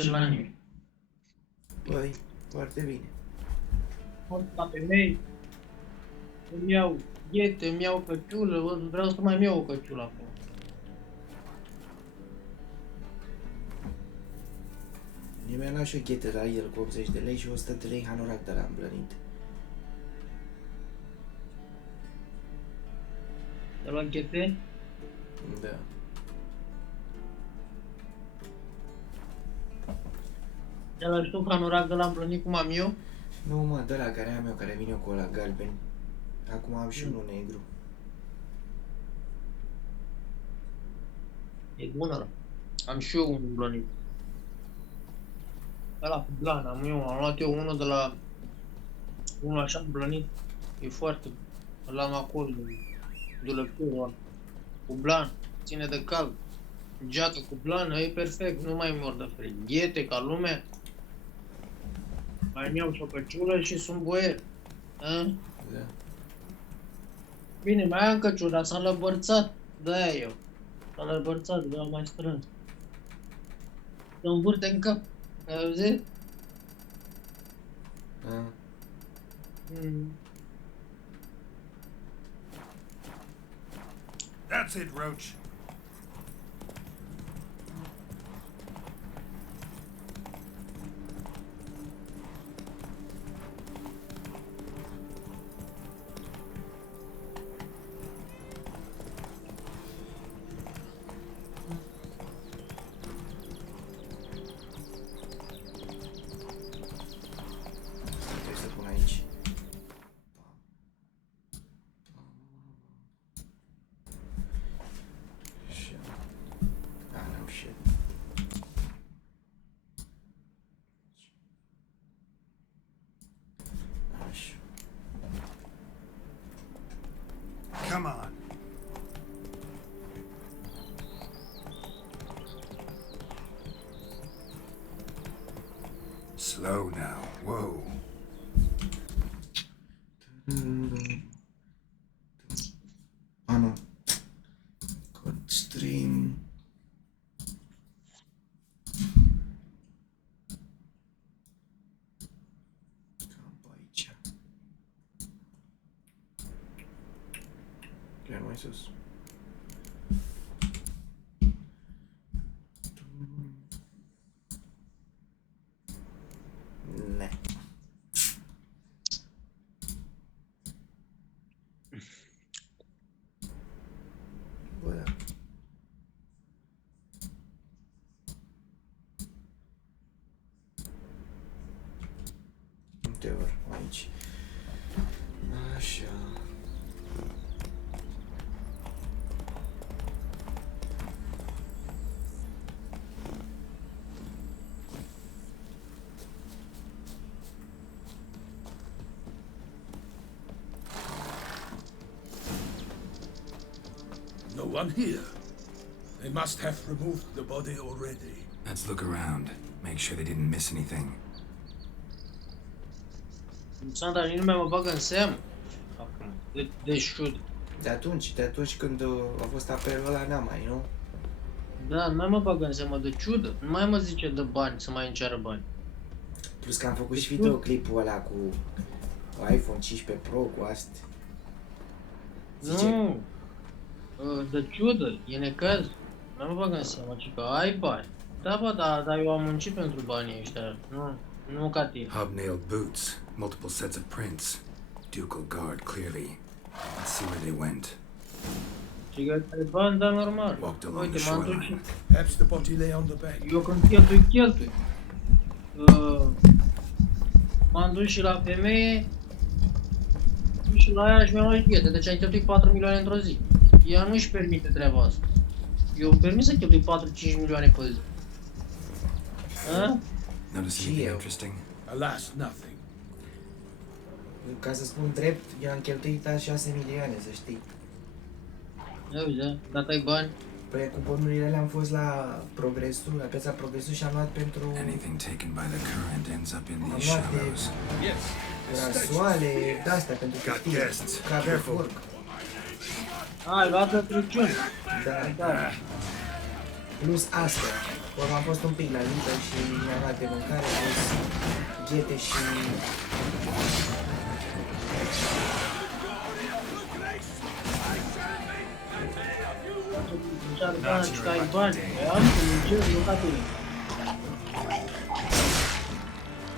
sincer la nimic. Băi, foarte bine. La femei îmi iau ghete, îmi iau căciulă, vreau să mai iau o căciulă acum. Mi-a luat și o ghetă la el cu 80 de lei și 100 de lei hanorac de la îmblănit. Te-a luat ghete? Da. Te-a luat și tu hanorac de la împlănit cum am eu? Nu mă, de la care am eu, care vine cu ăla galben. Acum am și unul negru. E bună. Am și eu unul împlănit. Ăla cu blan, am luat eu unul de la... Unul așa împlănit. E foarte... L-am acolo, dulăpturul ăla. Cu blan, ține de cald. Geacă cu blană, e perfect, nu mai mor de frig. Ghete ca lumea. Mai iau și o căciulă și sunt boier. A? Da. Bine, mai am căciulă, dar s-a lăbărțat. De-aia eu. S-a lăbărțat, vreau mai strâns. Să învârte în cap. Ai auzit? A. That's it, Roach. Trebuie să pun aici. Așa. A, n-am și eu. Așa. Come on. Slow now. Whoa. Ah, nu. Cod stream. Cam pe aici. Chiar mai sus. Ne. Bă, da. Whatever, aici. Așa. No one here. They must have removed the body already. Let's look around. Make sure they didn't miss anything. Sandra, nici nu mai mă bagă în seamă. Acum, de șud. De atunci când a fost apelul ăla, n-am mai, nu? Da, nu mai mă bagă în seamă de ciudă. Nu mai mă zice de bani, să mai înceară bani. Plus că am făcut și videoclipul ăla cu iPhone 15 Pro, cu astea. Zice, Nu. De ciudă, e necaz. Nu mă bagă în seamă, ci că ai bani. Da, bă, dar eu am muncit pentru banii ăștia. Nu ca tine. Hobnailed boots, multiple sets of prints. Ducal guard, clearly. Let's see where they went. Și că ai bani, da, normal. Walked along Uite, the m-am dus shoreline. și... Perhaps the body lay on the bank. Eu când cheltui. M-am dus și la femeie și la aia și mi-am luat ghete, deci ai cheltuit 4 milioane într-o zi. Ea nu-și permite treaba asta. Eu îmi permit să cheltui 4-5 milioane pe zi. A? Notice anything interesting? Alas, nothing. ca să spun drept, eu am cheltuit 6 milioane, să știi. Ia uite, dacă ai bani. Păi cuponurile alea am fost la Progresul, la piața Progresul și am luat pentru Anything taken by the current ends up in am these luat de shallows. Yes. rasoale, de-astea pentru că Got știi, guests. cap de Careful. porc. Ai luat de Crăciun. Da, Da. plus astea. Urmă am fost un pic la Lidl și mi-am luat de mâncare, plus ghete și... Și ai bani, am să muncesc, nu ca tine.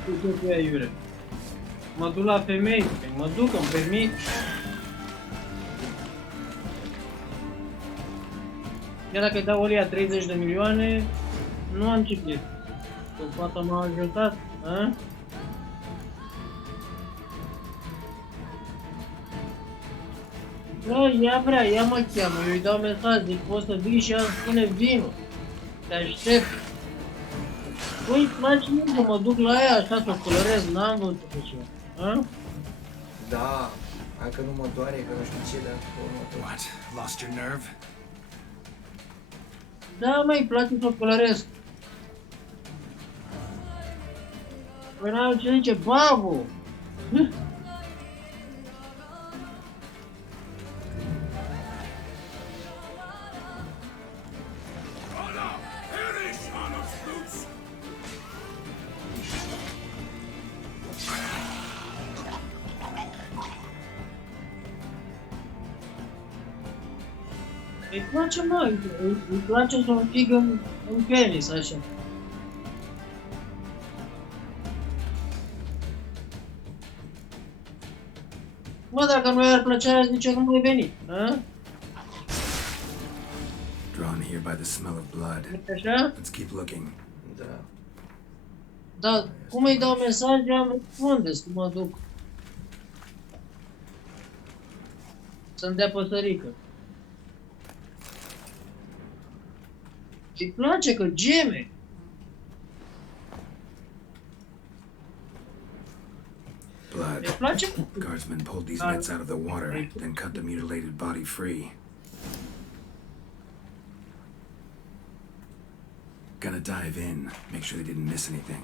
Ce tu ai, iure? Mă duc la femei, mă duc, îmi permit. Iar dacă îi dau Olia 30 de milioane, nu am ce chestii. Că fata m-a ajutat, a? Bă, ea mă cheamă, eu îi dau mesaj, zic, poți să vii și ea îmi spune vino. Te aștept. Păi, îți place mult că mă duc la ea așa să o colorez, n-am văzut pe ceva. A? Da, hai că nu mă doare, că nu știu ce, dar următor. What? Lost your nerve? Da, măi, îi place să o colorez. Păi n-am ce zice, babu! Îi place, mă, îi place să o înfigă în penis, așa. Mă, dacă nu i-ar plăcea, zice, nu mai veni, a? Drawn here by the smell of blood. Așa? Let's keep looking. Da. Da, cum îi dau mesaje, am răspunde, să mă duc. Să-mi dea păsărică. Îi place că geme. Blood. Îi place? Guardsmen pulled these nets out of the water, then cut the mutilated body free. Gonna dive in, make sure they didn't miss anything.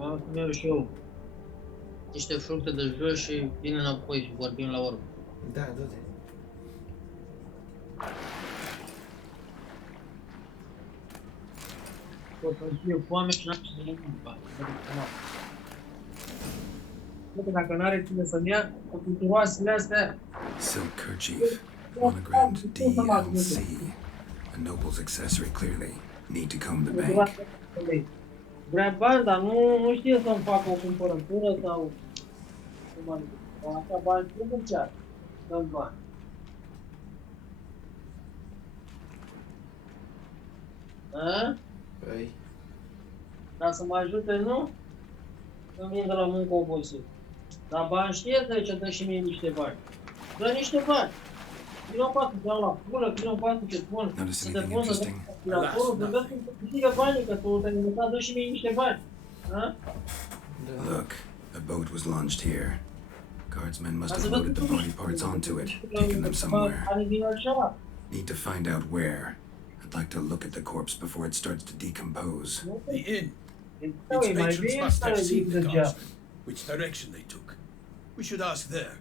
Am eu și eu niște fructe de jos și vin înapoi și vorbim la urmă. Da, du-te. Pot să fie foame și n-am ce să mănânc. Uite, dacă n-are cine să-mi ia, cu culturoasele astea, Silk kerchief, monogrammed DLC. A noble's accessory, clearly. Need to comb the bank. vrea bani, dar nu știe să-mi facă o cumpărătură sau... Așa bani trebuie ce dăm bani. A? Păi, Ca să mă ajute, nu? Că vin de la muncă obosit. Dar bani știe de ce dă și mie niște bani. Dă niște bani. Vino patru, te-am la pulă, vino patru, ce spun. Să te pun să dă aspiratorul, să vezi cum să câștigă banii, că tu te-ai inventat, dă și mie niște bani. A? Look, a boat was launched here. Guardsmen must have loaded the body parts onto it, taken them somewhere. Need to find out where. I'd like to look at the corpse before it starts to decompose. The inn. Its patrons must have seen the guardsmen, which direction they took. We should ask there.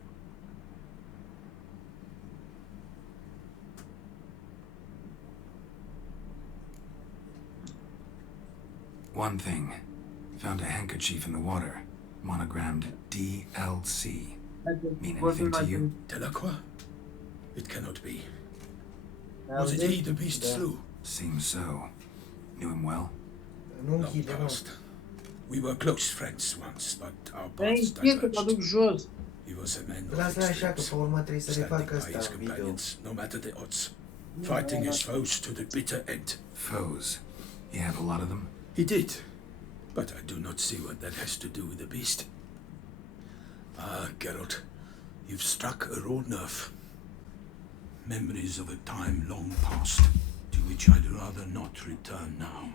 One thing. Found a handkerchief in the water. Monogrammed DLC. Mean anything to you? Delacroix? It cannot be. Was it he the beast slew? Seems so. Knew him well? nu Long închide, mă. past. We were close friends once, but our Dar paths închid că mă diverged. duc jos. He was a man of Lasă așa, că experience, pe urmă trebuie să standing refac by his ăsta video. companions, no matter the odds, fighting his foes to the bitter end. Foes. You have a lot of them? He did, but I do not see what that has to do with the beast. Ah, Geralt, You've struck a raw nerve. Memories of a time long past, to which I'd rather not return now.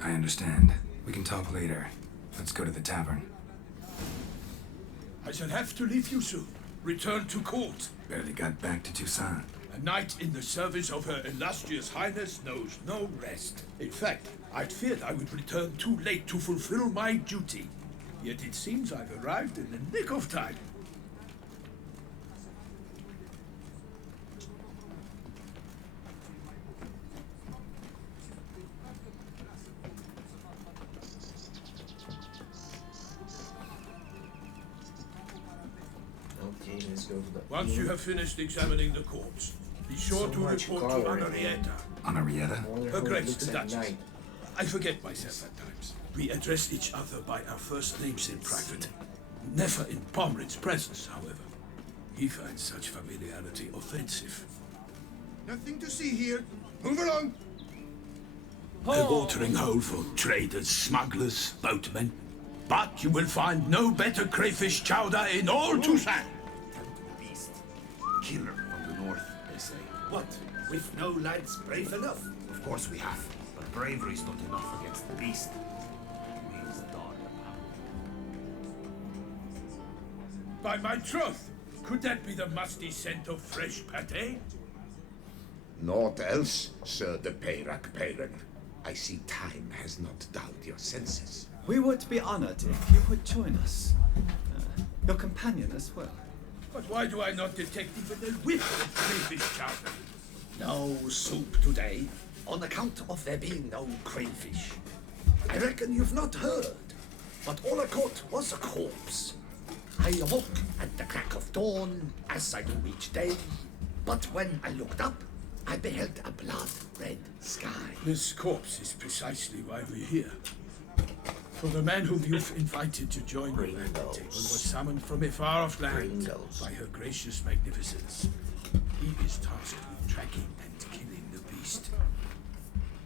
I understand. We can talk later. Let's go to the tavern. I shall have to leave you soon. Return to court. Barely got back to Toussaint. A knight in the service of Her Illustrious Highness knows no rest. In fact, I'd feared I would return too late to fulfill my duty. Yet it seems I've arrived in the nick of time. Okay, let's go to the Once inn. you have finished examining the corpse, be sure So to much report to coloring. Anarietta. Henrietta? I wonder Her how it Grace looks the at Duchess. night. I forget myself at times. We address each other by our first names in private. Never in Pomrin's presence, however. He finds such familiarity offensive. Nothing to see here. Move along. A watering hole for traders, smugglers, boatmen. But you will find no better crayfish chowder in all Toussaint. Beast. Killer from the north, they say. What? With no lads brave enough? Of course we have. But bravery's not enough against the beast. Means dark. By my troth, could that be the musty scent of fresh pate? Naught else, Sir de Peyrac Peyran. I see time has not dulled your senses. We would be honored if you would join us. Your companion as well. But why do I not detect even a whiff of crayfish chowder? No soup today, on account of there being no crayfish. I reckon you've not heard, but all I caught was a corpse. I awoke at the crack of dawn, as I do each day, but when I looked up, I beheld a blood-red sky. This corpse is precisely why we're here. For the man whom you've invited to join you at the table was summoned from a far-off land by her gracious magnificence. He is tasked with tracking and killing the beast.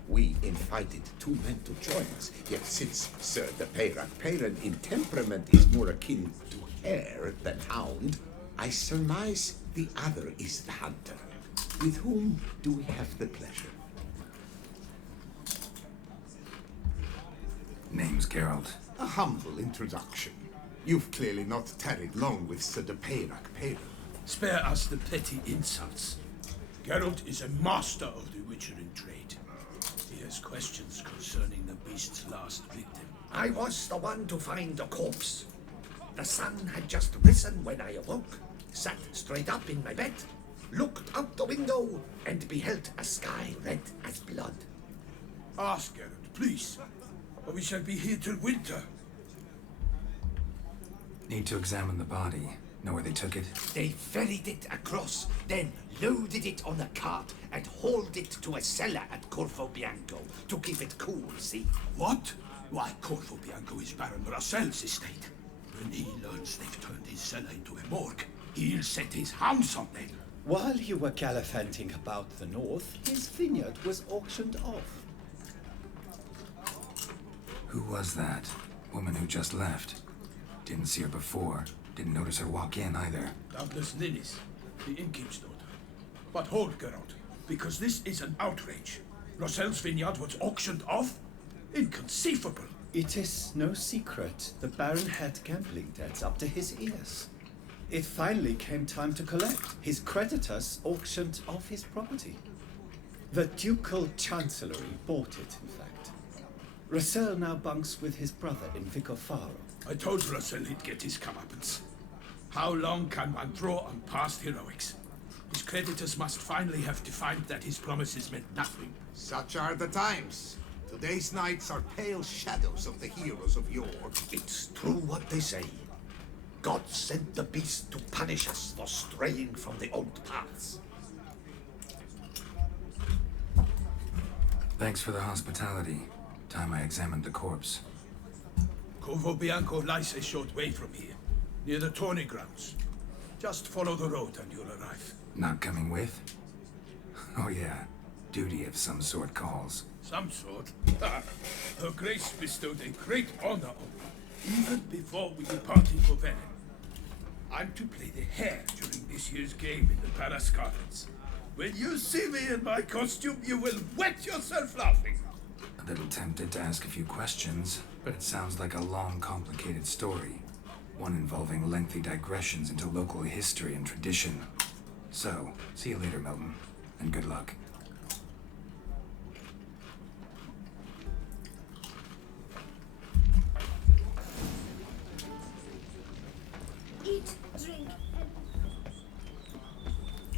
We invited two men to join us, yet since Sir de Peyrac Peyran in temperament is more akin to hare than hound, I surmise the other is the hunter. With whom do we have the pleasure? Name's Geralt. A humble introduction. You've clearly not tarried long with Sir de Peyrac Peyran. Spare us the petty insults. Geralt is a master of the witchering trade. He has questions concerning the beast's last victim. I was the one to find the corpse. The sun had just risen when I awoke, sat straight up in my bed, looked out the window, and beheld a sky red as blood. Ask Geralt, please, or we shall be here till winter. Need to examine the body. Know where they took it? They ferried it across, then loaded it on a cart and hauled it to a cellar at Corvo Bianco to keep it cool, see? What? Why, Corvo Bianco is Baron Russell's estate. When he learns they've turned his cellar into a morgue, he'll set his hounds on them. While you were gallivanting about the north, his vineyard was auctioned off. Who was that? Woman who just left. Didn't see her before. Didn't notice her walk in either. Doubtless Lilith, the innkeep's daughter. But hold, Geralt, because this is an outrage. Russell's vineyard was auctioned off? Inconceivable. It is no secret the Baron had gambling debts up to his ears. It finally came time to collect. His creditors auctioned off his property. The Ducal Chancellery bought it, in fact. Russell now bunks with his brother in Vicofaro. I told Russell he'd get his comeuppance. How long can one draw on past heroics? His creditors must finally have defined that his promises meant nothing. Such are the times. Today's knights are pale shadows of the heroes of yore. It's true what they say. God sent the beast to punish us for straying from the old paths. Thanks for the hospitality. Time I examined the corpse. Corvo Bianco lies a short way from here, near the tourney grounds. Just follow the road and you'll arrive. Not coming with? Oh yeah, duty of some sort calls. Some sort. Her Grace bestowed a great honor on me, even before we departed for Venice. I'm to play the hare during this year's game in the Palace Gardens. When you see me in my costume, you will wet yourself laughing. A little tempted to ask a few questions, but it sounds like a long, complicated story. One involving lengthy digressions into local history and tradition. So, see you later, Milton, and good luck. Eat, drink,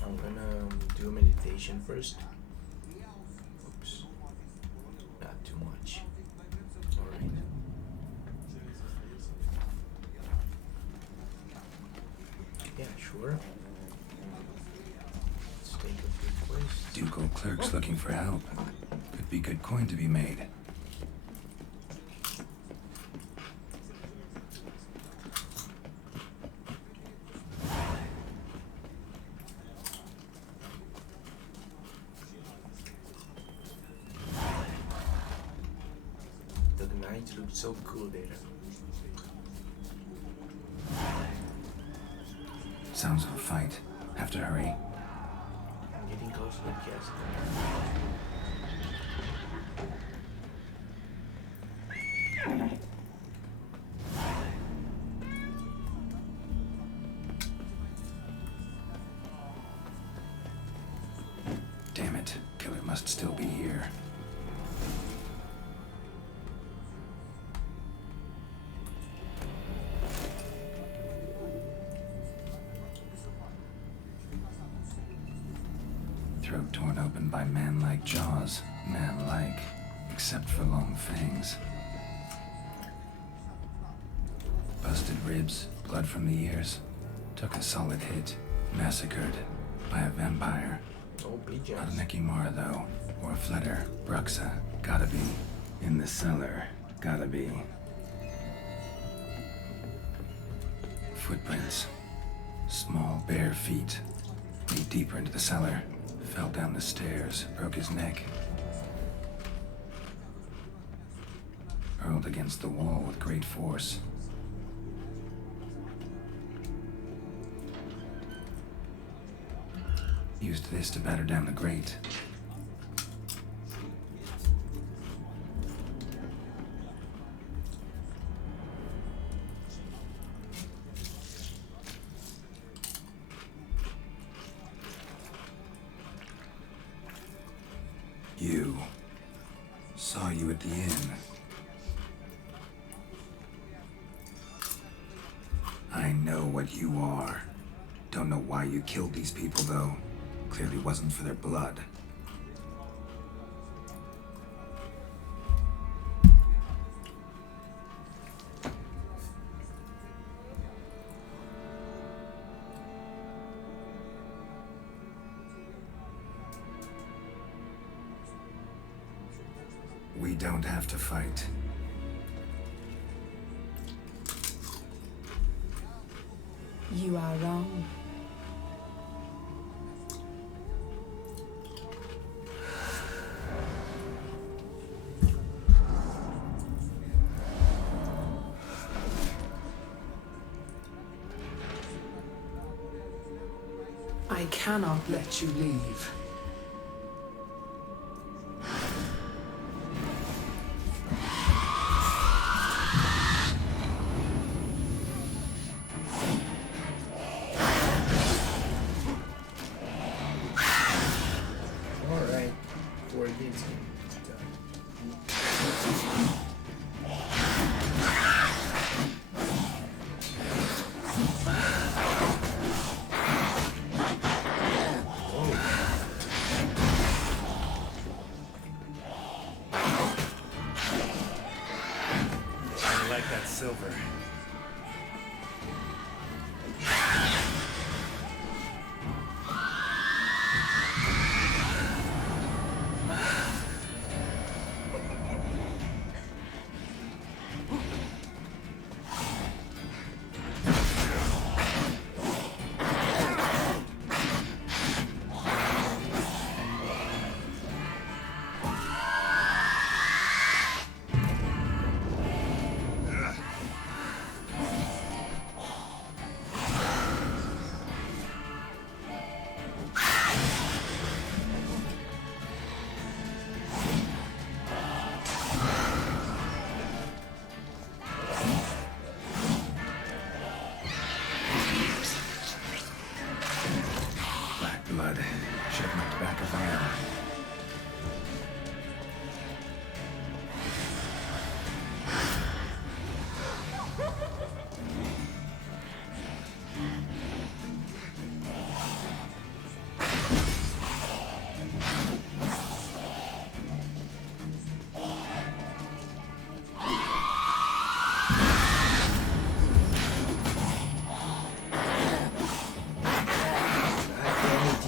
I'm gonna do meditation first. Oops. Not too much. Alright. Yeah, sure. Let's take a few places. Ducal clerk's looking for help. Could be good coin to be made. The night looked so cool there. Sounds of a fight. Have to hurry. I'm getting close to the castle. Damn it. Killer must still be here. Throat torn open by man-like jaws. Man-like, except for long fangs. Busted ribs, blood from the ears. Took a solid hit. Massacred by a vampire. Oh, Not pigeons. a Nekimara, though. Or a Fletter. Bruxa. Gotta be. In the cellar. Gotta be. Footprints. Small, bare feet. Lead deeper into the cellar. Fell down the stairs. Broke his neck. Hurled against the wall with great force. Used this to batter down the grate. You. Saw you at the inn. I know what you are. Don't know why you killed these people, though. Clearly wasn't for their blood. We don't have to fight. You are wrong. I cannot let you leave. Alright. 4 games. I like that silver. blood. Should have looked back a while.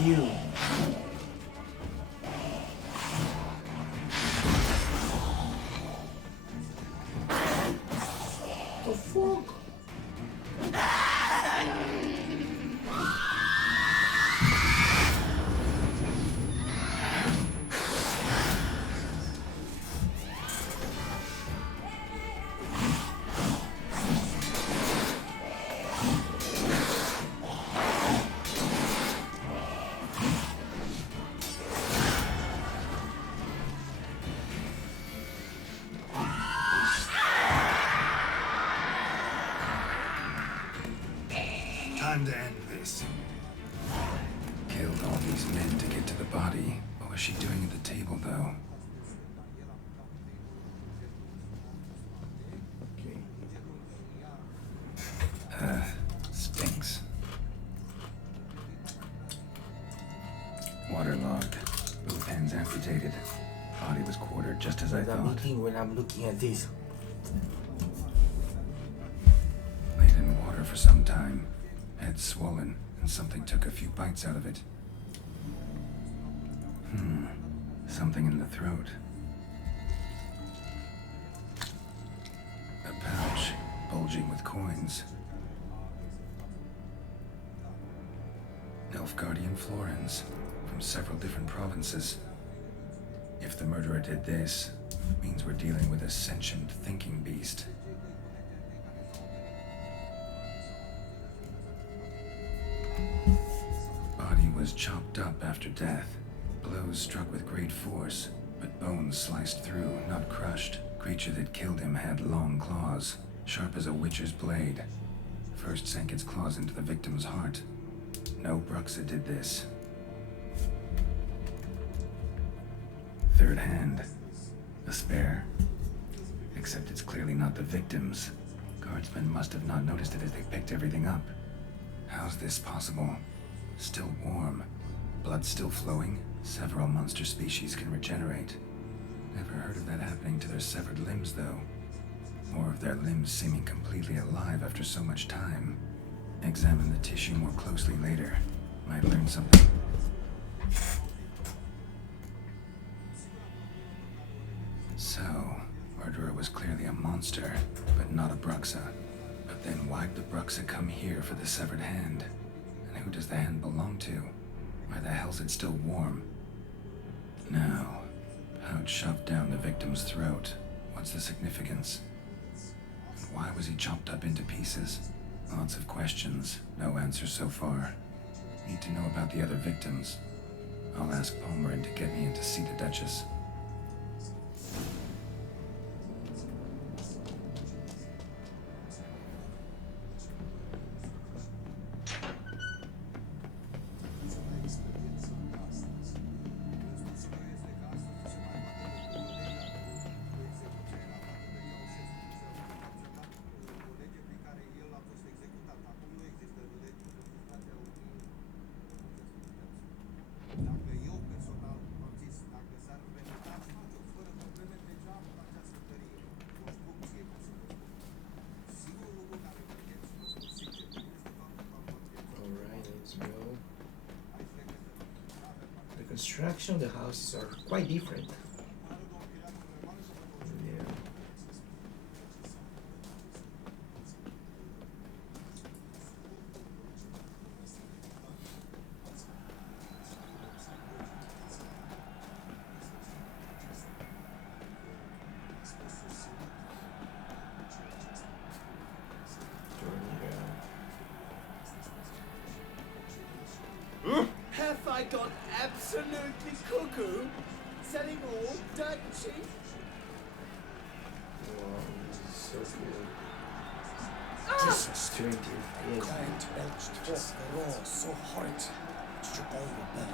You. The fuck? Time to end this. Killed all these men to get to the body. What was she doing at the table, though? Stinks. Waterlogged. Both hands amputated. Body was quartered just as I I'm thought. eating when I'm looking at this. Laid in water for some time. Head swollen, and something took a few bites out of it. Something in the throat. A pouch, bulging with coins. Nilfgaardian florins, from several different provinces. If the murderer did this, it means we're dealing with a sentient thinking beast. Body was chopped up after death. Blows struck with great force, but bones sliced through, not crushed. Creature that killed him had long claws, sharp as a witcher's blade. First sank its claws into the victim's heart. No Bruxa did this. Third hand. A spare. Except it's clearly not the victim's. Guardsmen must have not noticed it as they picked everything up. How's this possible? Still warm. Blood still flowing. Several monster species can regenerate. Never heard of that happening to their severed limbs, though. Or of their limbs seeming completely alive after so much time. Examine the tissue more closely later. Might learn something. So, murderer was clearly a monster, but not a Bruxa. But then why'd the Bruxa come here for the severed hand? And who does the hand belong to? Why the hell's it still warm? Now, pouch shoved down the victim's throat. What's the significance? And why was he chopped up into pieces? Lots of questions, no answers so far. Need to know about the other victims. I'll ask Palmerin to get me in to see the Duchess. Construction of the houses are quite different. Yeah. Have I gone absolutely cuckoo? Selling all dirt cheap? Wow, this is so cool. This is Trinity. Yes. Giant belched forth the roar so horrid, it shook all the blood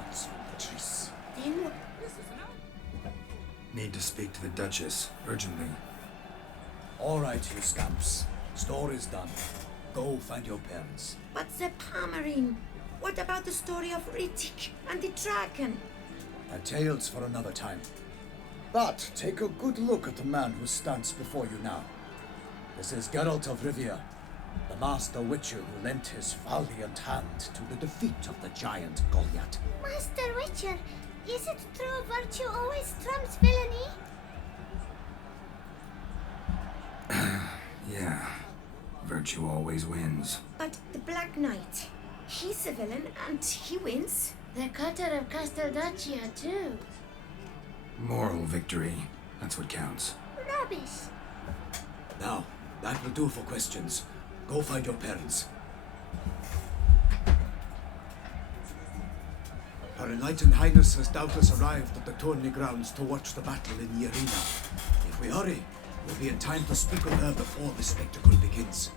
Need to speak to the Duchess, urgently. All right, you scamps. Story's done. Go find your parents. But the Palmerine. What about the story of Rittik and the dragon? A tale's for another time. But take a good look at the man who stands before you now. This is Geralt of Rivia, the master witcher who lent his valiant hand to the defeat of the giant Goliath. Master Witcher, is it true virtue always trumps villainy? Yeah. Virtue always wins. But the Black Knight, he's a villain and he wins. The cutter of Casteldaccia too. Moral victory. That's what counts. Rubbish. Now, that will do for questions. Go find your parents. Her Enlightened Highness has doubtless arrived at the tourney grounds to watch the battle in the arena. If we hurry, we'll be in time to speak with her before the spectacle begins.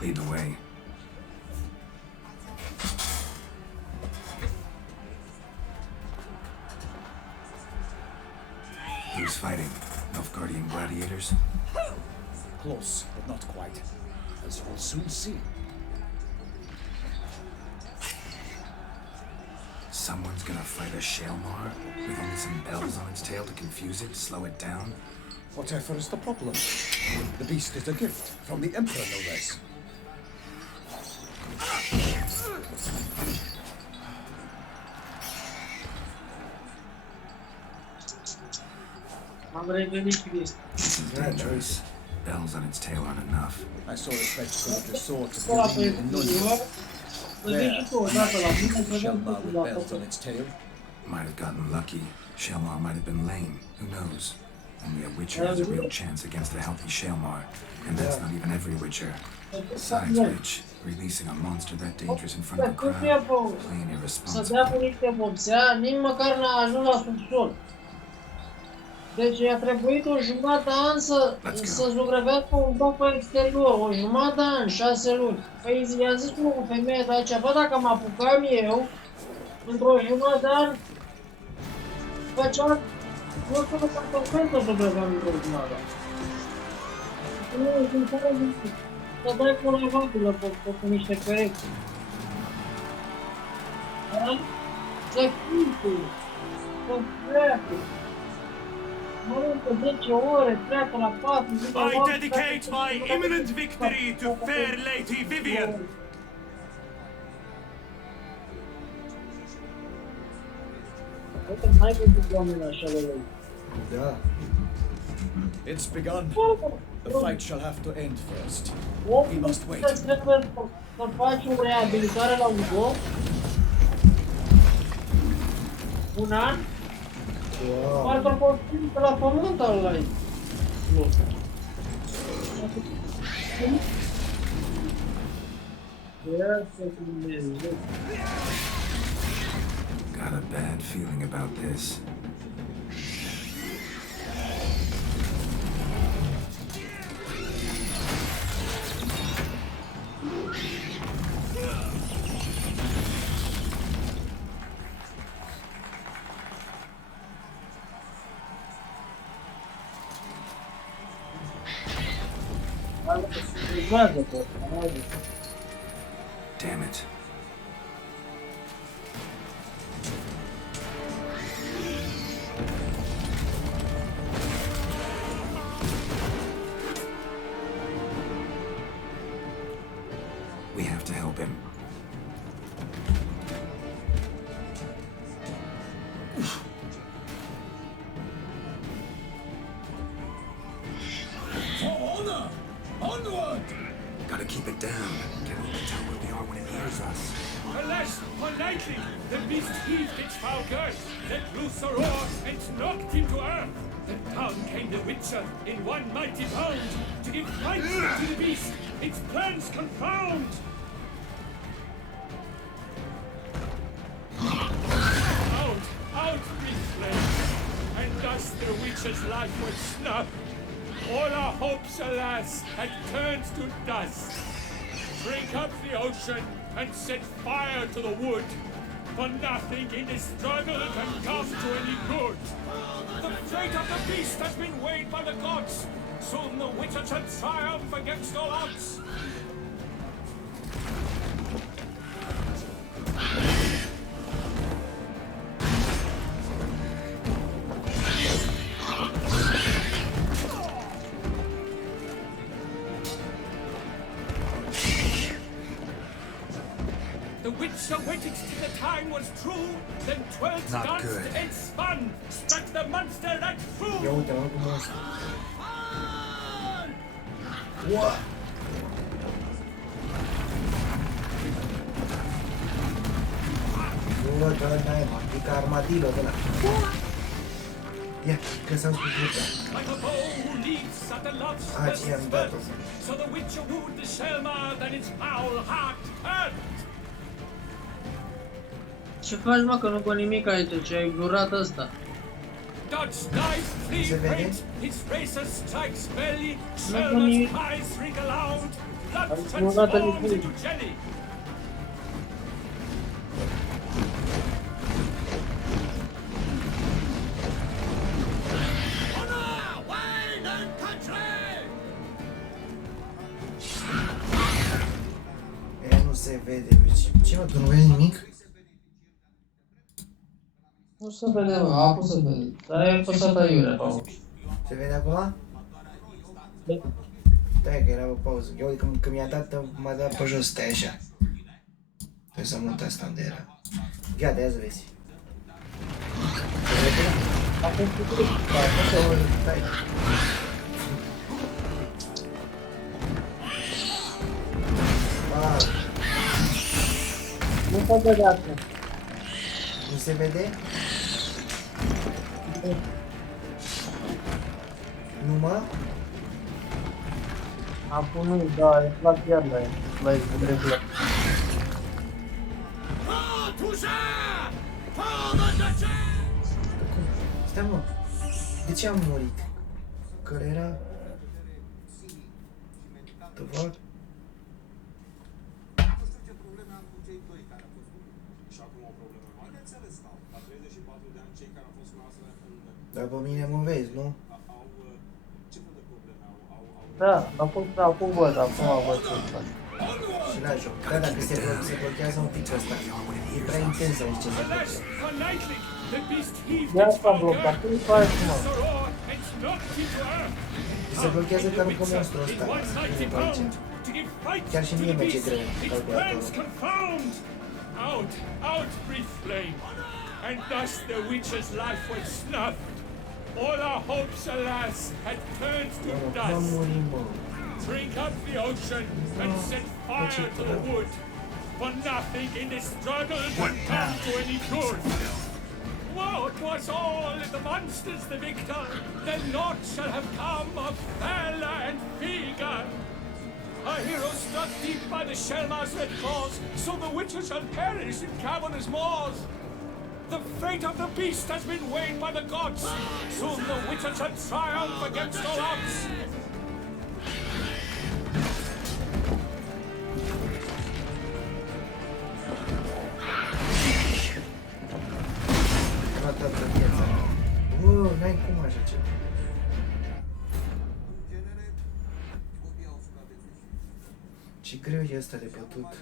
Lead the way. Who's fighting? Nilfgaardian gladiators? Close, but not quite. As you'll soon see. Someone's gonna fight a Shalmar with only some bells on its tail to confuse it, slow it down? Whatever is the problem? The beast is a gift from the Emperor, no less. This is dangerous. Bells on its tail aren't enough. I saw a spectacle of the sword to be in Nunez. There, Shelmar with bells on its tail. Might have gotten lucky. Shalmar might have been lame. Who knows? Only a witcher has a real chance against a healthy Shalmar. And that's not even every witcher. Besides which, releasing a monster that dangerous in front of a crowd, plain irresponsible. Să dea cu niște vopsea, nici măcar n-a ajuns la subsol. Deci i-a trebuit o jumătate de an să zugrăvească un bloc pe exterior, o jumătate de an, 6 luni. Păi i-a zis o femeie de aceea, bă, dacă mă apucam eu, într-o jumătate de an, făceam, nu știu că s-a să zugrăveam într-o jumătate de an. Nu știu care zic, să dai cu la vaculă pe niște pereți. Da? Să chipui, să pleacă. I dedicate my imminent victory to fair Lady Vivian. It's begun. The fight shall have to end first. We must wait. Să faci o reabilitare la un loc. Un an. Parcă construim pe la pământ ăla-i. Got a bad feeling about this. Damn it. We have to help him. For honor! Onward! Gotta keep it down. Can't even tell where we are when it hears us. Alas, politely, the beast heaved its foul girth, let loose a roar, and knocked him to earth. Then down came the Witcher in one mighty bound, to give flight to the beast, its plans confound. Out we fled, and thus the Witcher's life was snuffed. All our hopes, alas, had turned to dust. Drink up the ocean and set fire to the wood. For nothing in this struggle can come to any good. The fate of the beast has been weighed by the gods. Soon the Witcher shall triumph against all odds. The Witcher waited till the time was true, then 12 Not danced good. and spun, struck the monster and threw. Ia uite, mă, cum monstru. Ua! Ua, că n-ai, mă, e ca armadillo de la. Ia, că s-au spus. Like a bow who leaps at the love's Ah, first ți-am dat-o. spurt. So the Witcher wooed the Selma, then its foul heart turned. Ce faci, mă, că nu văd nimic aici, ce ai blurat ăsta? Dodge, dive, flee, Se vede? faint, his racer strikes belly, văd Selma's nimic. eyes ring aloud, blood Ai blurat transforms nimic. into jelly. Honor, wine and country! E, nu se vede, deci. Ce, mă, tu nu vezi nimic? Nu se vede, mă, acum se vede. Dar e apăsat aiurea pe aici. Se vede acum? Stai că era o pauză. Eu când mi-a dat, m-a dat pe jos, stai așa. Trebuie să mut asta unde era. Ia de aia să vezi. Se vede? Acum să o stai. Nu se vede acum. Nu se vede? Nu mă? Acum nu, da, e plat iar la regulă. Stai mă, de ce am murit? Care era? Tăvar? Dar pe mine mă vezi, nu? Da, acum văd, acum văd ce faci. Și la joc. Da, dacă se blochează un pic ăsta. E prea intens să zice se blochează. Ia s-a blocat, tu îi faci, mă. Se blochează ca cu monstru ăsta. Nu pe aici. Chiar și mie merge greu calculatorul. Out, out, breathe flame. And thus the witch's life was snuffed. All our hopes, alas, had turned to Mă dust. murim, mă. Drink up the ocean and set fire to the wood. For nothing in this struggle can come to any good. What was all the monsters the victor? Then naught shall have come of valor and vigor. A hero struck deep by the Shelmar's red claws, so the witcher shall perish in cavernous maws. The fate of the beast has been weighed by the gods. Soon the witcher shall triumph against all odds. La toată viața. N-ai cum așa ceva. Ce greu e asta de bătut.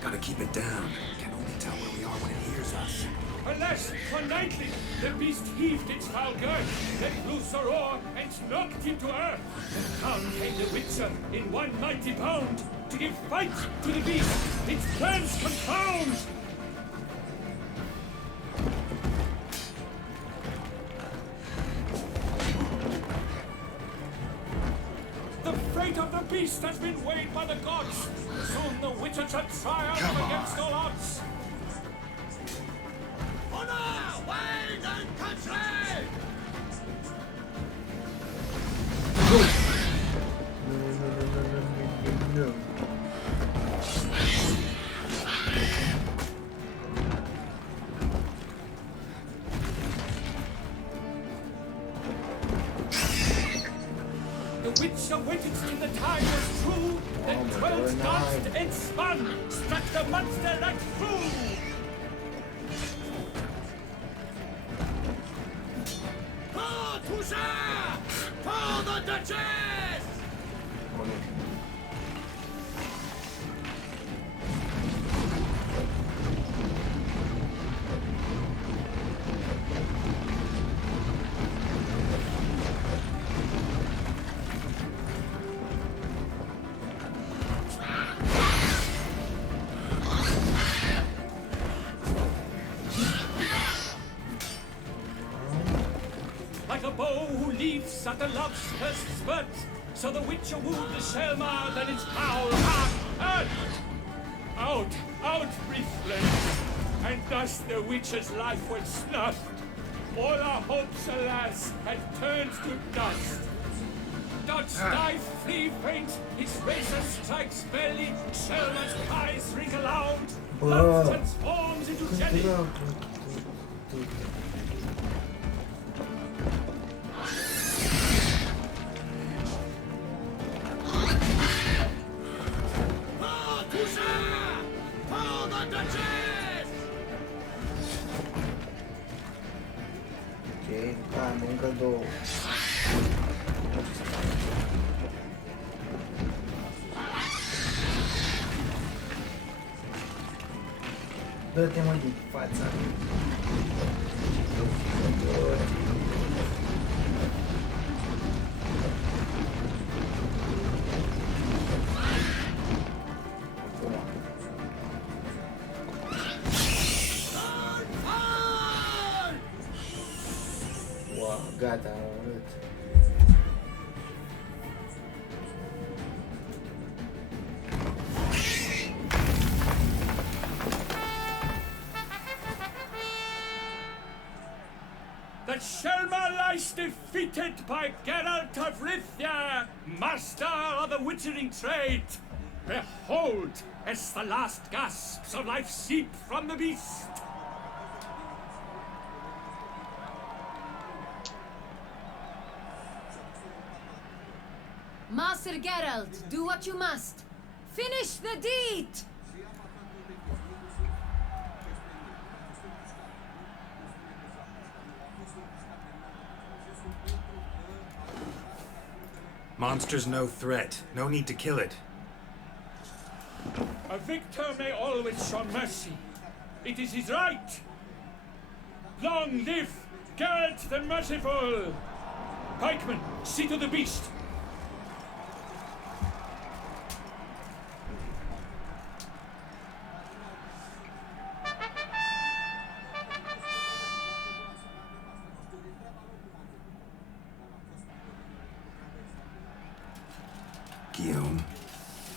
Gotta keep it down. Can only tell where we are when it hears us. Alas, for nightly, the beast heaved its foul girth, let loose a roar, and knocked him to earth. Down came the witcher in one mighty bound, to give fight to the beast, its plans confound. The fate of the beast has been weighed by the gods. Soon the witcher shall triumph against all odds. Honor, wine and country! Witcher waited till the time was true, then 12 danced and spun, struck the monster right through. For Toussaint! For the Duchess! Like a bow who leaps at the love's first spurt, so the Witcher wooed the Selma, then its foul heart hurt. Out, breathed flames, and thus the Witcher's life was snuffed. All our hopes, alas, had turned to dust. Dodge dive, free faint, his razor strikes belly, Selma's eyes ring aloud, love transforms into jelly. Ok, încă două. Dă-te mă din fața. Wow, gata, am urât. The Selma lies defeated by Geralt of Rivia, master of the witchering trade. Behold, as the last gasps of life seep from the beast. Master Geralt, do what you must. Finish the deed! Monster's no threat. No need to kill it. A victor may always show mercy. It is his right. Long live Geralt the Merciful! Pikeman, see to the beast. Guillaume.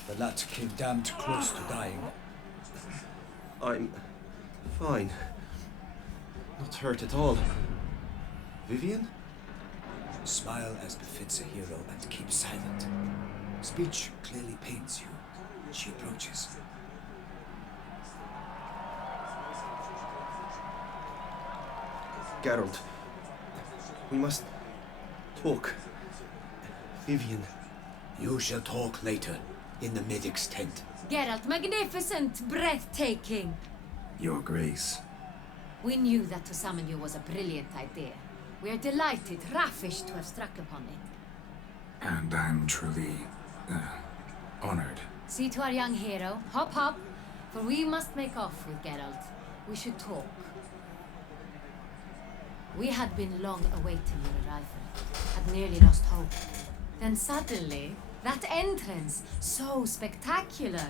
The lad came damned close to dying. I'm fine. Not hurt at all. Vivian? Smile as befits a hero and keep silent. Speech clearly pains you. She approaches. Geralt, we must talk. Vivian. You shall talk later, in the medic's tent. Geralt, magnificent, breathtaking. Your Grace. We knew that to summon you was a brilliant idea. We are delighted, ravished to have struck upon it. And I'm truly, honored. See to our young hero. Hop, hop. For we must make off with Geralt. We should talk. We had been long awaiting your arrival. Had nearly lost hope. Then suddenly, that entrance, so spectacular.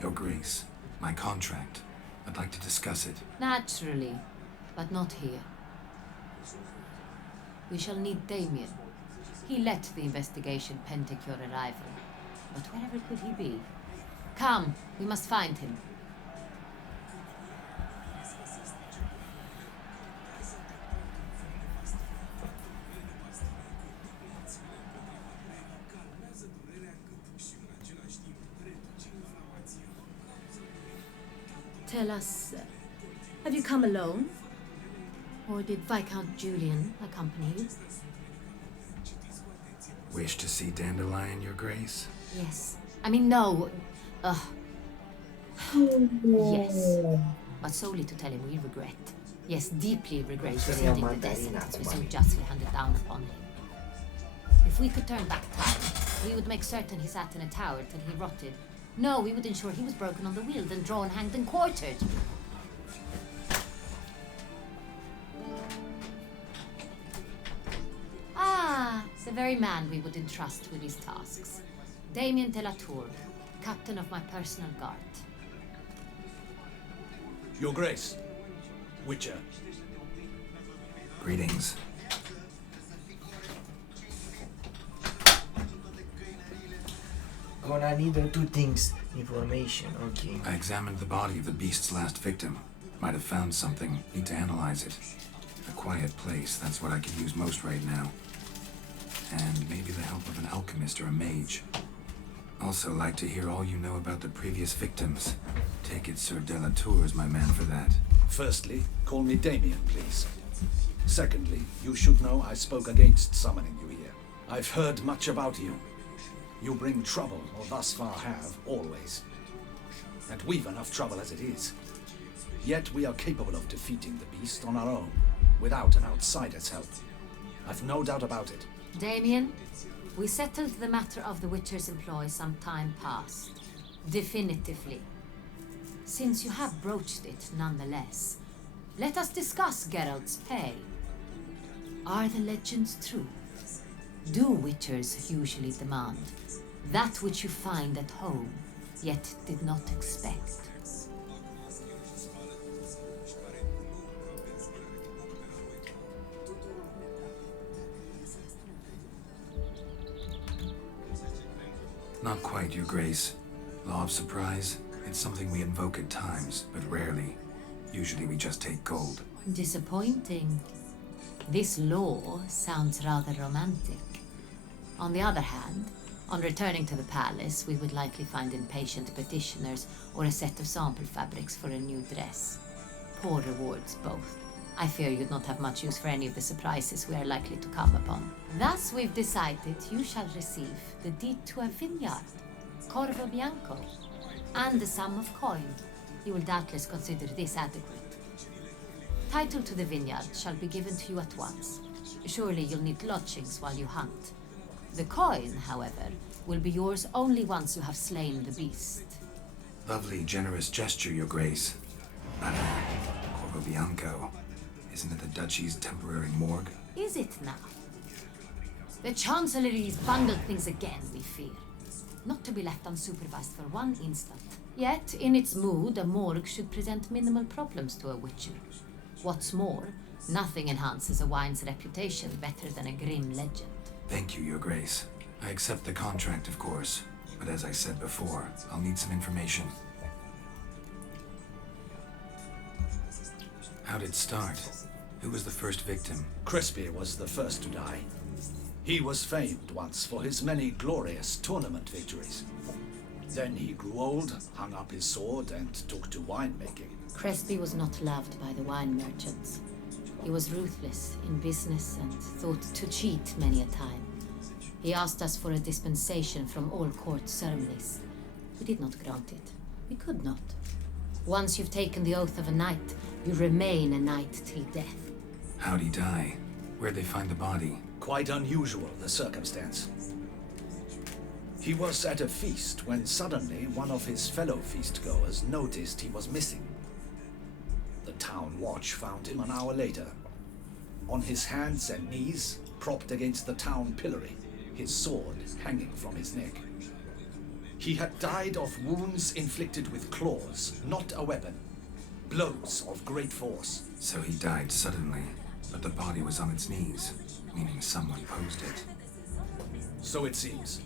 Your Grace, my contract. I'd like to discuss it. Naturally, but not here. We shall need Damien. He let the investigation pending your arrival. But wherever could he be? Come, we must find him. Tell us, have you come alone? Or did Viscount Julian accompany you? Wish to see Dandelion, Your Grace? Yes. I mean, no. Yes. But solely to tell him we regret. Yes, deeply regret rescinding the death sentence we so justly handed down upon him. If we could turn back time, we would make certain he sat in a tower till he rotted. No, we would ensure he was broken on the wheel, then drawn, hanged, and quartered. Ah, the very man we would entrust with these tasks. Damien de la Tour, captain of my personal guard. Your Grace. Witcher. Greetings. Gonna need two things. Information, okay. I examined the body of the beast's last victim. Might have found something. Need to analyze it. A quiet place, that's what I could use most right now. And maybe the help of an alchemist or a mage. Also like to hear all you know about the previous victims. Take it Sir de la Tour is my man for that. Firstly, call me Damien, please. Secondly, you should know I spoke against summoning you here. I've heard much about you. You bring trouble, or thus far have, always. And we've enough trouble as it is. Yet we are capable of defeating the beast on our own, without an outsider's help. I've no doubt about it. Damien, we settled the matter of the Witcher's employ some time past. Definitively. Since you have broached it nonetheless, let us discuss Geralt's pay. Are the legends true? Do Witchers usually demand that which you find at home, yet did not expect? Not quite, Your Grace. Law of surprise, it's something we invoke at times, but rarely. Usually we just take gold. Disappointing. This law sounds rather romantic. On the other hand, on returning to the palace, we would likely find impatient petitioners or a set of sample fabrics for a new dress. Poor rewards both. I fear you'd not have much use for any of the surprises we are likely to come upon. Thus, we've decided you shall receive the deed to a vineyard, Corvo Bianco, and the sum of coin. You will doubtless consider this adequate. Title to the vineyard shall be given to you at once. Surely you'll need lodgings while you hunt. The coin, however, will be yours only once you have slain the beast. Lovely, generous gesture, Your Grace. But, Corvo Bianco, isn't it the Duchy's temporary morgue? Is it now? The Chancellery's bungled things again, we fear. Not to be left unsupervised for one instant. Yet, in its mood, a morgue should present minimal problems to a Witcher. What's more, nothing enhances a wine's reputation better than a grim legend. Thank you, Your Grace. I accept the contract, of course. But as I said before, I'll need some information. How'd it start? Who was the first victim? Crespi was the first to die. He was famed once for his many glorious tournament victories. Then he grew old, hung up his sword, and took to winemaking. Crespi was not loved by the wine merchants. He was ruthless in business and thought to cheat many a time. He asked us for a dispensation from all court ceremonies. We did not grant it. We could not. Once you've taken the oath of a knight, you remain a knight till death. How'd he die? Where'd they find the body? Quite unusual, the circumstance. He was at a feast when suddenly one of his fellow feastgoers noticed he was missing. The town watch found him an hour later, on his hands and knees, propped against the town pillory, his sword hanging from his neck. He had died of wounds inflicted with claws, not a weapon. Blows of great force. So he died suddenly, but the body was on its knees, meaning someone posed it. So it seems.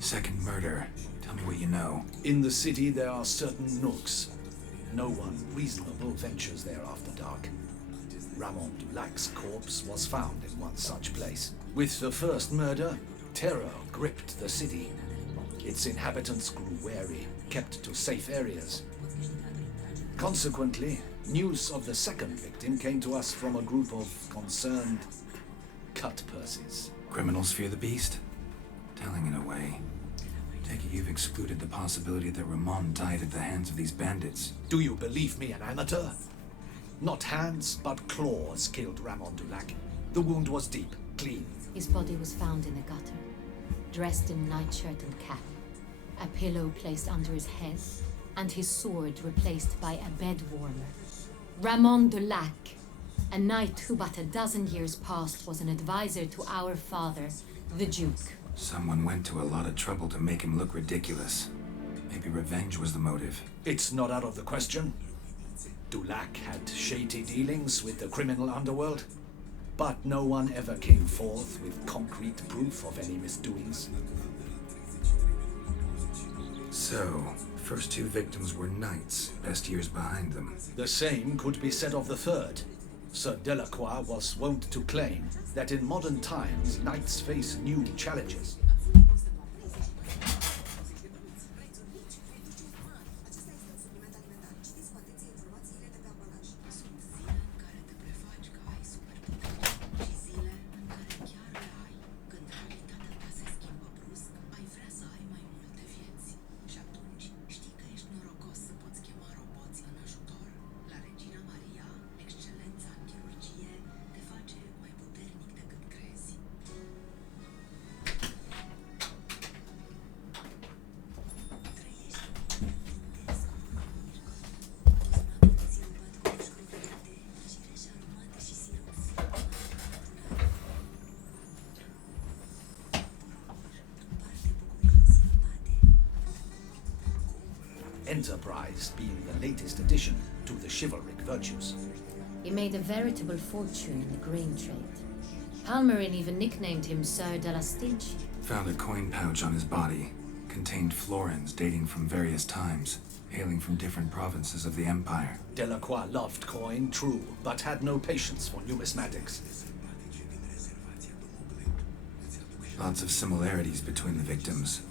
Second murder. Tell me what you know. In the city there are certain nooks. No one reasonable ventures there after dark. Ramon Dulac's corpse was found in one such place. With the first murder, terror gripped the city. Its inhabitants grew wary, kept to safe areas. Consequently, news of the second victim came to us from a group of concerned cut-purses. Criminals fear the beast? Telling in a way. Take it you've excluded the possibility that Ramon died at the hands of these bandits. Do you believe me an amateur? Not hands, but claws killed Ramon Dulac. The wound was deep, clean. His body was found in a gutter, dressed in nightshirt and cap, a pillow placed under his head, and his sword replaced by a bed warmer. Ramon Dulac, a knight who but a dozen years past was an advisor to our father, the Duke. Someone went to a lot of trouble to make him look ridiculous. Maybe revenge was the motive. It's not out of the question. Dulac had shady dealings with the criminal underworld, but no one ever came forth with concrete proof of any misdoings. So, first two victims were knights, best years behind them. The same could be said of the third. Sir Delacroix was wont to claim that in modern times, knights face new challenges. Enterprise being the latest addition to the chivalric virtues. He made a veritable fortune in the grain trade. Palmerin even nicknamed him Sir de la Stinchi. Found a coin pouch on his body. Contained florins dating from various times, hailing from different provinces of the Empire. Delacroix loved coin, true, but had no patience for numismatics. Lots of similarities between the victims.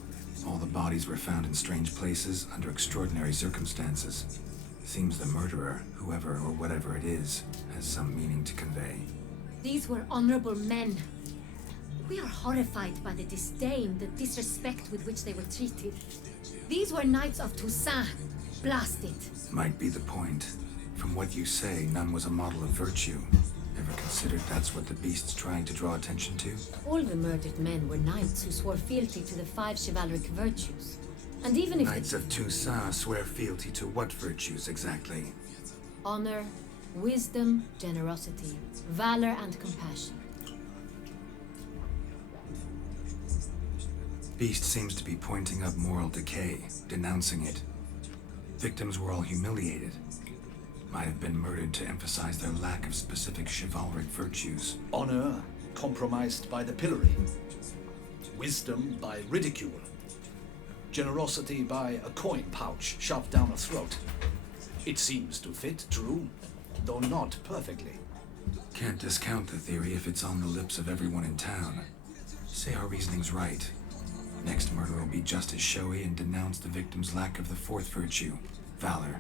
All the bodies were found in strange places under extraordinary circumstances. Seems the murderer, whoever or whatever it is, has some meaning to convey. These were honorable men. We are horrified by the disdain, the disrespect with which they were treated. These were knights of Toussaint. Blast it. Might be the point. From what you say, none was a model of virtue. Ever considered that's what the beast's trying to draw attention to? All the murdered men were knights who swore fealty to the 5 chivalric virtues. And even if Knights of Toussaint swear fealty to what virtues exactly? honor, wisdom, generosity, valor, and compassion. Beast seems to be pointing up moral decay, denouncing it. Victims were all humiliated. Might have been murdered to emphasize their lack of specific chivalric virtues. Honor compromised by the pillory. Wisdom by ridicule. Generosity by a coin pouch shoved down a throat. It seems to fit, true, though not perfectly. Can't discount the theory if it's on the lips of everyone in town. Say our reasoning's right. Next murder will be just as showy and denounce the victim's lack of the 4th virtue, valor.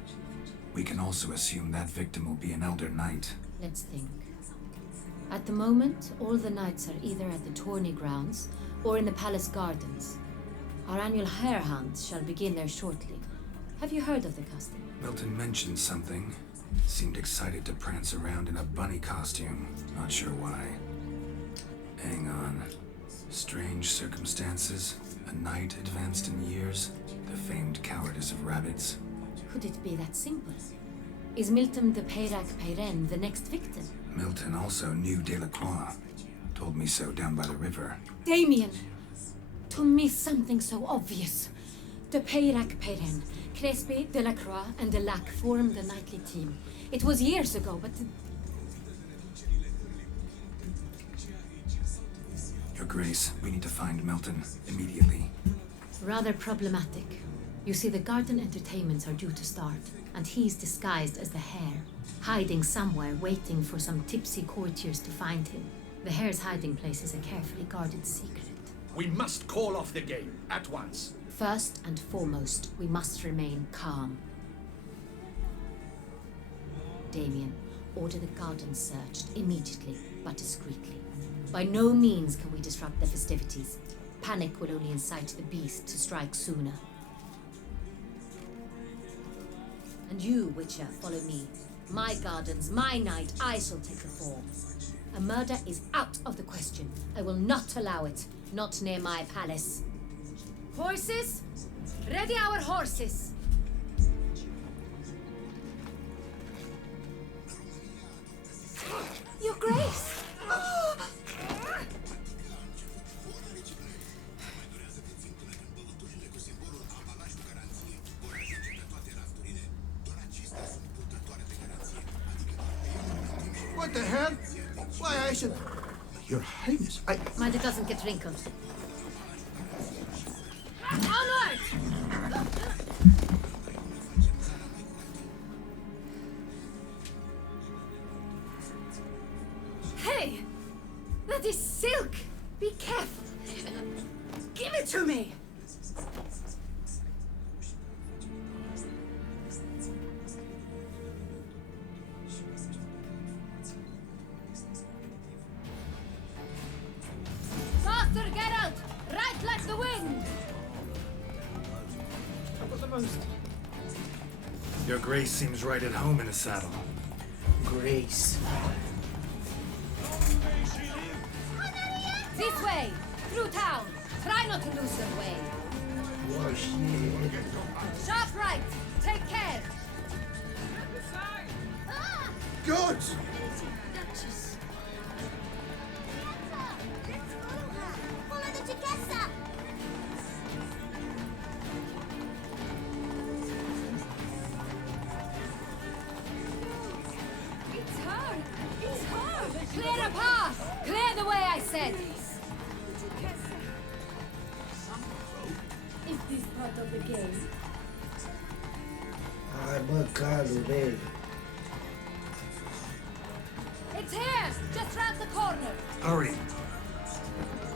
We can also assume that victim will be an elder knight. Let's think. At the moment, all the knights are either at the tourney grounds or in the palace gardens. Our annual hare hunt shall begin there shortly. Have you heard of the custom? Milton mentioned something. Seemed excited to prance around in a bunny costume. Not sure why. Hang on. Strange circumstances. A knight advanced in years. The famed cowardice of rabbits. Could it be that simple? Is Milton de Peyrac-Peyren the next victim? Milton also knew Delacroix. Told me so down by the river. Damien! To miss something so obvious. De Peyrac-Peyren, Crespi, Delacroix, and Delac formed the knightly team. It was years ago, but... Your Grace, we need to find Milton immediately. Rather problematic. You see, the garden entertainments are due to start, and he's disguised as the hare, hiding somewhere, waiting for some tipsy courtiers to find him. The hare's hiding place is a carefully guarded secret. We must call off the game at once. First and foremost, we must remain calm. Damien, order the gardens searched immediately, but discreetly. By no means can we disrupt the festivities. Panic will only incite the beast to strike sooner. And you, Witcher, follow me. My gardens, my night, I shall take the fall. A murder is out of the question. I will not allow it. Not near my palace. Horses? Ready our horses! Your Grace! What the hell? Why, I should... Your Highness, I... Mind it doesn't get wrinkled. Onward! Hey! That is silk! Be careful! Give it to me! Faster, Geralt! Right like the wind! Your Grace seems right at home in a saddle. Grace. This way! Through town! Try not to lose your way! Oh, shit. Sharp right! Take care! Good! Duchess. Follow the Duchessa! It's her! It's her! Clear a path! Clear the way, I said! Is this part of the game? Ai, bancado, velho. It's here! Just round the corner! Hurry.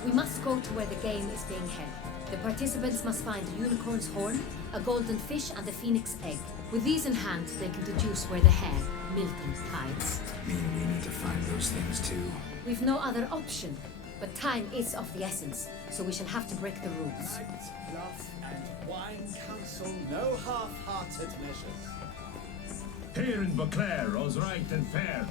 We must go to where the game is being held. The participants must find a unicorn's horn, a golden fish, and a phoenix egg. With these in hand, they can deduce where the hare, Milton, hides. Mean we need to find those things too? We've no other option, but time is of the essence, so we shall have to break the rules. Bluff and wine counsel no half-hearted measures. Here in Beauclair, all's right and fair.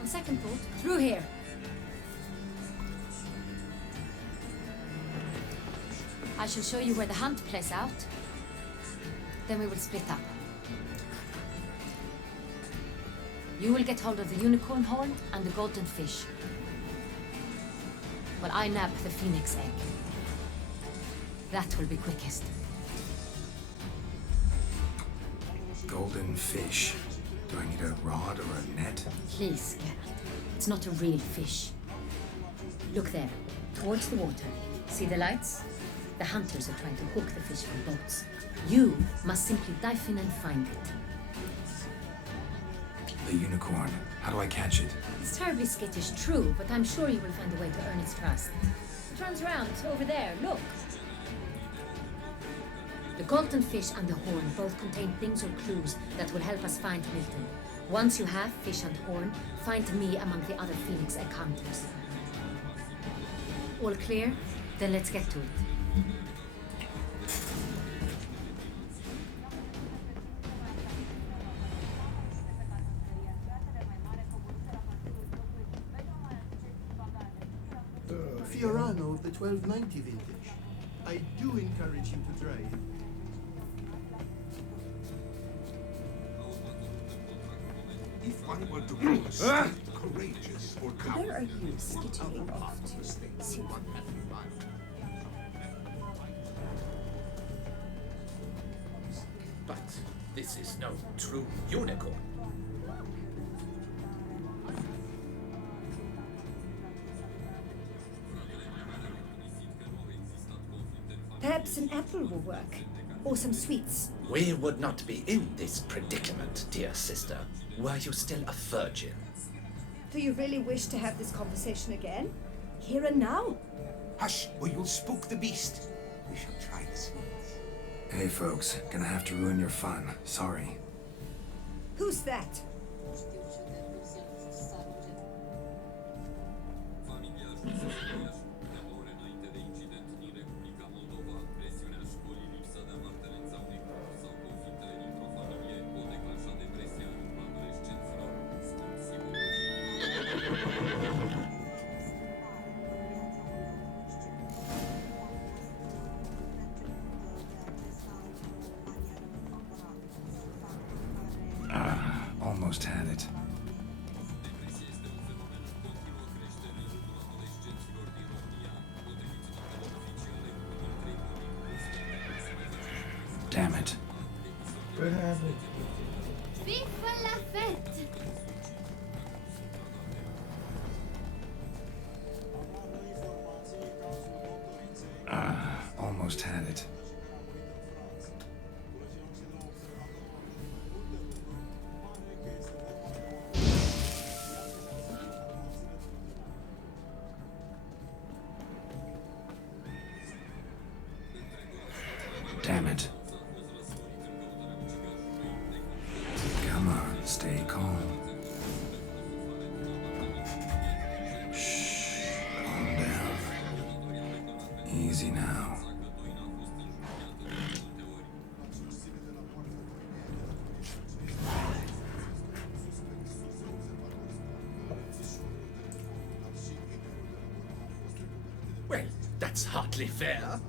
On second thought, through here. I shall show you where the hunt plays out. Then we will split up. You will get hold of the unicorn horn and the golden fish, while I nab the phoenix egg. That will be quickest. Golden fish. Do I need a rod or a net? Please, Geralt. It's not a real fish. Look there, towards the water. See the lights? The hunters are trying to hook the fish from boats. You must simply dive in and find it. The unicorn. How do I catch it? It's terribly skittish, true, but I'm sure you will find a way to earn its trust. It runs around over there, look. The golden fish and the horn both contain things or clues that will help us find Milton. Once you have fish and horn, find me among the other phoenix egg hunters. All clear? Then let's get to it. Fiorano of the 1290 vintage. I do encourage you to try it. If one were to call a state courageous or cowardly, Where are you skittering off to? one had been violent. But this is no true unicorn. Perhaps an apple will work. Or some sweets. We would not be in this predicament, dear sister, were you still a virgin. Do you really wish to have this conversation again? Here and now? Hush, or you'll spook the beast. We shall try the sweets. Hey folks, gonna have to ruin your fun. Sorry. Who's that? Almost had it. Damn it. What happened? Vive la fête! Almost had it. Damn it. Come on, stay calm. Shh, calm down. Easy now. Well, that's hardly fair.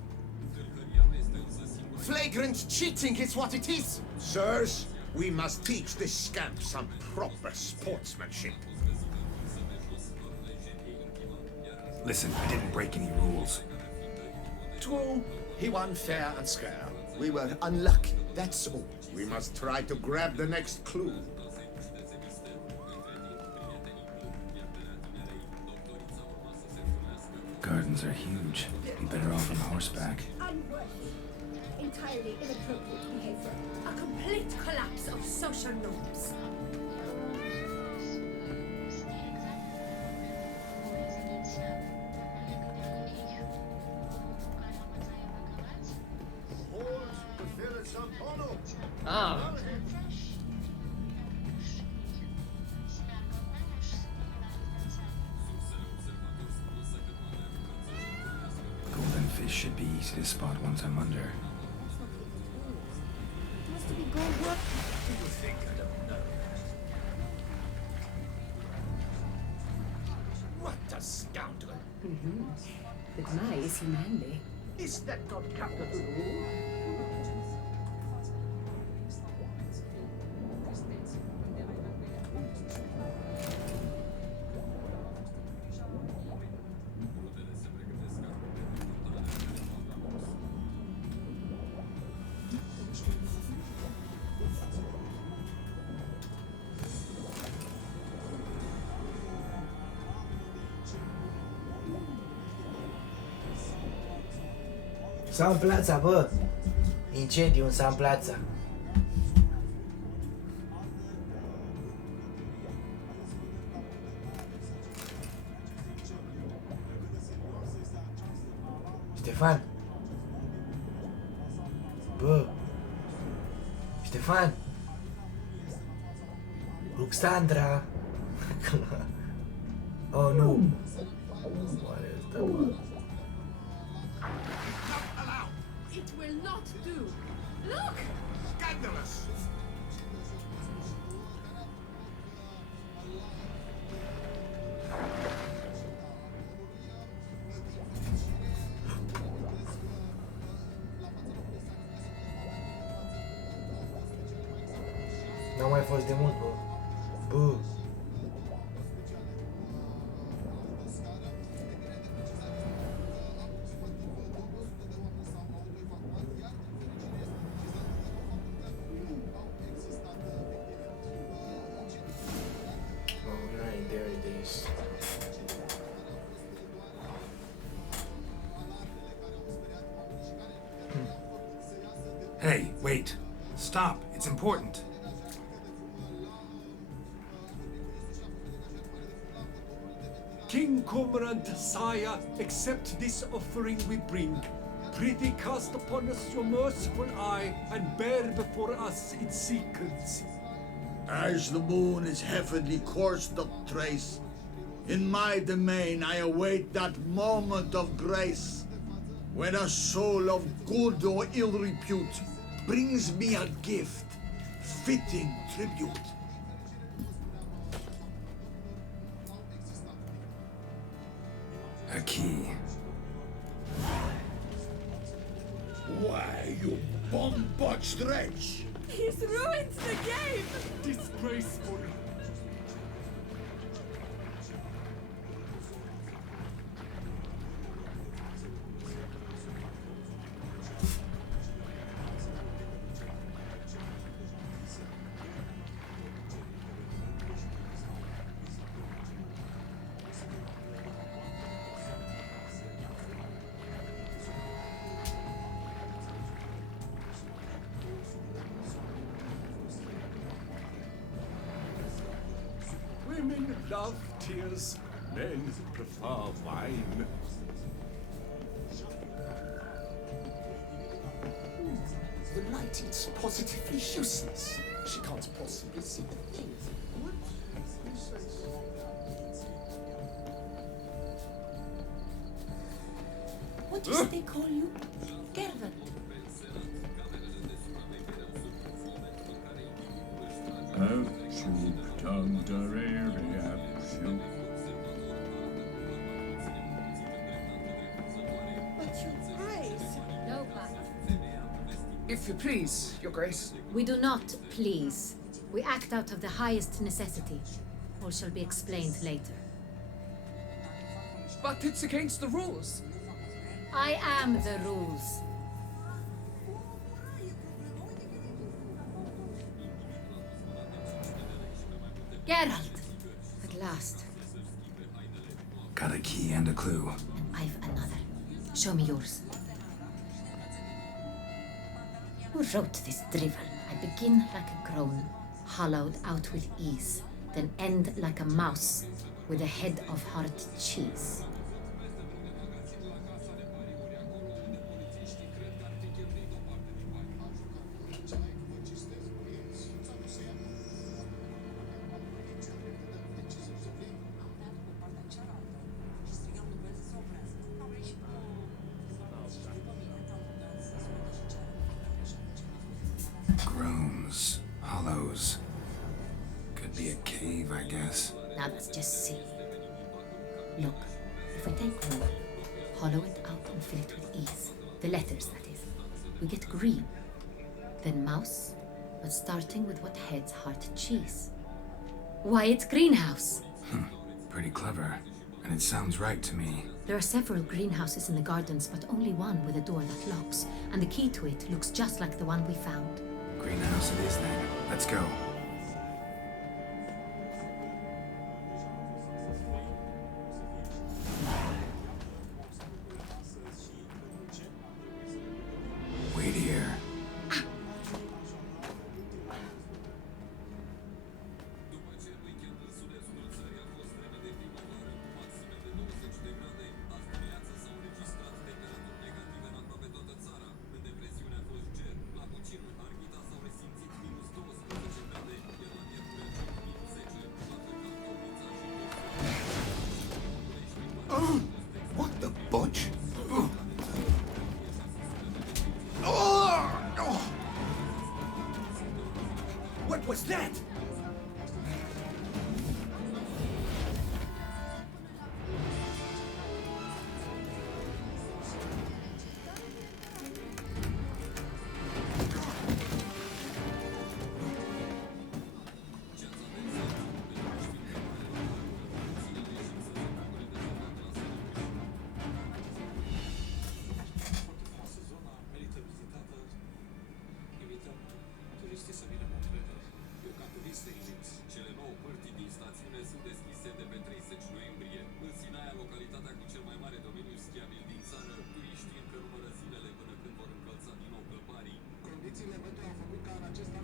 Flagrant cheating is what it is. Sirs, we must teach this scamp some proper sportsmanship. Listen, I didn't break any rules. True, he won fair and square. We were unlucky, that's all. We must try to grab the next clue. Gardens are huge. Be better off on horseback. Unworthy. Entirely inappropriate behavior. A complete collapse of social norms. Ah. Golden fish should be easy to spot once I'm under. Must be gold work. Do you think I don't know? What a scoundrel! But my, is he manly? Is that not capital rule? S-a în plața, bă! Incendiu în San Plața. Ștefan! Bă! Ștefan! Ruxandra! Oh, nu! Oare ăsta, bă? It will not do. Look! Scandalous! N-au mai fost de mult, bă. Bă! Hey, wait. Stop. It's important. King Cormorant, sire, accept this offering we bring. Prithee cast upon us your merciful eye, and bear before us its secrets. As the moon its heavenly course doth trace, in my domain I await that moment of grace, when a soul of good or ill repute brings me a gift, fitting tribute. A key. Why, you bomb-botched wretch! He's ruined the game! Disgraceful. Women love tears, men prefer wine. The light is positively useless. She can't possibly see the thing. What is it they call you? Gervant. But your eyes. No, but. If you please, Your Grace. We do not please. We act out of the highest necessity. All shall be explained later. But it's against the rules. I am the rules. Geralt! At last. Got a key and a clue. I've another. Show me yours. Who wrote this drivel? I begin like a groan, hollowed out with ease, then end like a mouse with a head of hard cheese. Groans, hollows. Could be a cave, I guess. Now that's just silly. Look, if we take wood, hollow it out and fill it with ease, the letters, that is, we get green. Then mouse, but starting with what heads heart cheese. Why, it's greenhouse. Pretty clever. And it sounds right to me. There are several greenhouses in the gardens, but only one with a door that locks, and the key to it looks just like the one we found. Greenhouse it is then. Let's go. Wait here. What the butch? What was that?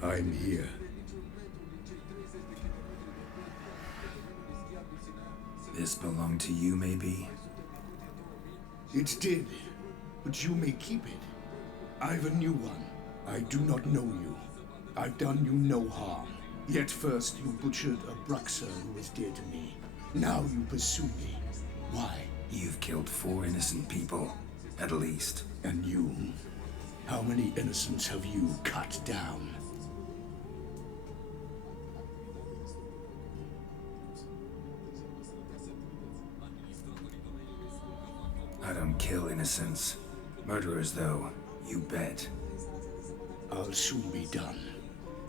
I'm here. This belonged to you, maybe? It did, but you may keep it. I've a new one. I do not know you. I've done you no harm. Yet first you butchered a Bruxer who was dear to me. Now you pursue me. Why? You've killed 4 innocent people, at least. And you? How many innocents have you cut down? I don't kill innocents. Murderers, though, you bet. I'll soon be done.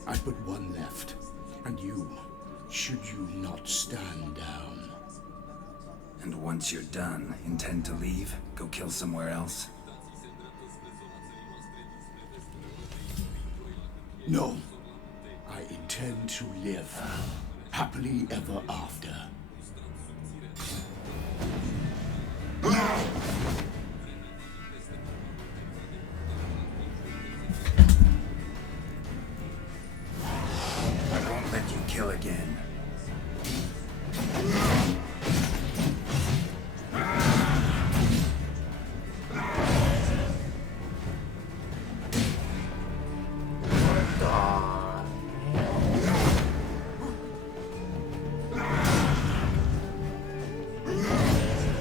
I've but one left. And you, should you not stand down. And once you're done, intend to leave? Go kill somewhere else? No. I intend to live. Happily ever after. I won't let you kill again.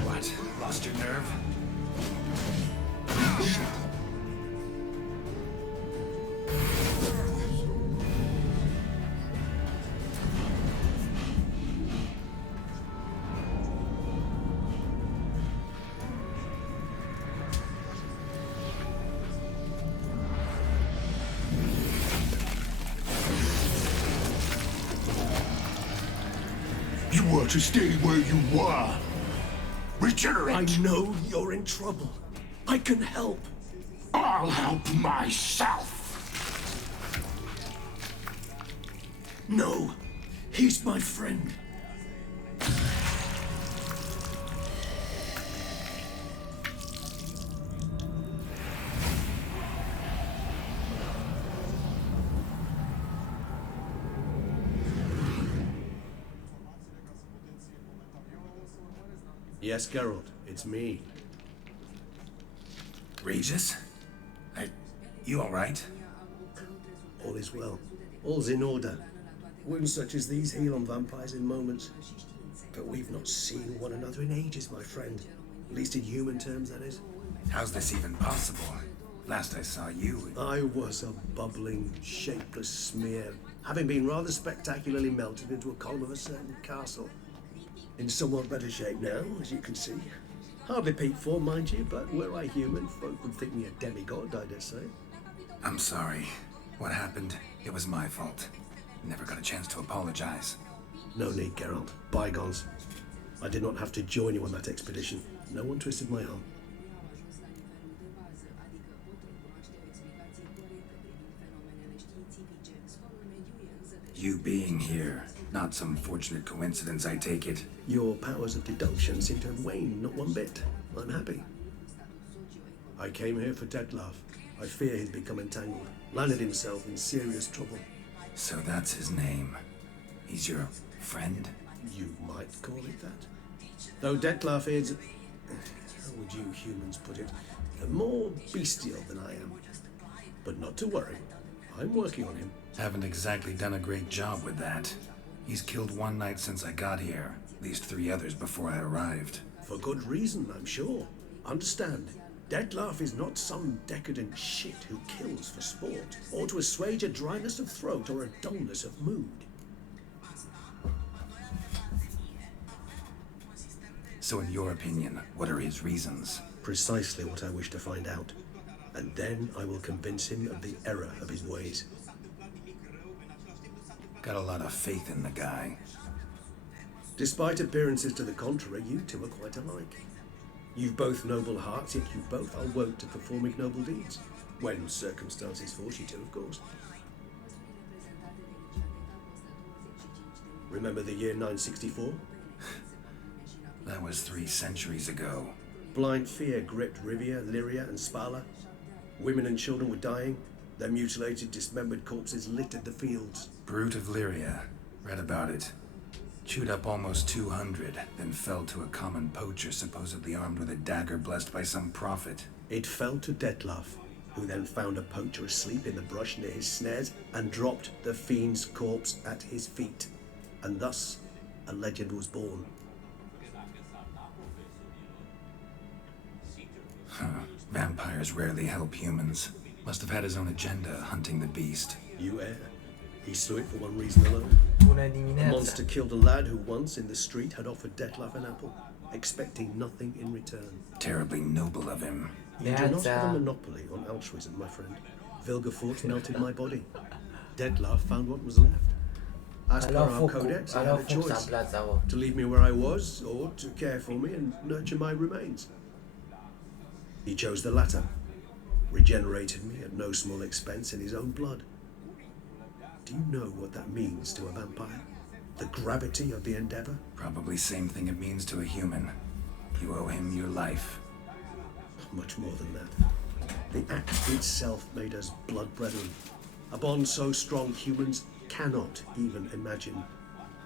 What? Lost your nerve? You were to stay where you were. Regenerate! I know you're in trouble. I can help. I'll help myself. No, he's my friend. Yes, Geralt, it's me. Regis? You alright? All is well. All's in order. Wounds such as these heal on vampires in moments. But we've not seen one another in ages, my friend. At least in human terms, that is. How's this even possible? Last I saw you... I was a bubbling, shapeless smear, having been rather spectacularly melted into a column of a certain castle. In somewhat better shape now, as you can see. Hardly peak form, mind you, but were I human, folk would think me a demigod, I dare say. I'm sorry. What happened? It was my fault. Never got a chance to apologize. No need, Geralt. Bygones. I did not have to join you on that expedition. No one twisted my arm. You being here, not some fortunate coincidence, I take it. Your powers of deduction seem to have waned, not one bit. I'm happy. I came here for Detlef. I fear he's become entangled, landed himself in serious trouble. So that's his name. He's your friend? You might call it that. Though Detlef is, how would you humans put it, more bestial than I am. But not to worry. I'm working on him. Haven't exactly done a great job with that. He's killed one knight since I got here. At least 3 others before I arrived. For good reason, I'm sure. Understand, Detlef is not some decadent shit who kills for sport, or to assuage a dryness of throat or a dullness of mood. So in your opinion, what are his reasons? Precisely what I wish to find out. And then I will convince him of the error of his ways. Got a lot of faith in the guy. Despite appearances to the contrary, you two are quite alike. You've both noble hearts, yet you both are wont to perform ignoble deeds. When circumstances force you to, of course. Remember the year 964? That was 3 centuries ago. Blind fear gripped Rivia, Lyria, and Spala. Women and children were dying. Their mutilated, dismembered corpses littered the fields. Brute of Lyria. Read about it. Chewed up almost 200, then fell to a common poacher supposedly armed with a dagger blessed by some prophet. It fell to Detlef, who then found a poacher asleep in the brush near his snares and dropped the fiend's corpse at his feet. And thus, a legend was born. Huh. Vampires rarely help humans. Must have had his own agenda, hunting the beast. You err. He slew it for one reason alone. The monster killed a lad who once in the street had offered Detlef an apple, expecting nothing in return. Terribly noble of him. You do not have a monopoly on altruism, my friend. Vilgefortz melted my body. Detlef found what was left. As per our codex, I had a choice. To leave me where I was, or to care for me and nurture my remains. He chose the latter. Regenerated me at no small expense in his own blood. Do you know what that means to a vampire? The gravity of the endeavor? Probably same thing it means to a human. You owe him your life. Much more than that. The act itself made us blood brethren. A bond so strong humans cannot even imagine.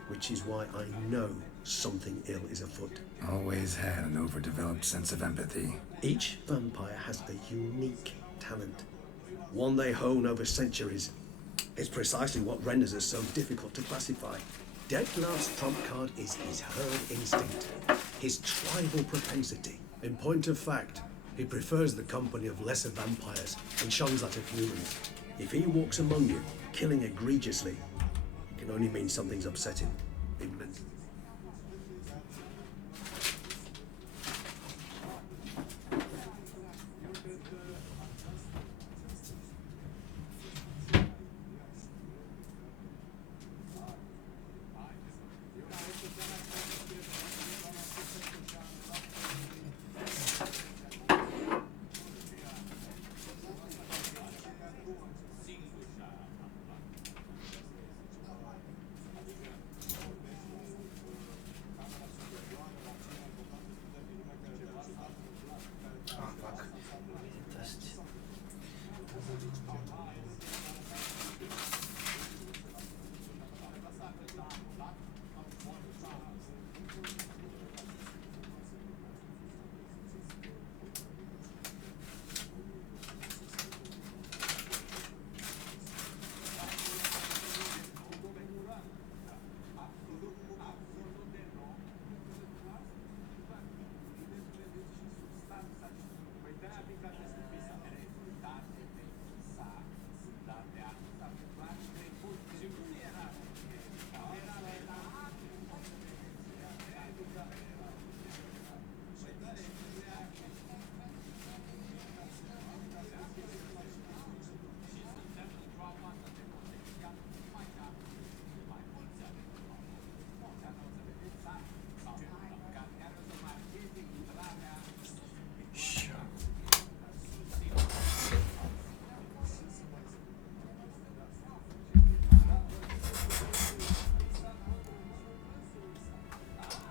Which is why I know something ill is afoot. Always had an overdeveloped sense of empathy. Each vampire has a unique talent. One they hone over centuries. It's precisely what renders us so difficult to classify. Detlef's trump card is his herd instinct, his tribal propensity. In point of fact, he prefers the company of lesser vampires and shuns that of humans. If he walks among you, killing egregiously, it can only mean something's upsetting. Ignorant.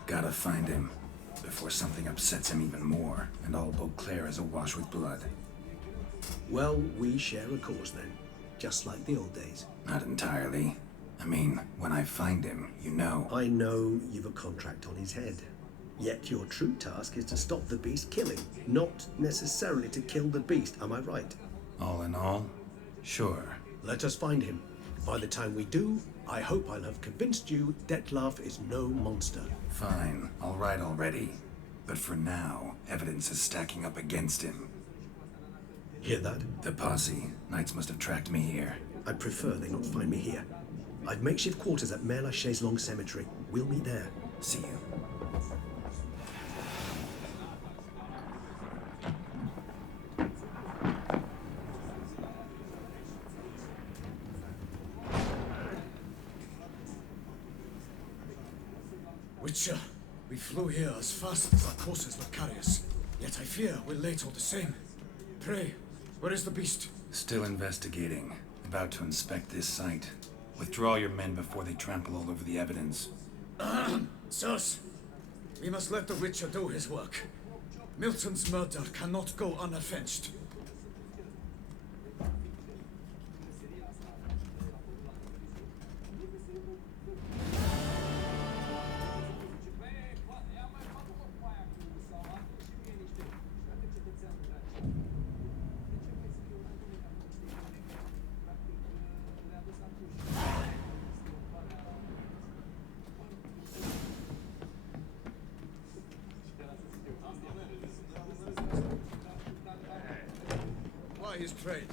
Gotta find him, before something upsets him even more, and all Beauclair is awash with blood. Well, we share a cause then, just like the old days. Not entirely. I mean, when I find him, you know. I know you've a contract on his head. Yet your true task is to stop the beast killing, not necessarily to kill the beast, am I right? All in all, sure. Let us find him. By the time we do, I hope I'll have convinced you Detlef is no monster. Fine, all right already. But for now, evidence is stacking up against him. Hear that? The posse. Knights must have tracked me here. I'd prefer they not find me here. I've makeshift quarters at Mère Lachaise Long Cemetery. We'll meet there. See you. Witcher, we flew here as fast as our horses would carry us. Yet I fear we're late all the same. Pray, where is the beast? Still investigating. About to inspect this site. Withdraw your men before they trample all over the evidence. Sirs, we must let the Witcher do his work. Milton's murder cannot go unavenged. friend.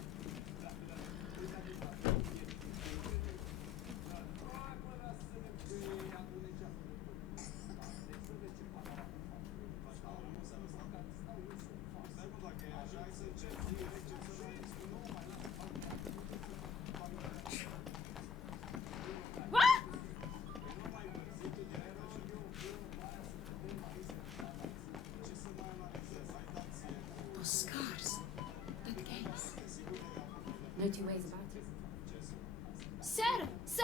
Those scars. That gaze. No two ways about it. Sir! Sir!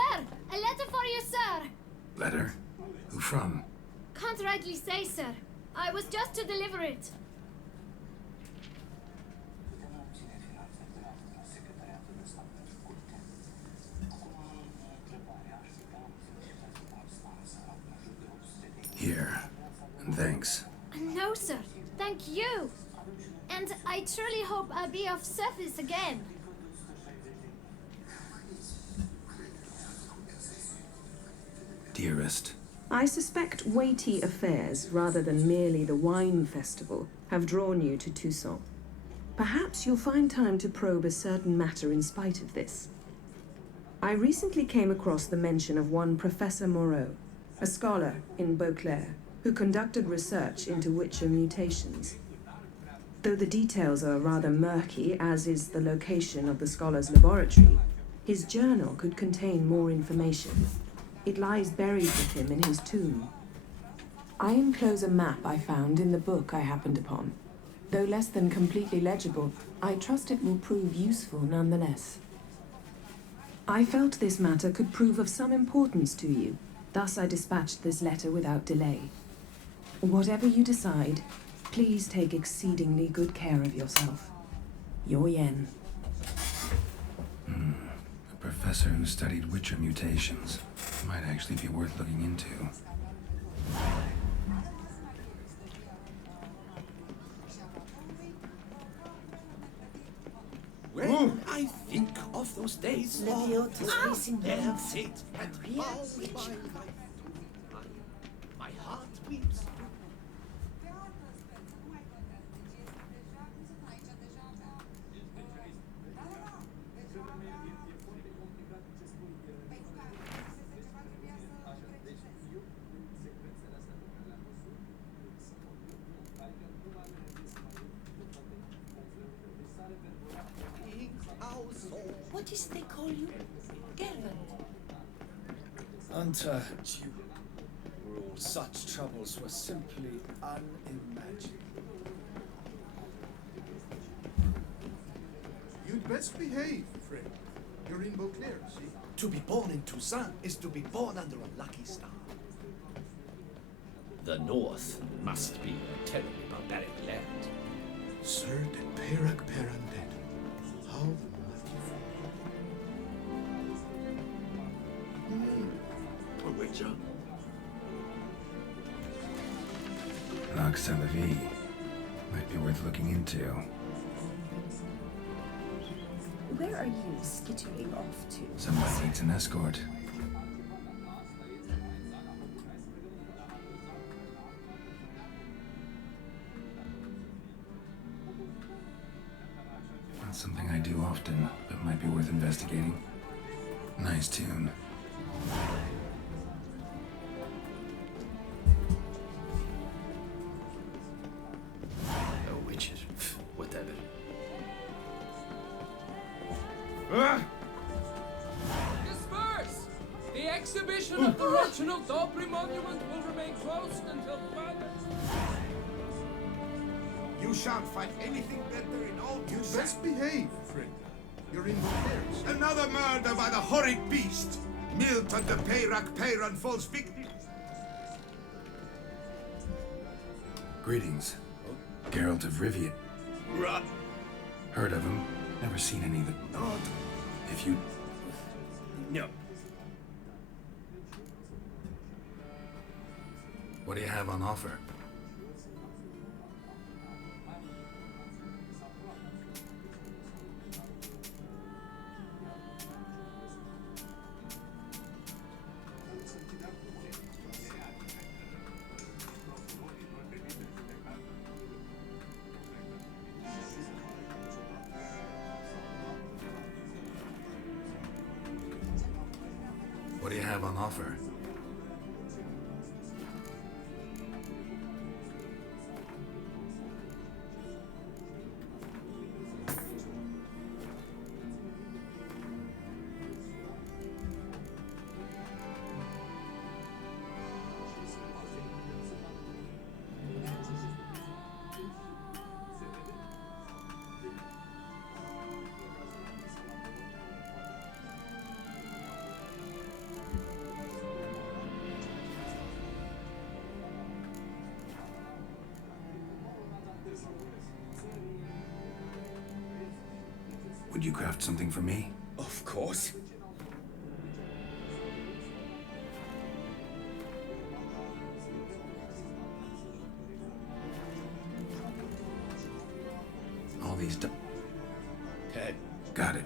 A letter for you, sir! Letter? Who from? Can't rightly say, sir. I was just to deliver it. Here. And thanks. No, sir. Thank you. And I truly hope I'll be of service again. Dearest. I suspect weighty affairs, rather than merely the wine festival, have drawn you to Toussaint. Perhaps you'll find time to probe a certain matter in spite of this. I recently came across the mention of one Professor Moreau, a scholar in Beauclair, who conducted research into Witcher mutations. Though the details are rather murky, as is the location of the scholar's laboratory, his journal could contain more information. It lies buried with him in his tomb. I enclose a map I found in the book I happened upon. Though less than completely legible, I trust it will prove useful nonetheless. I felt this matter could prove of some importance to you, thus I dispatched this letter without delay. Whatever you decide, please take exceedingly good care of yourself. Your Yen. A professor who studied Witcher mutations. Might actually be worth looking into. When I think of those days, there sit and bow in my heart weeps. What is they call you? Gervant. Unto you, rule such troubles were simply unimaginable. You'd best behave, friend. You're in Beauclair, see? To be born in Toussaint is to be born under a lucky star. The North must be a terribly barbaric land. Sir de Peyrac Perundead. How A witcher. Nox a la vie. Might be worth looking into. Where are you skittering off to? Someone needs an escort. Not something I do often, but might be worth investigating. Nice tune. Oh, witches. Whatever. Disperse! The exhibition of the Reginald Dobry monument will remain closed until further. You shan't find anything better in all You'd Toussaint. best behave, friend. You're in Beauclair, see? Another murder by the horrid beast! Milton de Peyrac Peyran falls victim. Greetings. Geralt of Rivia. Heard of him. Never seen any that... If you... No. What do you have on offer? have on offer? Would you craft something for me? Of course. All these Ted. Got it.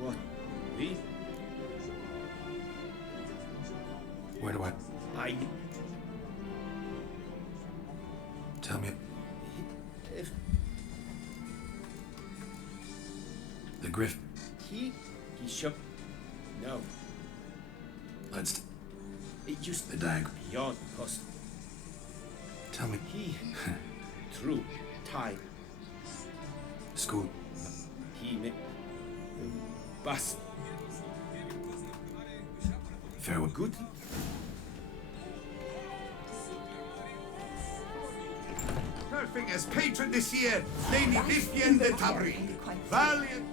What? We? Where do I... Tell me. If The Griff. he shook... No. Let's... It used The Dag. beyond possible. Tell me. He... through time. School. He made... Bust. Farewell. Good. Surfing as patron this year, Lady Vivienne de Tabry. Valiant.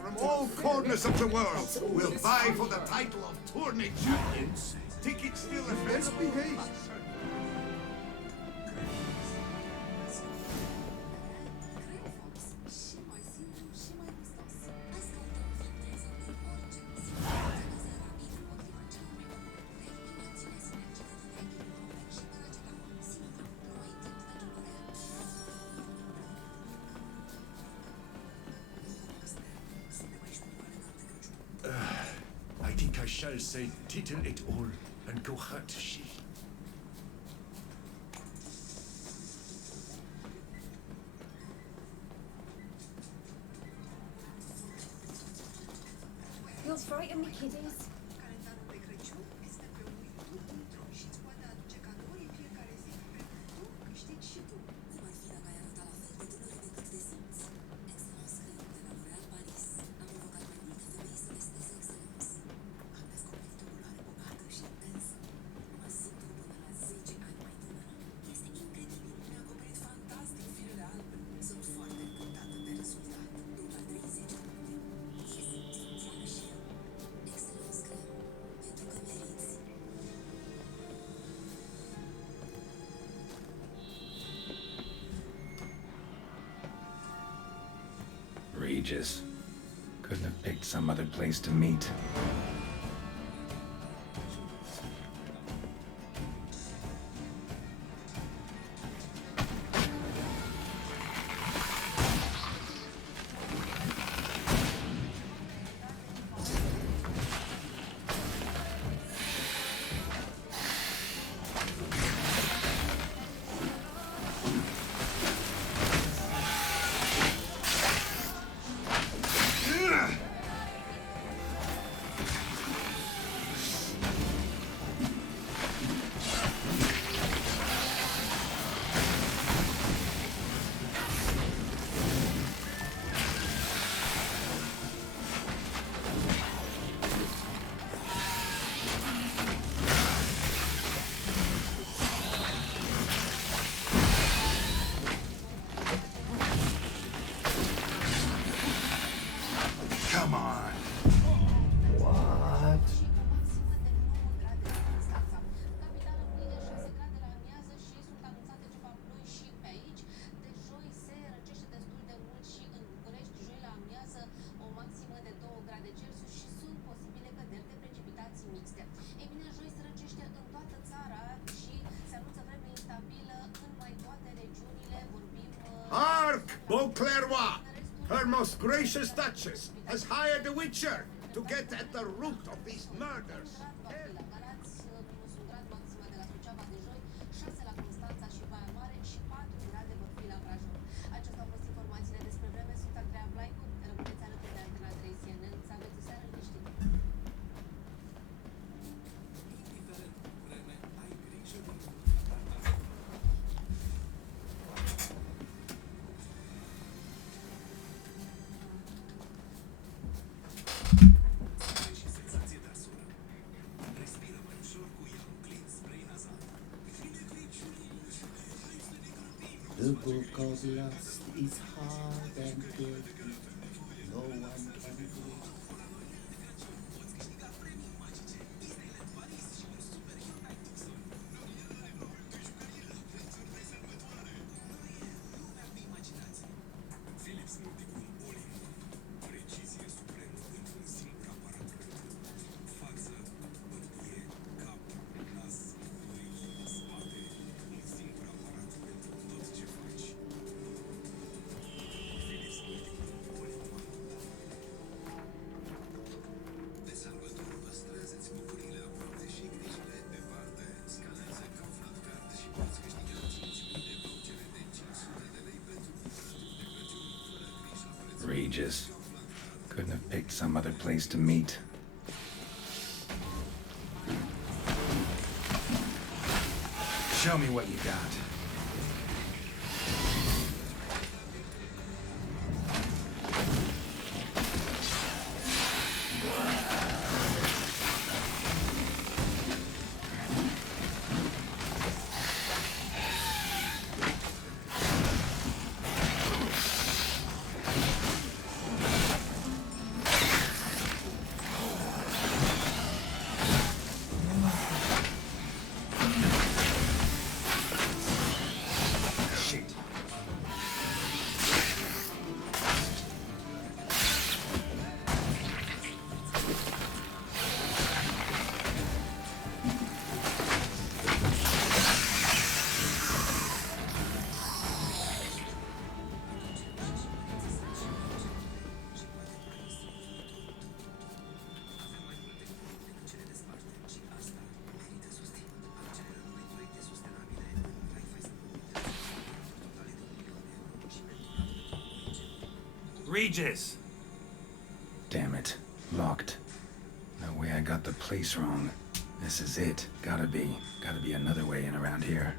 From all corners of the world will vie for the title of tourney champions. Tickets still available. I think I shall say title it all and go hurt she. You'll frighten me, kiddies. Regis. Couldn't have picked some other place to meet. Come on. What? Hark, Beauclerc! Her most gracious Duchess has hired a witcher. to get at the root of these murders. The book of lust is hard and good. No one can do it. Regis. Couldn't have picked some other place to meet. Show me what you got. Regis! Damn it. Locked. No way I got the place wrong. This is it. Gotta be. Gotta be another way in around here.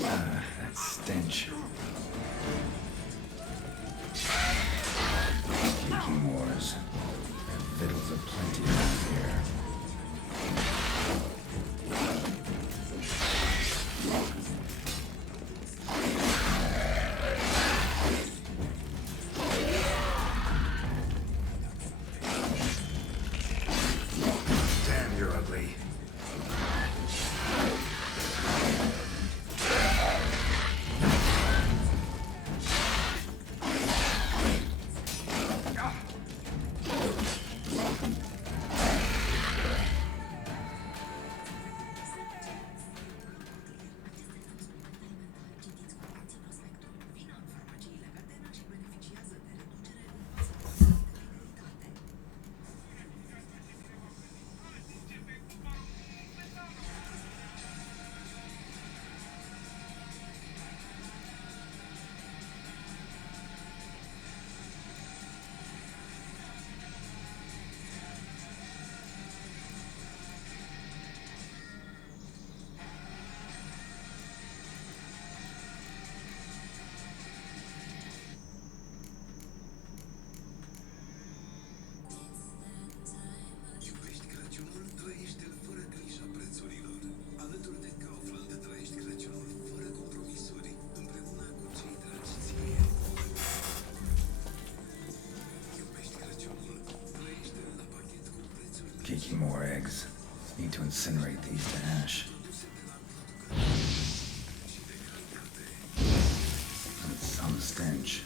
That stench. Keeping wars. And victuals aplenty around here. Damn, you're ugly. Kicking more eggs. Need to incinerate these to ash. That's some stench.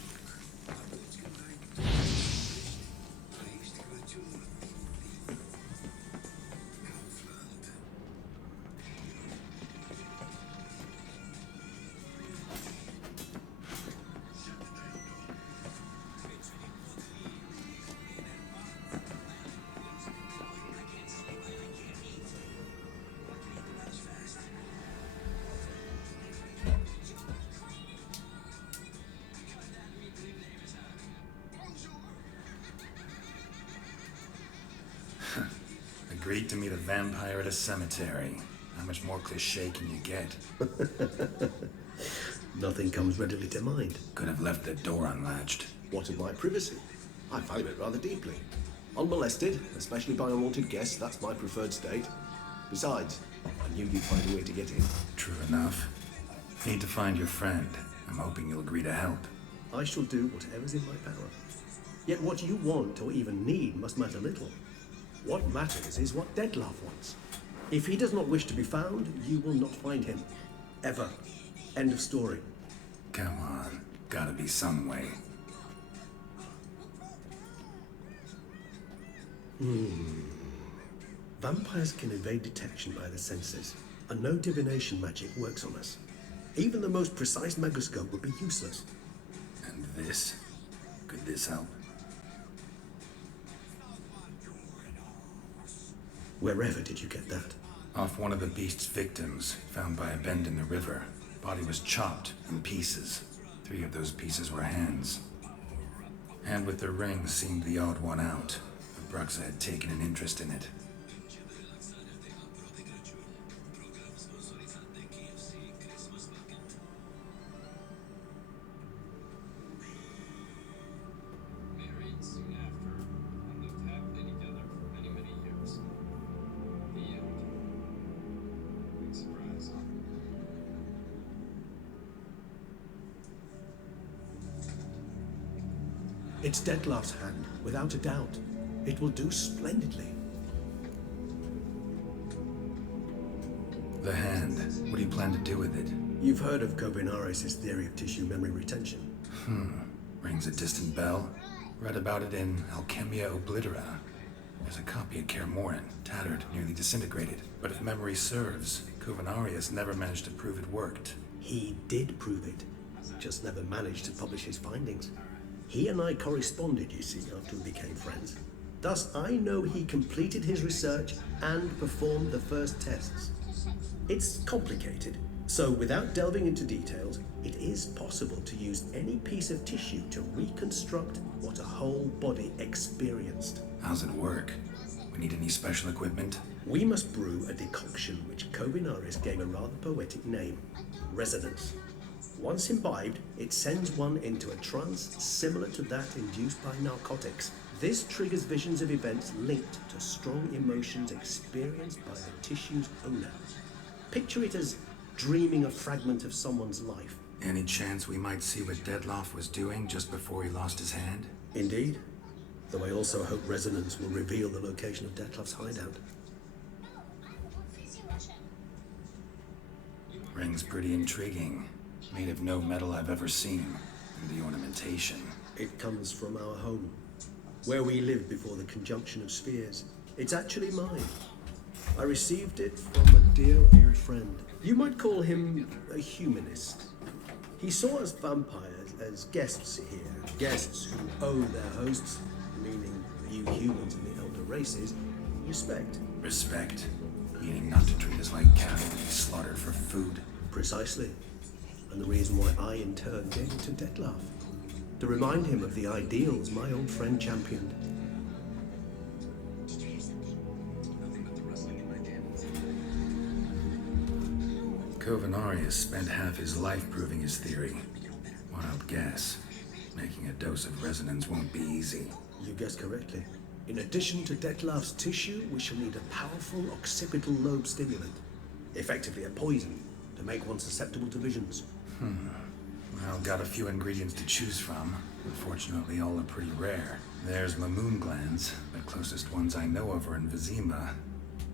Agreed to meet a vampire at a cemetery. How much more cliché can you get? Nothing comes readily to mind. Could have left the door unlatched. What of my privacy? I value it rather deeply. Unmolested, especially by unwanted guests, that's my preferred state. Besides, I knew you'd find a way to get in. True enough. Need to find your friend. I'm hoping you'll agree to help. I shall do whatever's in my power. Yet what you want or even need must matter little. What matters is what Dettlaff wants. If he does not wish to be found, you will not find him. Ever. End of story. Come on. Gotta be some way. Vampires can evade detection by the senses, and no divination magic works on us. Even the most precise megoscope would be useless. And this? Could this help? Wherever did you get that? Off one of the beast's victims, found by a bend in the river. Body was chopped in pieces. 3 of those pieces were hands. Hand with the ring seemed the odd one out. But Bruxa had taken an interest in it. It's Dettlaff's hand, without a doubt. It will do splendidly. The hand. What do you plan to do with it? You've heard of Kovinaris' theory of tissue memory retention. Rings a distant bell. Read about it in Alchemia Oblitera. There's a copy at Kermoran, tattered, nearly disintegrated. But if memory serves, Kovinaris never managed to prove it worked. He did prove it, just never managed to publish his findings. He and I corresponded, you see, after we became friends. Thus, I know he completed his research and performed the first tests. It's complicated, so without delving into details, it is possible to use any piece of tissue to reconstruct what a whole body experienced. How's it work? We need any special equipment? We must brew a decoction which Kovinaris gave a rather poetic name, resonance. Once imbibed, it sends one into a trance similar to that induced by narcotics. This triggers visions of events linked to strong emotions experienced by the tissue's owner. Picture it as dreaming a fragment of someone's life. Any chance we might see what Dettlaff was doing just before he lost his hand? Indeed. Though I also hope resonance will reveal the location of Dettlaff's hideout. Ring's pretty intriguing. Made of no metal I've ever seen. And the ornamentation. It comes from our home, where we lived before the conjunction of spheres. It's actually mine. I received it from a dear old friend. You might call him a humanist. He saw us vampires as guests here, guests who owe their hosts, meaning you humans and the elder races, respect. Respect? Meaning not to treat us like cattle to be slaughtered for food? Precisely. And the reason why I in turn gave it to Dettlaff. To remind him of the ideals my old friend championed. Kovinaris spent half his life proving his theory. Wild guess. Making a dose of resonance won't be easy. You guessed correctly. In addition to Dettlaff's tissue, we shall need a powerful occipital lobe stimulant. Effectively a poison, to make one susceptible to visions. Well, got a few ingredients to choose from. Unfortunately, all are pretty rare. There's Mamoon glands, the closest ones I know of are in Vizima.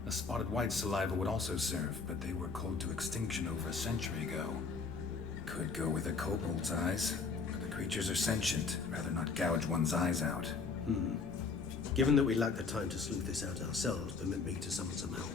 A spotted white saliva would also serve, but they were cold to extinction over a century ago. Could go with a kobold's eyes, but the creatures are sentient. Rather not gouge one's eyes out. Given that we lack the time to sleuth this out ourselves, permit me to summon some help.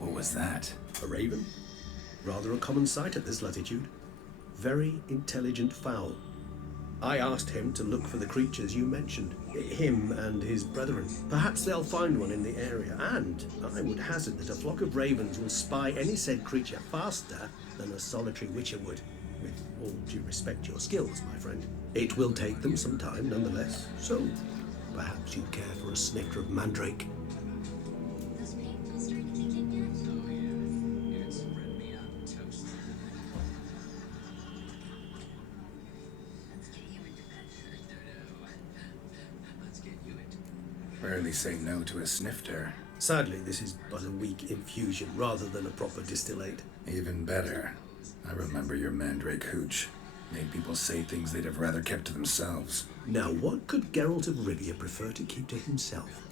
What was that? A raven. Rather a common sight at this latitude. Very intelligent fowl. I asked him to look for the creatures you mentioned. Him and his brethren. Perhaps they'll find one in the area, and I would hazard that a flock of ravens will spy any said creature faster than a solitary witcher would. With all due respect to your skills, my friend. It will take them some time, nonetheless, so perhaps you'd care for a snifter of mandrake. Rarely say no to a snifter. Sadly, this is but a weak infusion rather than a proper distillate. Even better. I remember your mandrake hooch. Made people say things they'd have rather kept to themselves. Now, what could Geralt of Rivia prefer to keep to himself?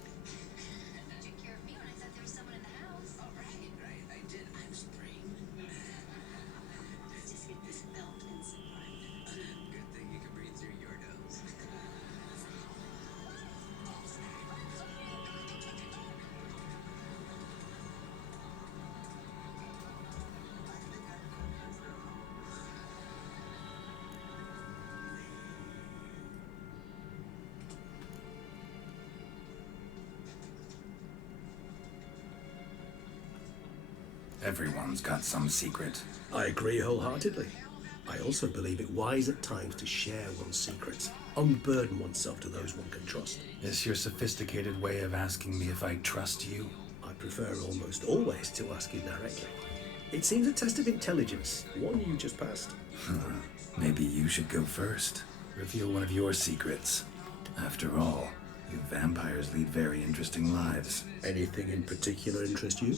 Everyone's got some secret. I agree wholeheartedly. I also believe it wise at times to share one's secrets, unburden oneself to those one can trust. Is your sophisticated way of asking me if I trust you? I prefer almost always to ask you directly. It seems a test of intelligence, one you just passed. Maybe you should go first. Reveal one of your secrets. After all, you vampires lead very interesting lives. Anything in particular interest you?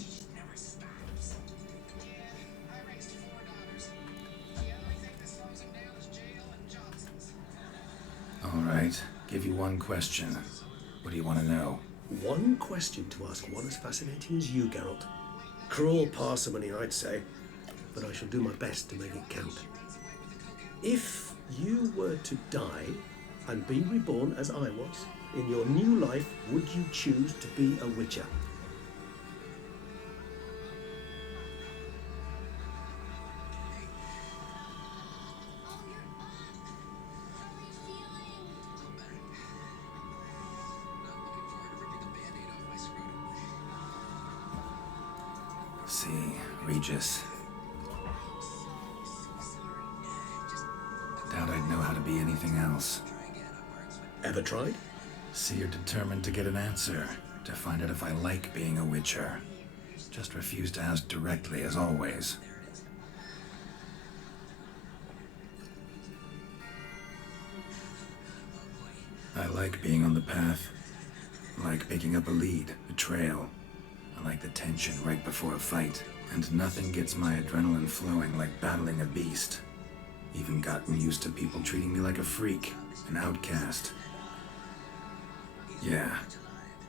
All right, give you one question. What do you want to know? One question to ask one as fascinating as you, Geralt. Cruel parsimony, I'd say, but I shall do my best to make it count. If you were to die and be reborn as I was, in your new life, would you choose to be a witcher? See, Regis. Doubt I'd know how to be anything else. Ever tried? See, you're determined to get an answer, to find out if I like being a witcher. Just refuse to ask directly, as always. I like being on the path. I like picking up a lead, a trail. I like the tension right before a fight, and nothing gets my adrenaline flowing like battling a beast. Even gotten used to people treating me like a freak, an outcast. Yeah,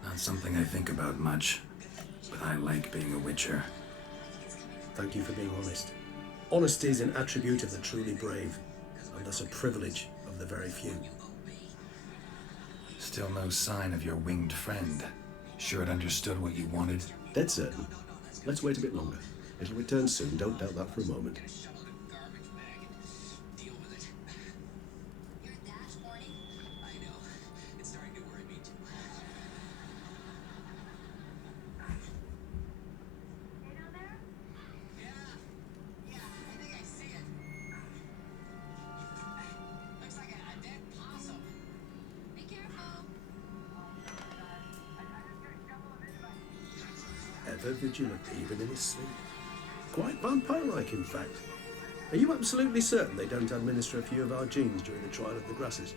not something I think about much, but I like being a witcher. Thank you for being honest. Honesty is an attribute of the truly brave, and thus a privilege of the very few. Still no sign of your winged friend. Sure it understood what you wanted? Dead certain. Let's wait a bit longer. It'll return soon, don't doubt that for a moment. Ever vigilant, even in his sleep. Quite vampire-like, in fact. Are you absolutely certain they don't administer a few of our genes during the trial of the grasses?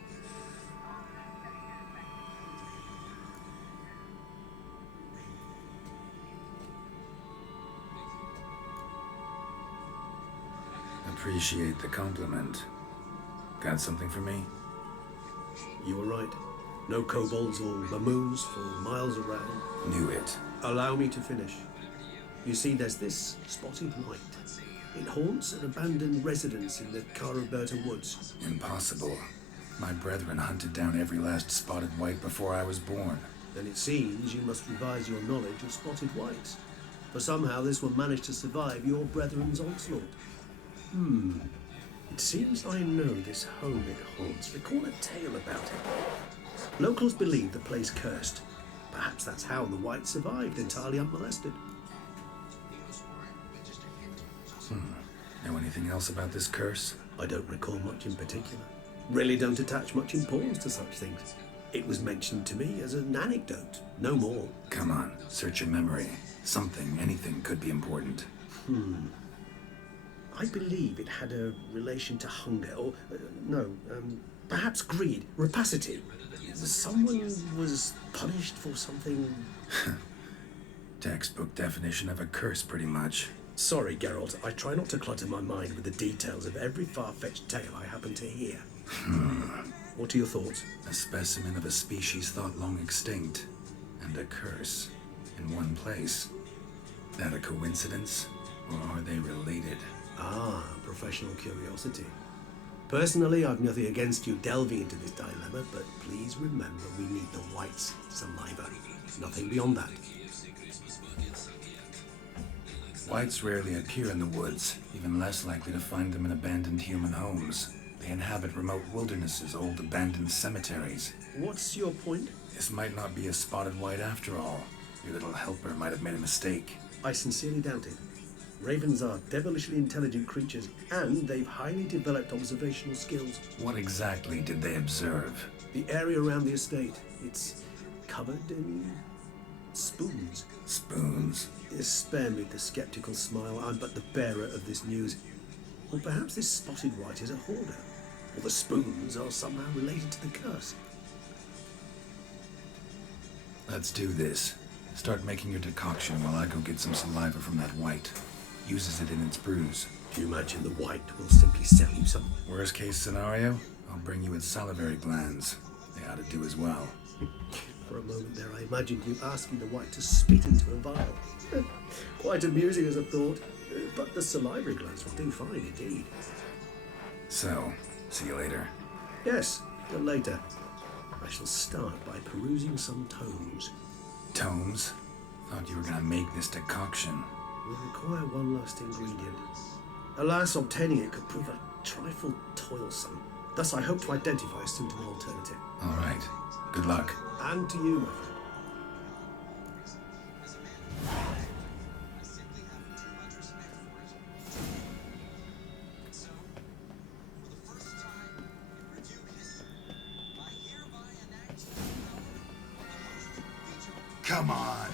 Appreciate the compliment. Got something for me? You were right. No kobolds or mamoons for miles around. Knew it. Allow me to finish. You see, there's this spotted white. It haunts an abandoned residence in the Caraberta woods. Impossible. My brethren hunted down every last spotted white before I was born. Then it seems you must revise your knowledge of spotted whites. but somehow this one managed to survive your brethren's onslaught. It seems I know this home it haunts. Recall a tale about it. Locals believe the place cursed. Perhaps that's how the White survived entirely unmolested. Know anything else about this curse? I don't recall much in particular. Really don't attach much importance to such things. It was mentioned to me as an anecdote, no more. Come on, search your memory. Something, anything could be important. I believe it had a relation to hunger, or, perhaps greed, rapacity. Someone was punished for something... Textbook definition of a curse, pretty much. Sorry, Geralt, I try not to clutter my mind with the details of every far-fetched tale I happen to hear. What are your thoughts? A specimen of a species thought long extinct, and a curse in one place. That a coincidence, or are they related? Ah, professional curiosity. Personally, I've nothing against you delving into this dilemma, but please remember we need the White's saliva. Nothing beyond that. Whites rarely appear in the woods, even less likely to find them in abandoned human homes. They inhabit remote wildernesses, old abandoned cemeteries. What's your point? This might not be a spotted white after all. Your little helper might have made a mistake. I sincerely doubt it. Ravens are devilishly intelligent creatures, and they've highly developed observational skills. What exactly did they observe? The area around the estate. It's covered in spoons. Spoons? Spare me the skeptical smile. I'm but the bearer of this news. Or perhaps this spotted white is a hoarder. Or the spoons are somehow related to the curse. Let's do this. Start making your decoction while I go get some saliva from that white. Uses it in its brews. Do you imagine the white will simply sell you some? Worst case scenario, I'll bring you its salivary glands. They ought to do as well. For a moment there, I imagined you asking the white to spit into a vial. Quite amusing as a thought, but the salivary glands will do fine indeed. So, see you later. Yes, till later. I shall start by perusing some tomes. Tomes? Thought you were gonna make this decoction. We require one last ingredient. Alas, obtaining it could prove a trifle toilsome. Thus, I hope to identify a suitable alternative. All right. Good luck. And to you, my friend. Come on.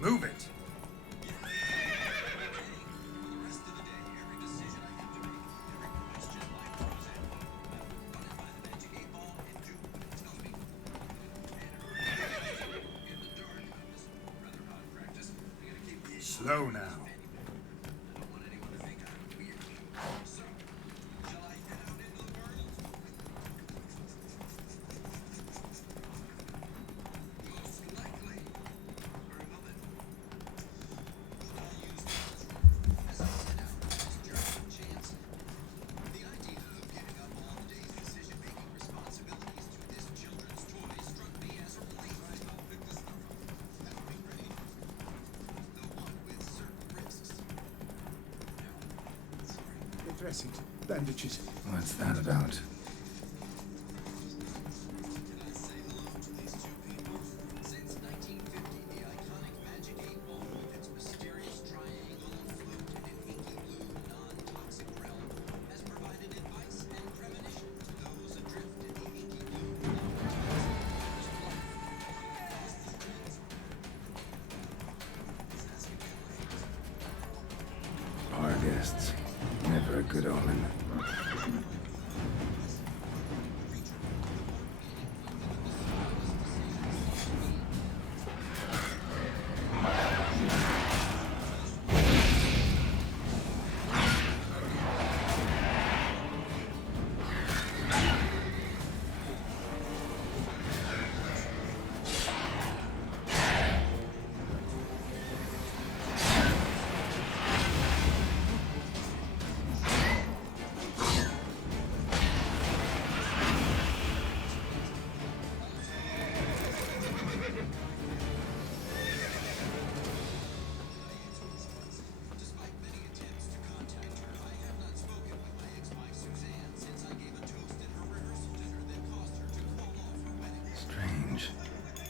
Move it. Slow now. dressings, bandages. What's that about? Our guests. Never a good omen. Strange.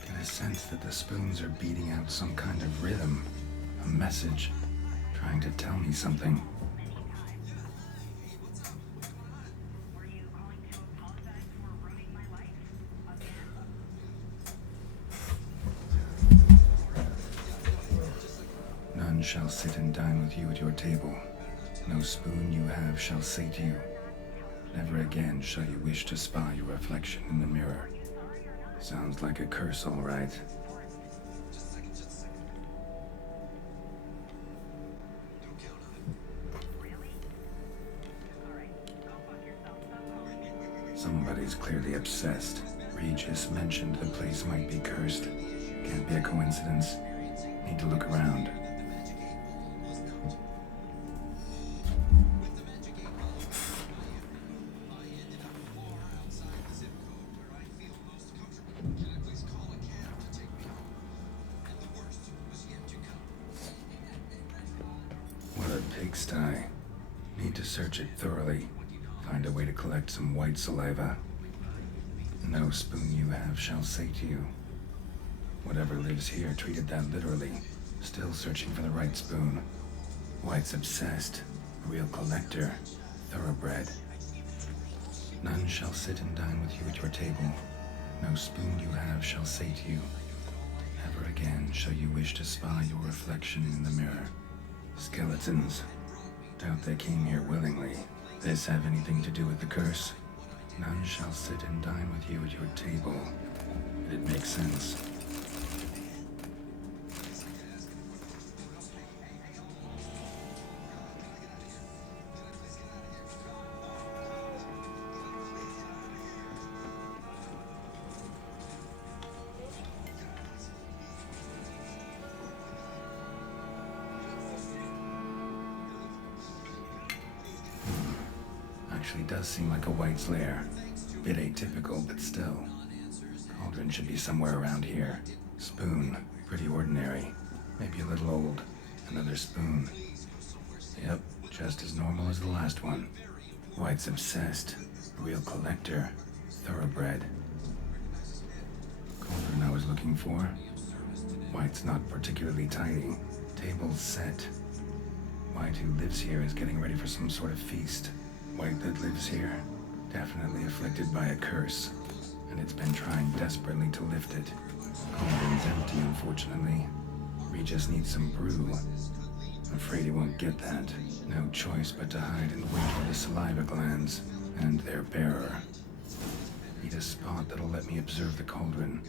Get a sense that the spoons are beating out some kind of rhythm, a message, trying to tell me something. None shall sit and dine with you at your table. No spoon you have shall say to you, never again shall you wish to spy your reflection in the mirror. Sounds like a curse, all right. Somebody's clearly obsessed. Regis mentioned the place might be cursed. Can't be a coincidence. Need to look around. What a pigsty. Need to search it thoroughly. Find a way to collect some white saliva. No spoon you have shall say to you. Whatever lives here treated that literally. Still searching for the right spoon. White's obsessed. A real collector. Thoroughbred. None shall sit and dine with you at your table. No spoon you have shall say to you, never again shall you wish to spy your reflection in the mirror. Skeletons. Doubt they came here willingly. This have anything to do with the curse? None shall sit and dine with you at your table. It makes sense. Actually does seem like a white's lair. Bit atypical, but still. Cauldron should be somewhere around here. Spoon, pretty ordinary. Maybe a little old. Another spoon. Yep, just as normal as the last one. White's obsessed. A real collector. Thoroughbred. Cauldron I was looking for. White's not particularly tidy. Table's set. White who lives here is getting ready for some sort of feast. White that lives here, definitely afflicted by a curse, and it's been trying desperately to lift it. Cauldron's empty, unfortunately. Regis needs some brew. Afraid he won't get that. No choice but to hide and wait for the saliva glands and their bearer. Need a spot that'll let me observe the cauldron.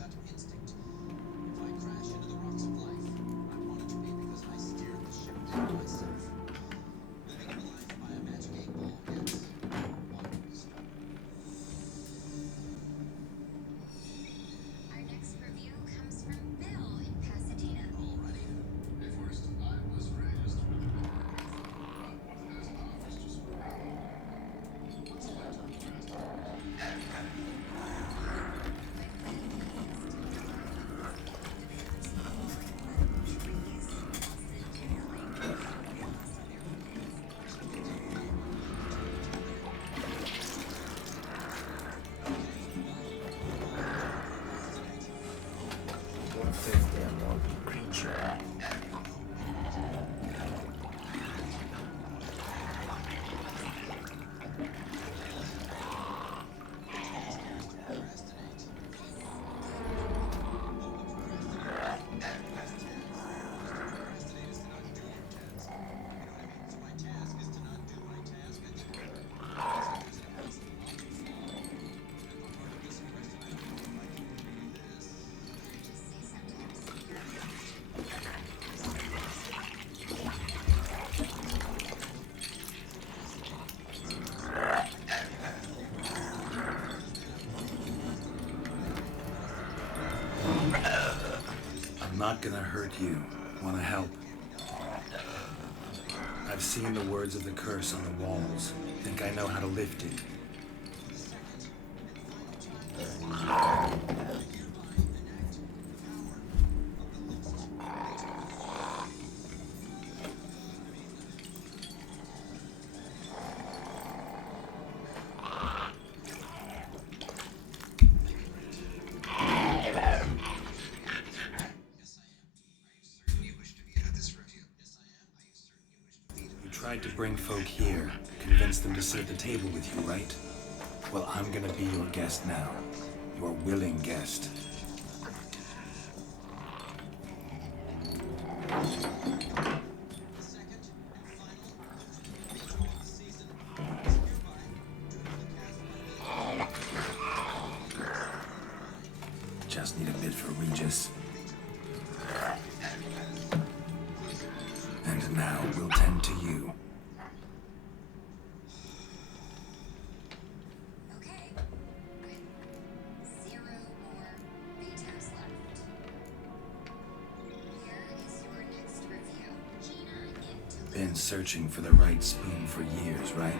not gonna hurt you. Wanna help? I've seen the words of the curse on the walls. Think I know how to lift it. Tried to bring folk here, convince them to sit at the table with you, right? Well, I'm gonna be your guest now. Your willing guest. Just need a bit for Regis. And now we'll tend to you. Been searching for the right spoon for years, right?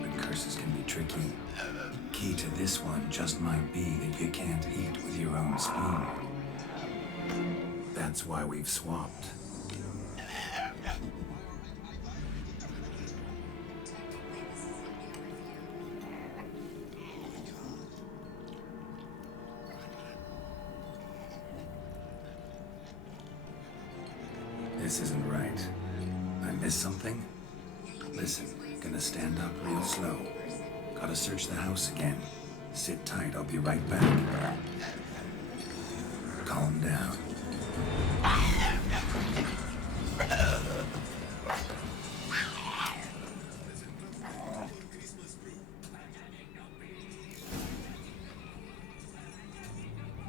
But curses can be tricky. Key to this one just might be that you can't eat with your own spoon. That's why we've swapped. This isn't right. I missed something? Listen, gonna stand up real slow. Gotta search the house again. Sit tight, I'll be right back. Calm down.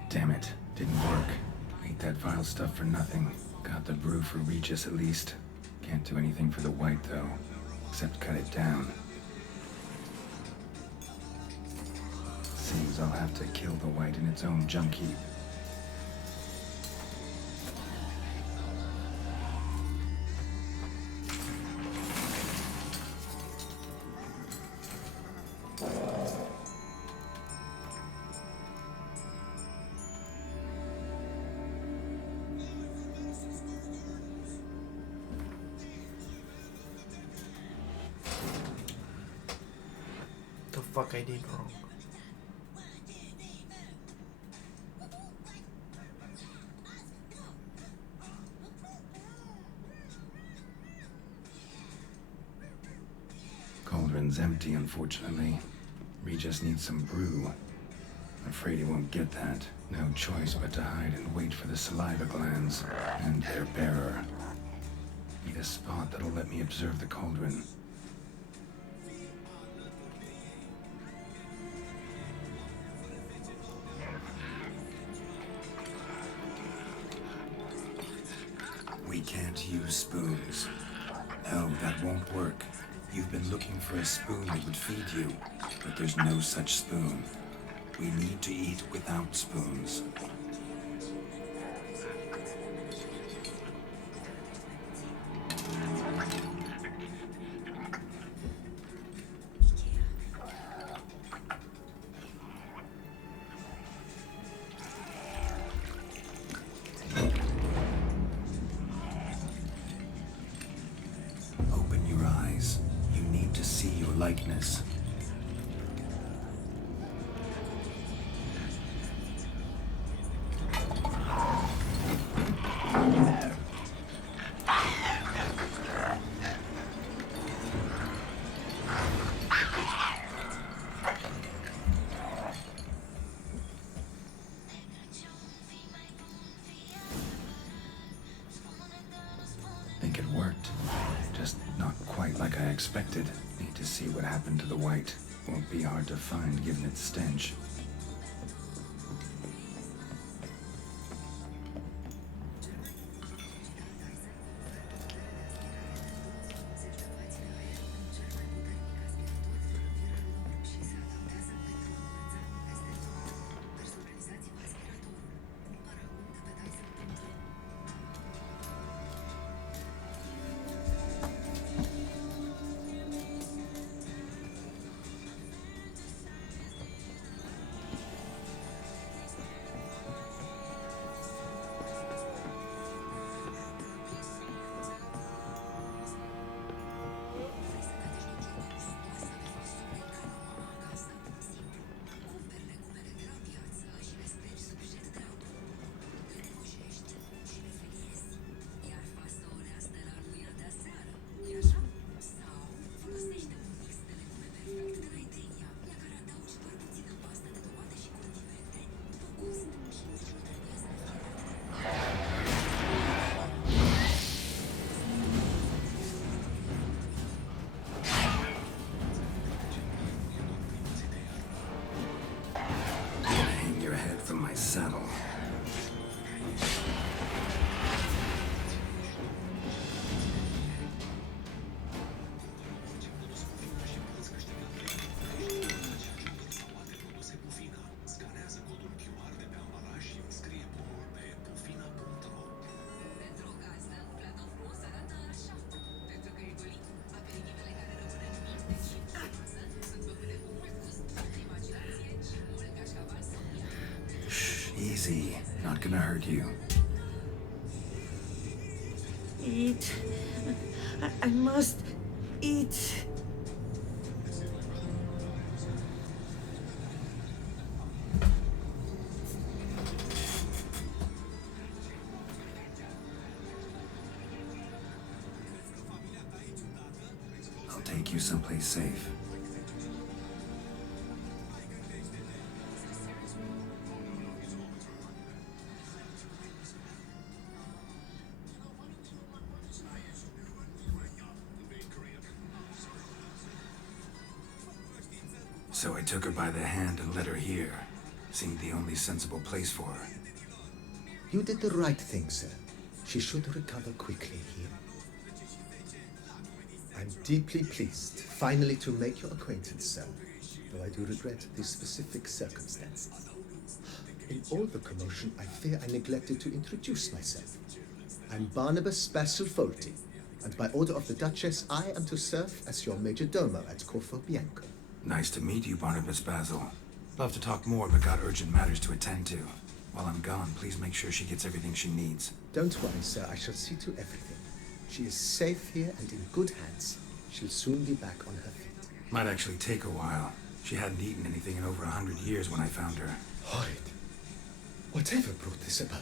Damn it, didn't work. Ate that vile stuff for nothing. Got the brew for Regis at least. Can't do anything for the white though, except cut it down. Seems I'll have to kill the white in its own junk heap. The fuck I did wrong? Cauldron's empty, unfortunately. Regis needs some brew. Afraid he won't get that. No choice but to hide and wait for the saliva glands and their bearer. Need a spot that'll let me observe the cauldron. We can't use spoons. No, that won't work. You've been looking for a spoon that would feed you, but there's no such spoon. We need to eat without spoons. Open your eyes. You need to see your likeness. Think it worked. Just not quite like I expected. Need to see what happened to the white. Won't be hard to find given its stench. saddle. Shh, easy. Not gonna hurt you. Eat. I must eat. I'll take you someplace safe. So I took her by the hand and led her here. Seemed the only sensible place for her. You did the right thing, sir. She should recover quickly here. I'm deeply pleased, finally, to make your acquaintance, sir, though I do regret the specific circumstances. In all the commotion, I fear I neglected to introduce myself. I'm Barnabas Basilfolti, and by order of the Duchess, I am to serve as your major domo at Corfo Bianco. Nice to meet you, Barnabas Basil. Love to talk more, but got urgent matters to attend to. While I'm gone, please make sure she gets everything she needs. Don't worry, sir. I shall see to everything. She is safe here and in good hands. She'll soon be back on her feet. Might actually take a while. She hadn't eaten anything in over 100 years when I found her. Hide. Whatever brought this about?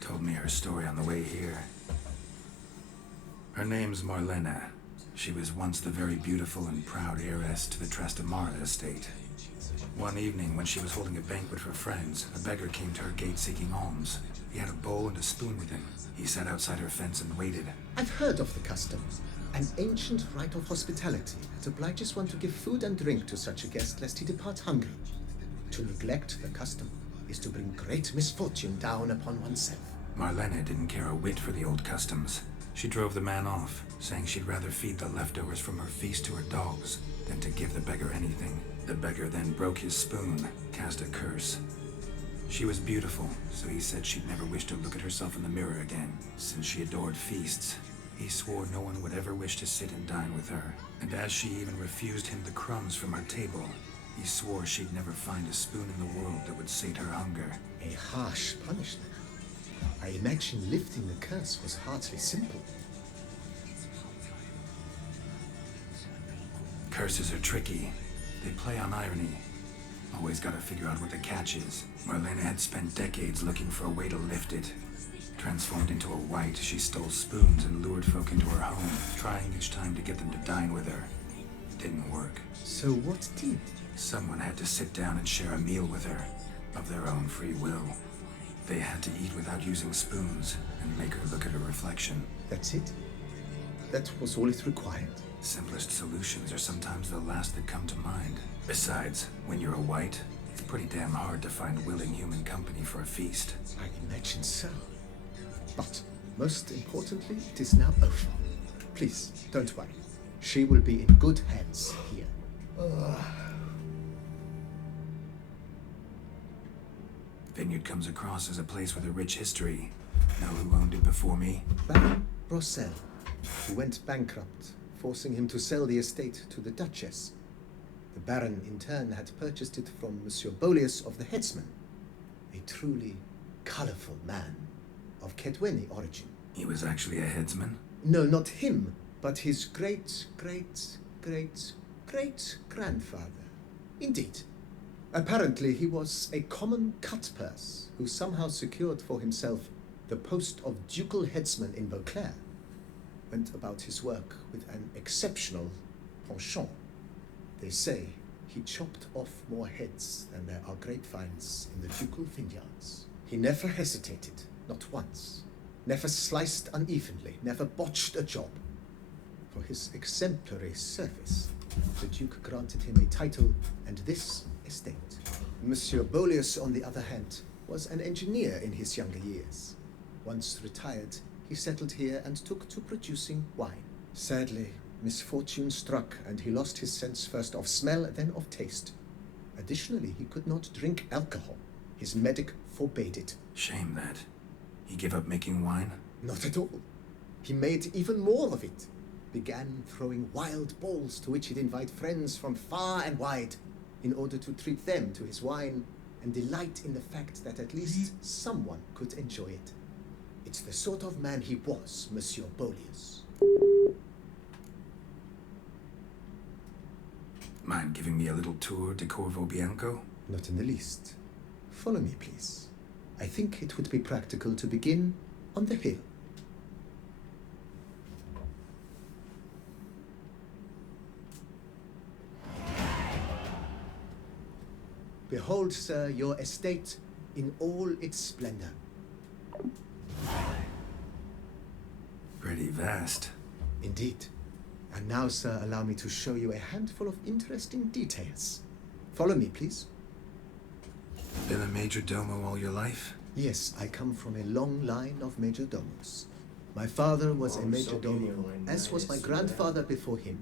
Told me her story on the way here. Her name's Marlena. She was once the very beautiful and proud heiress to the Trastamara estate. One evening, when she was holding a banquet for friends, a beggar came to her gate seeking alms. He had a bowl and a spoon with him. He sat outside her fence and waited. I've heard of the custom. An ancient rite of hospitality that obliges one to give food and drink to such a guest lest he depart hungry. To neglect the custom is to bring great misfortune down upon oneself. Marlena didn't care a whit for the old customs. She drove the man off, saying she'd rather feed the leftovers from her feast to her dogs than to give the beggar anything. The beggar then broke his spoon, cast a curse. She was beautiful, so he said she'd never wish to look at herself in the mirror again. Since she adored feasts, he swore no one would ever wish to sit and dine with her. And as she even refused him the crumbs from her table, he swore she'd never find a spoon in the world that would sate her hunger. A harsh punishment. I imagine lifting the curse was hardly simple. Curses are tricky. They play on irony. Always gotta figure out what the catch is. Marlena had spent decades looking for a way to lift it. Transformed into a wight, she stole spoons and lured folk into her home, trying each time to get them to dine with her. Didn't work. So what did? Someone had to sit down and share a meal with her, of their own free will. They had to eat without using spoons, and make her look at her reflection. That's it? That was all it required? Simplest solutions are sometimes the last that come to mind. Besides, when you're a wight, it's pretty damn hard to find willing human company for a feast. I imagine so. But, most importantly, it is now over. Please, don't worry. She will be in good hands here. Vineyard comes across as a place with a rich history. Know who owned it before me? Baron Rossel, who went bankrupt, forcing him to sell the estate to the Duchess. The Baron, in turn, had purchased it from Monsieur Bolius of the Headsman, a truly colorful man of Kedweni origin. He was actually a headsman? No, not him, but his great-great-great-great-grandfather. Indeed. Apparently, he was a common cut-purse who somehow secured for himself the post of ducal headsman in Beauclair. Went about his work with an exceptional penchant. They say he chopped off more heads than there are grapevines in the ducal vineyards. He never hesitated, not once. Never sliced unevenly, never botched a job. For his exemplary service, the Duke granted him a title, and this a estate. Monsieur Bolius, on the other hand, was an engineer in his younger years. Once retired, he settled here and took to producing wine. Sadly, misfortune struck and he lost his sense first of smell, then of taste. Additionally, he could not drink alcohol. His medic forbade it. Shame that. He gave up making wine? Not at all. He made even more of it. Began throwing wild balls to which he'd invite friends from far and wide in order to treat them to his wine and delight in the fact that at least someone could enjoy it. It's the sort of man he was, Monsieur Bolius. Mind giving me a little tour de Corvo Bianco? Not in the least. Follow me, please. I think it would be practical to begin on the hill. Behold, sir, your estate in all its splendor. Pretty vast. Indeed. And now, sir, allow me to show you a handful of interesting details. Follow me, please. Been a major domo all your life? Yes, I come from a long line of major domos. My father was a major domo, as was my grandfather before him,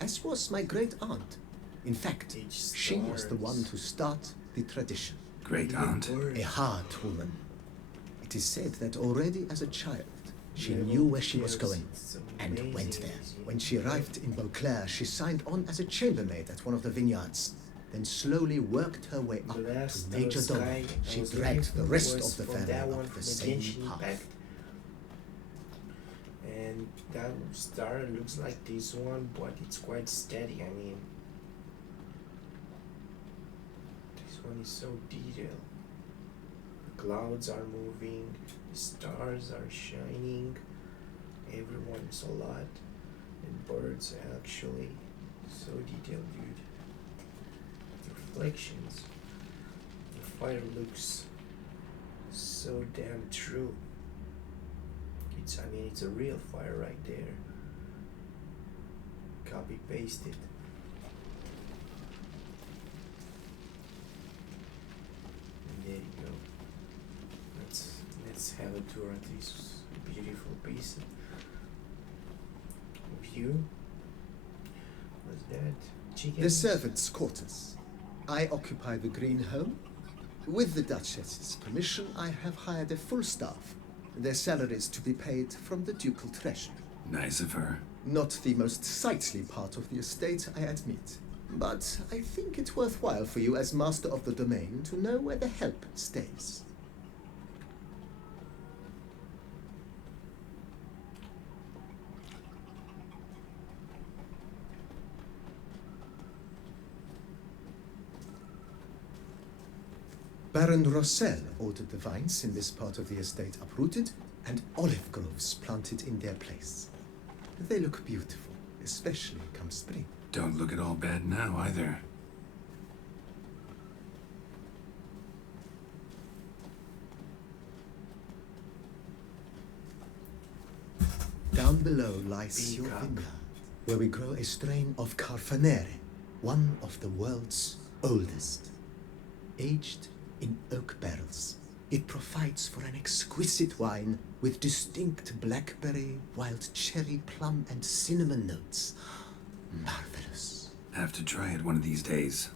as was my great aunt. In fact, she was the one to start the tradition. Great aunt? A hard woman. It is said that already as a child, she knew where she was going and went there. When she arrived in Beauclair, she signed on as a chambermaid at one of the vineyards, then slowly worked her way up to major domo. She dragged the rest of the family up the same path. And that star looks like this one, but it's quite steady. I mean, this one is so detailed. The clouds are moving, the stars are shining, everyone's a lot, and birds actually so detailed, dude. The reflections, the fire looks so damn true. I mean, it's a real fire right there. Copy pasted. And there you go. Let's have a tour at this beautiful piece of view. What's that? Chickens? The servants' quarters. I occupy the green home. With the Duchess's permission, I have hired a full staff. Their salaries to be paid from the ducal treasury. Nice of her. Not the most sightly part of the estate, I admit. But I think it's worthwhile for you as master of the domain to know where the help stays. Baron Rossel ordered the vines in this part of the estate uprooted and olive groves planted in their place. They look beautiful, especially come spring. Don't look at all bad now, either. Down below lies your vineyard, where we grow a strain of Carfanere, one of the world's oldest. Aged in oak barrels, it provides for an exquisite wine with distinct blackberry, wild cherry, plum, and cinnamon notes. Marvelous. Have to try it one of these days.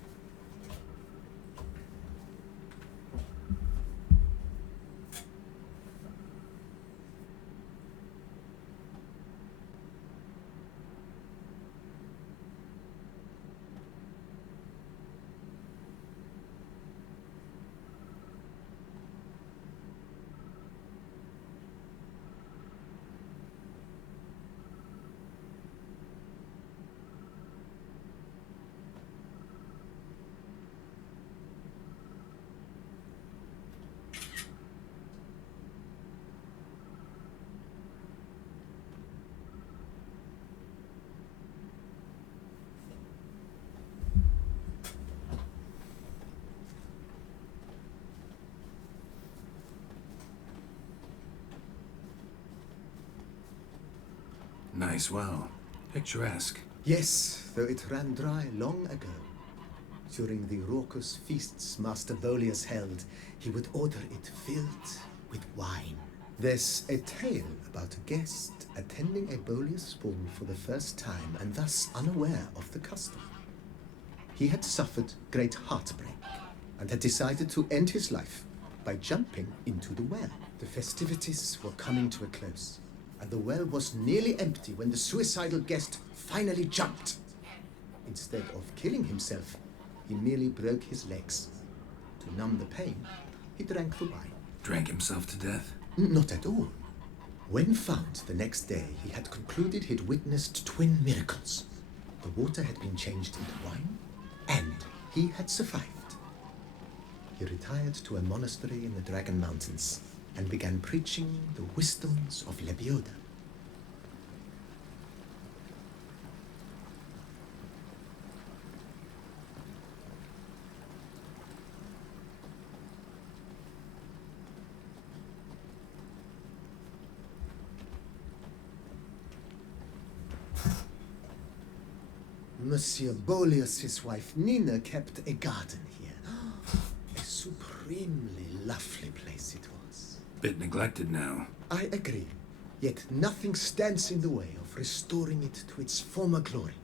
Nice well. Picturesque. Yes, though it ran dry long ago. During the raucous feasts Master Bolius held, he would order it filled with wine. There's a tale about a guest attending a Bolius ball for the first time and thus unaware of the custom. He had suffered great heartbreak and had decided to end his life by jumping into the well. The festivities were coming to a close, and the well was nearly empty when the suicidal guest finally jumped. Instead of killing himself, he merely broke his legs. To numb the pain, he drank the wine. Drank himself to death? Not at all. When found the next day, he had concluded he'd witnessed twin miracles. The water had been changed into wine, and he had survived. He retired to a monastery in the Dragon Mountains and began preaching the wisdoms of Lebioda. Monsieur Bolius' wife Nina kept a garden here. A supremely lovely place it was. Bit neglected now. I agree. Yet nothing stands in the way of restoring it to its former glory,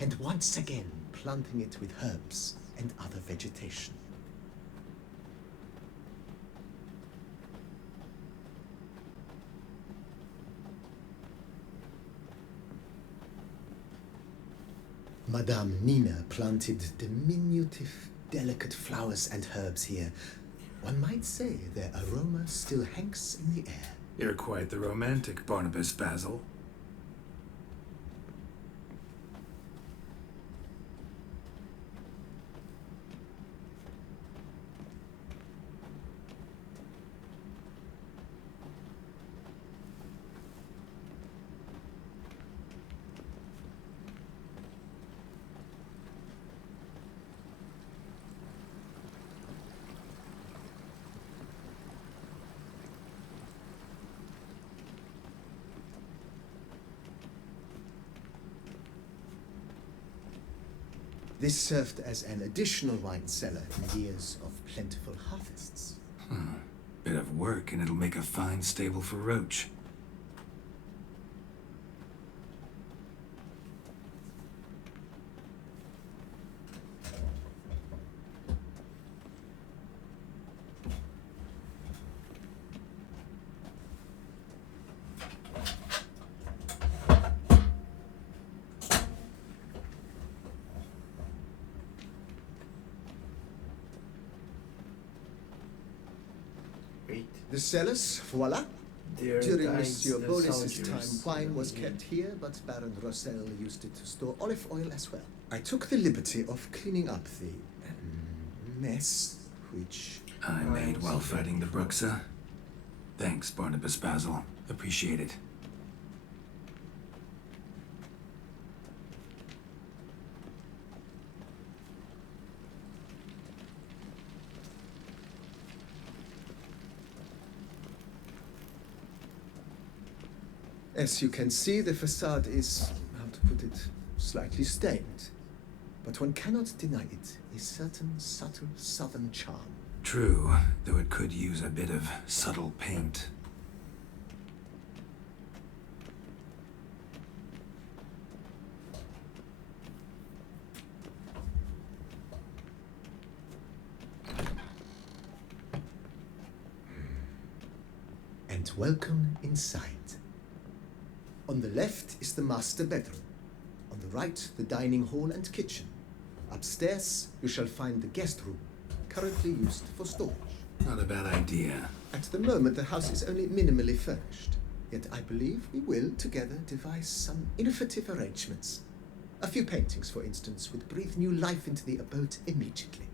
and once again planting it with herbs and other vegetation. Madame Nina planted diminutive, delicate flowers and herbs here. One might say their aroma still hangs in the air. You're quite the romantic, Barnabas Basil. This served as an additional wine cellar in years of plentiful harvests. Bit of work and it'll make a fine stable for Roach. The cellars, voila. There During guides Monsieur the Bolis's soldiers. time, wine was kept here, but Baron Rossel used it to store olive oil as well. I took the liberty of cleaning up the mess, which I made while fighting the Bruxa. Thanks, Barnabas Basil. Appreciate it. As you can see, the facade is, how to put it, slightly stained. But one cannot deny it, a certain subtle southern charm. True, though it could use a bit of subtle paint. And welcome inside. On the left is the master bedroom. On the right, the dining hall and kitchen. Upstairs, you shall find the guest room, currently used for storage. Not a bad idea. At the moment, the house is only minimally furnished. Yet I believe we will, together, devise some innovative arrangements. A few paintings, for instance, would breathe new life into the abode immediately.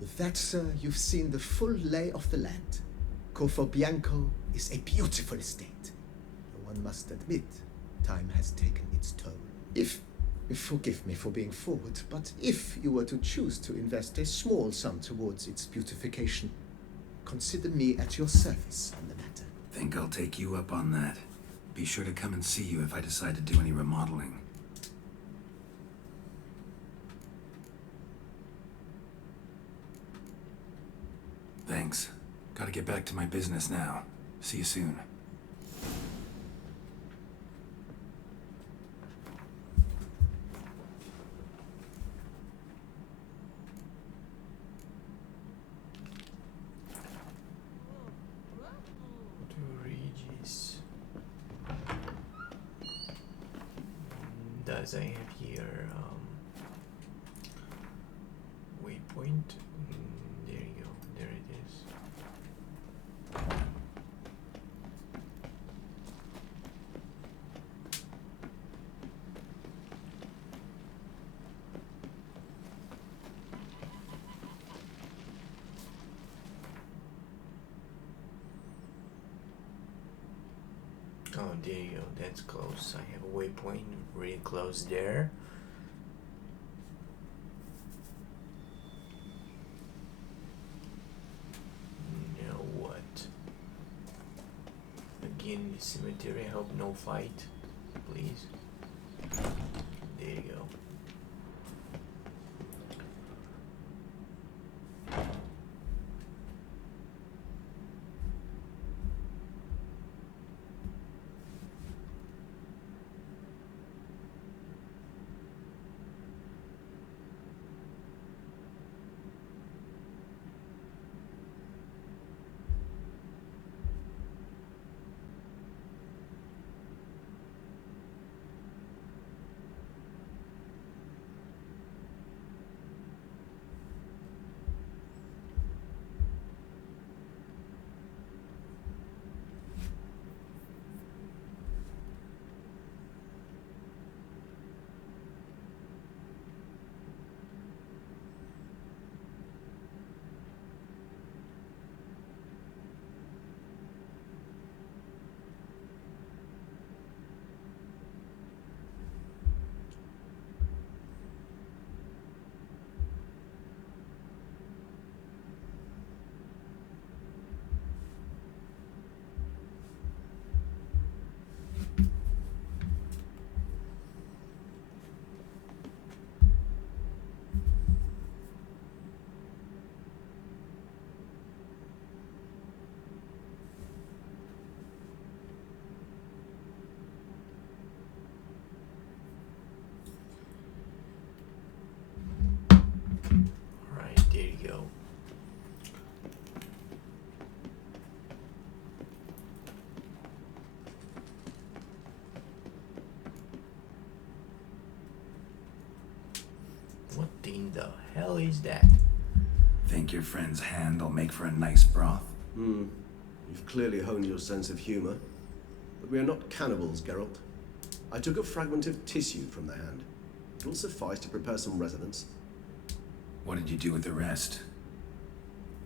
With that, sir, you've seen the full lay of the land. Corfo Bianco is a beautiful estate. One must admit, time has taken its toll. Forgive me for being forward, but if you were to choose to invest a small sum towards its beautification, consider me at your service on the matter. Think I'll take you up on that. Be sure to come and see you if I decide to do any remodeling. Thanks. Gotta get back to my business now. See you soon. Does I have here waypoint? There you go. There it is. Oh, there you go. That's close. I have a waypoint really close there. Now what? Again, the cemetery. I hope no fight, please. There you go. Alright, there you go. What in the hell is that? Think your friend's hand will make for a nice broth? You've clearly honed your sense of humor. But we are not cannibals, Geralt. I took a fragment of tissue from the hand. It will suffice to prepare some resonance. What did you do with the rest?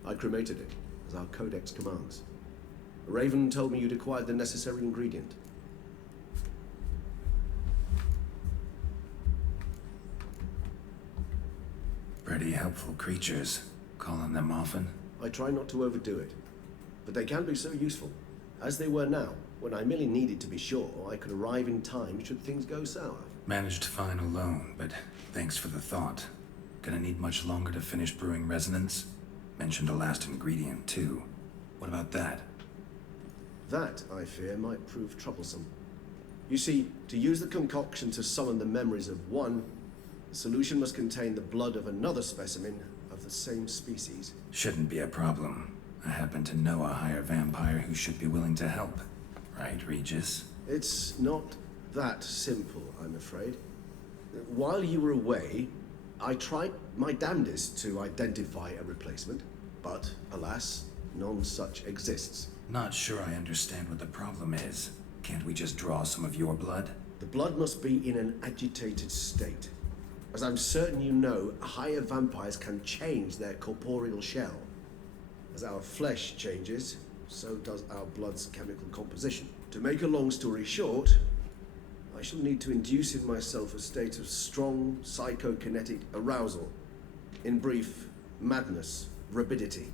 I cremated it, as our codex commands. Raven told me you'd acquired the necessary ingredient. Pretty helpful creatures. Call on them often? I try not to overdo it, but they can be so useful, as they were now, when I merely needed to be sure I could arrive in time should things go sour. Managed fine alone, but thanks for the thought. Gonna need much longer to finish brewing resonance? Mentioned a last ingredient, too. What about that? That, I fear, might prove troublesome. You see, to use the concoction to summon the memories of one, the solution must contain the blood of another specimen of the same species. Shouldn't be a problem. I happen to know a higher vampire who should be willing to help. Right, Regis? It's not that simple, I'm afraid. While you were away, I tried my damnedest to identify a replacement, but alas, none such exists. Not sure I understand what the problem is. Can't we just draw some of your blood? The blood must be in an agitated state. As I'm certain you know, higher vampires can change their corporeal shell. As our flesh changes, so does our blood's chemical composition. To make a long story short, I shall need to induce in myself a state of strong psychokinetic arousal. In brief, madness, rabidity.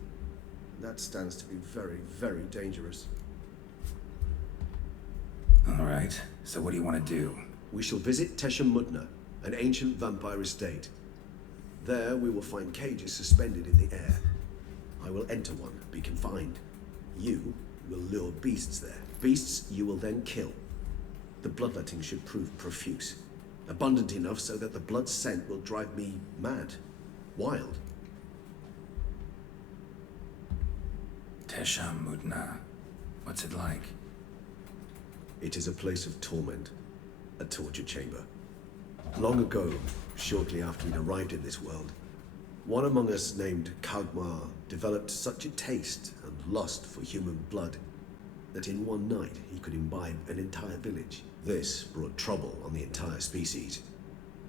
That stands to be very, very dangerous. All right, so what do you want to do? We shall visit Tesha Mutna, an ancient vampire estate. There we will find cages suspended in the air. I will enter one, be confined. You will lure beasts there. Beasts you will then kill. The bloodletting should prove profuse. Abundant enough so that the blood scent will drive me mad. Wild. Teshamudna. What's it like? It is a place of torment. A torture chamber. Long ago, shortly after we'd arrived in this world, one among us named Kagmar developed such a taste and lust for human blood that in one night he could imbibe an entire village. This brought trouble on the entire species.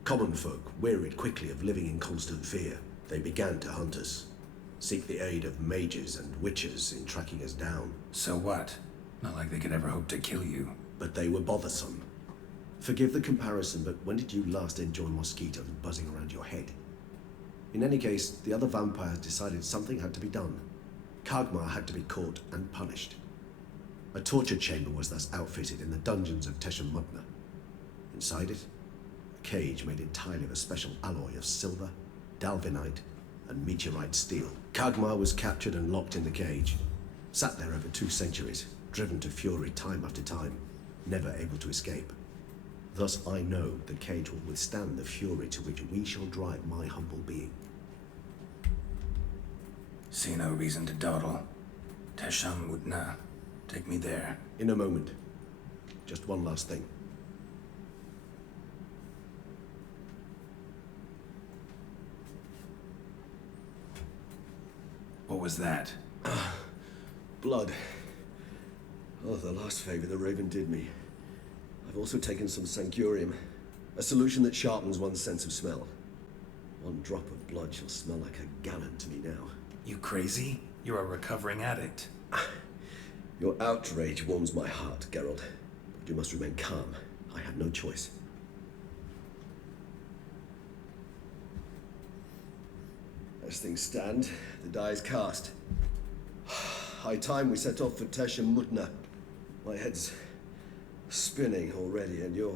Common folk wearied quickly of living in constant fear. They began to hunt us, seek the aid of mages and witches in tracking us down. So what? Not like they could ever hope to kill you. But they were bothersome. Forgive the comparison, but when did you last enjoy mosquitoes buzzing around your head? In any case, the other vampires decided something had to be done. Kagmar had to be caught and punished. A torture chamber was thus outfitted in the dungeons of Teshamudna. Inside it, a cage made entirely of a special alloy of silver, dalvinite, and meteorite steel. Kagmar was captured and locked in the cage. Sat there over 2 centuries, driven to fury time after time, never able to escape. Thus I know the cage will withstand the fury to which we shall drive my humble being. See no reason to dawdle. Teshamudna. Take me there. In a moment. Just one last thing. What was that? Blood. Oh, the last favor the Raven did me. I've also taken some Sancurium, a solution that sharpens one's sense of smell. One drop of blood shall smell like a gallon to me now. You crazy? You're a recovering addict. Your outrage warms my heart, Geralt. But you must remain calm. I had no choice. As things stand, the die is cast. High time we set off for Teshamudna. My head's spinning already, and you're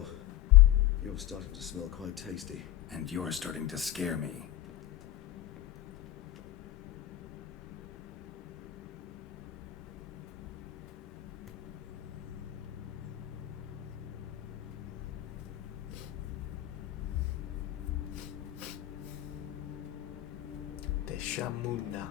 starting to smell quite tasty. And you're starting to scare me. Teshamudna.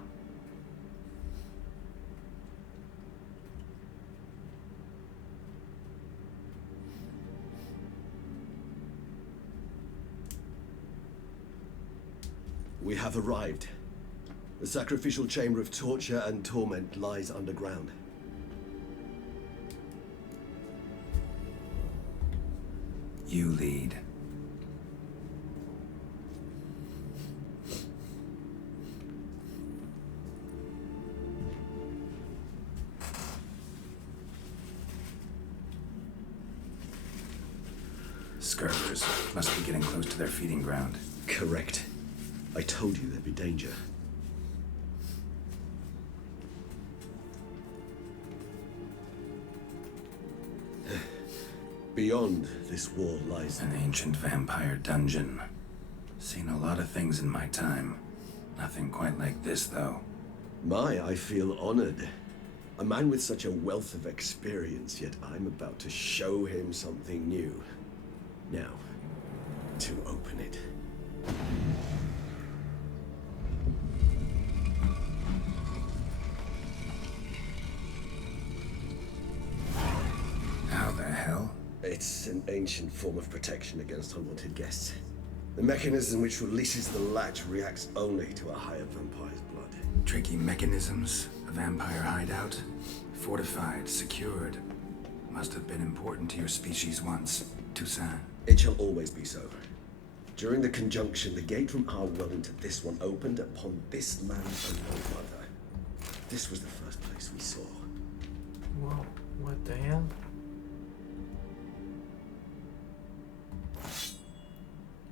We have arrived. The sacrificial chamber of torture and torment lies underground. You lead. Scurvers must be getting close to their feeding ground. Correct. I told you there'd be danger. Beyond this wall lies an ancient vampire dungeon. Seen a lot of things in my time. Nothing quite like this, though. I feel honored. A man with such a wealth of experience, yet I'm about to show him something new. Now, to open it. How the hell? It's an ancient form of protection against unwanted guests. The mechanism which releases the latch reacts only to a higher vampire's blood. Tricky mechanisms, a vampire hideout, fortified, secured. Must have been important to your species once, Toussaint. It shall always be so. During the conjunction, the gate from our world into this one opened upon this land and no other. This was the first place we saw. Whoa, what the hell?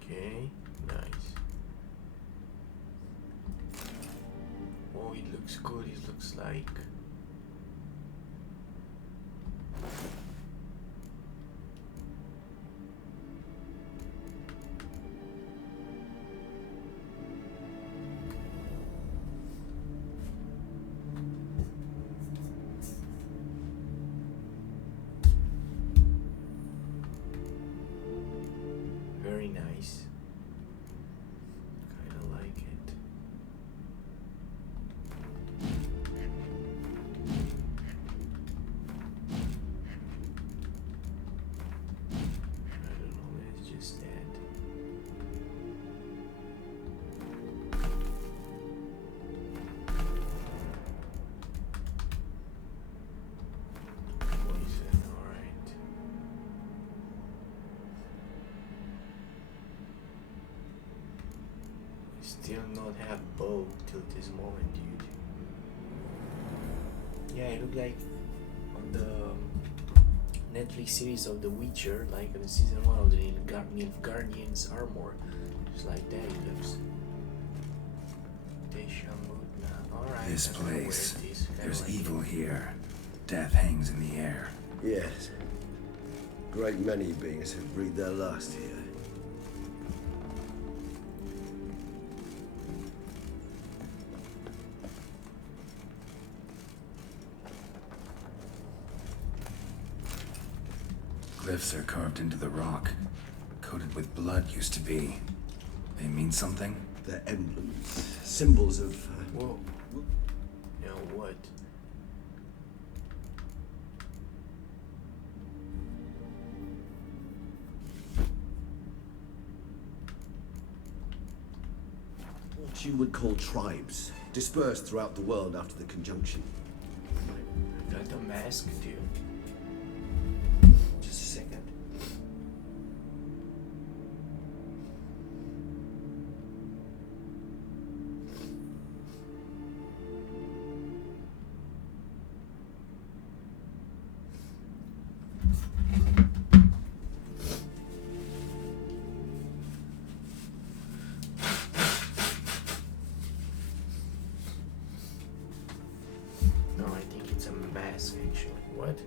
Okay, nice. Oh, it looks good. It looks like. Still not have bow till this moment, dude. Yeah, it looked like on the Netflix series of The Witcher, like in season 1 of the Nilfgaardian's armor. Just like that it looks. Alright. This place. There's evil here. Death hangs in the air. Yes. Great many beings have breathed their last here. Glyphs are carved into the rock. Coated with blood used to be. They mean something? They're emblems. Symbols of... Whoa. You know what? What you would call tribes, dispersed throughout the world after the conjunction. Got the mask, dude. Just a second. No, I think it's a mask actually. What?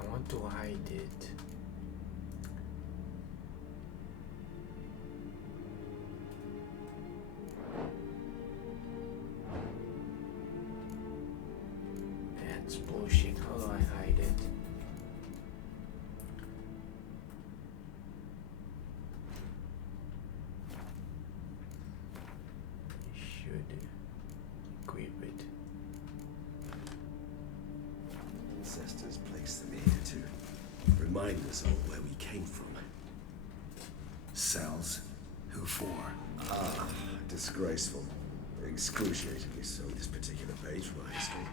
I want to hide it. That's bullshit. How do I hide it? Should equip it. Ancestors placed them here to remind us of where we came from. Cells? Who for? Ah, disgraceful. Excruciatingly so, this particular page of our history.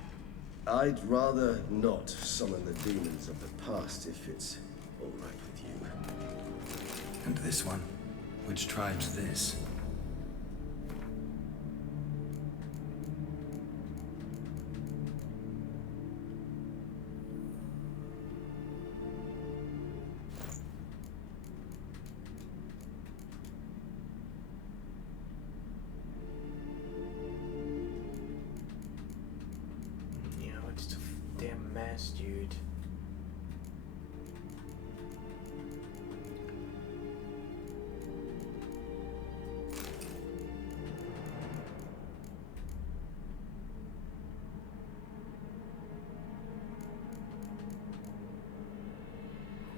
I'd rather not summon the demons of the past if it's all right with you. And this one? Which tribe's this? You know, it's a damn mess, dude.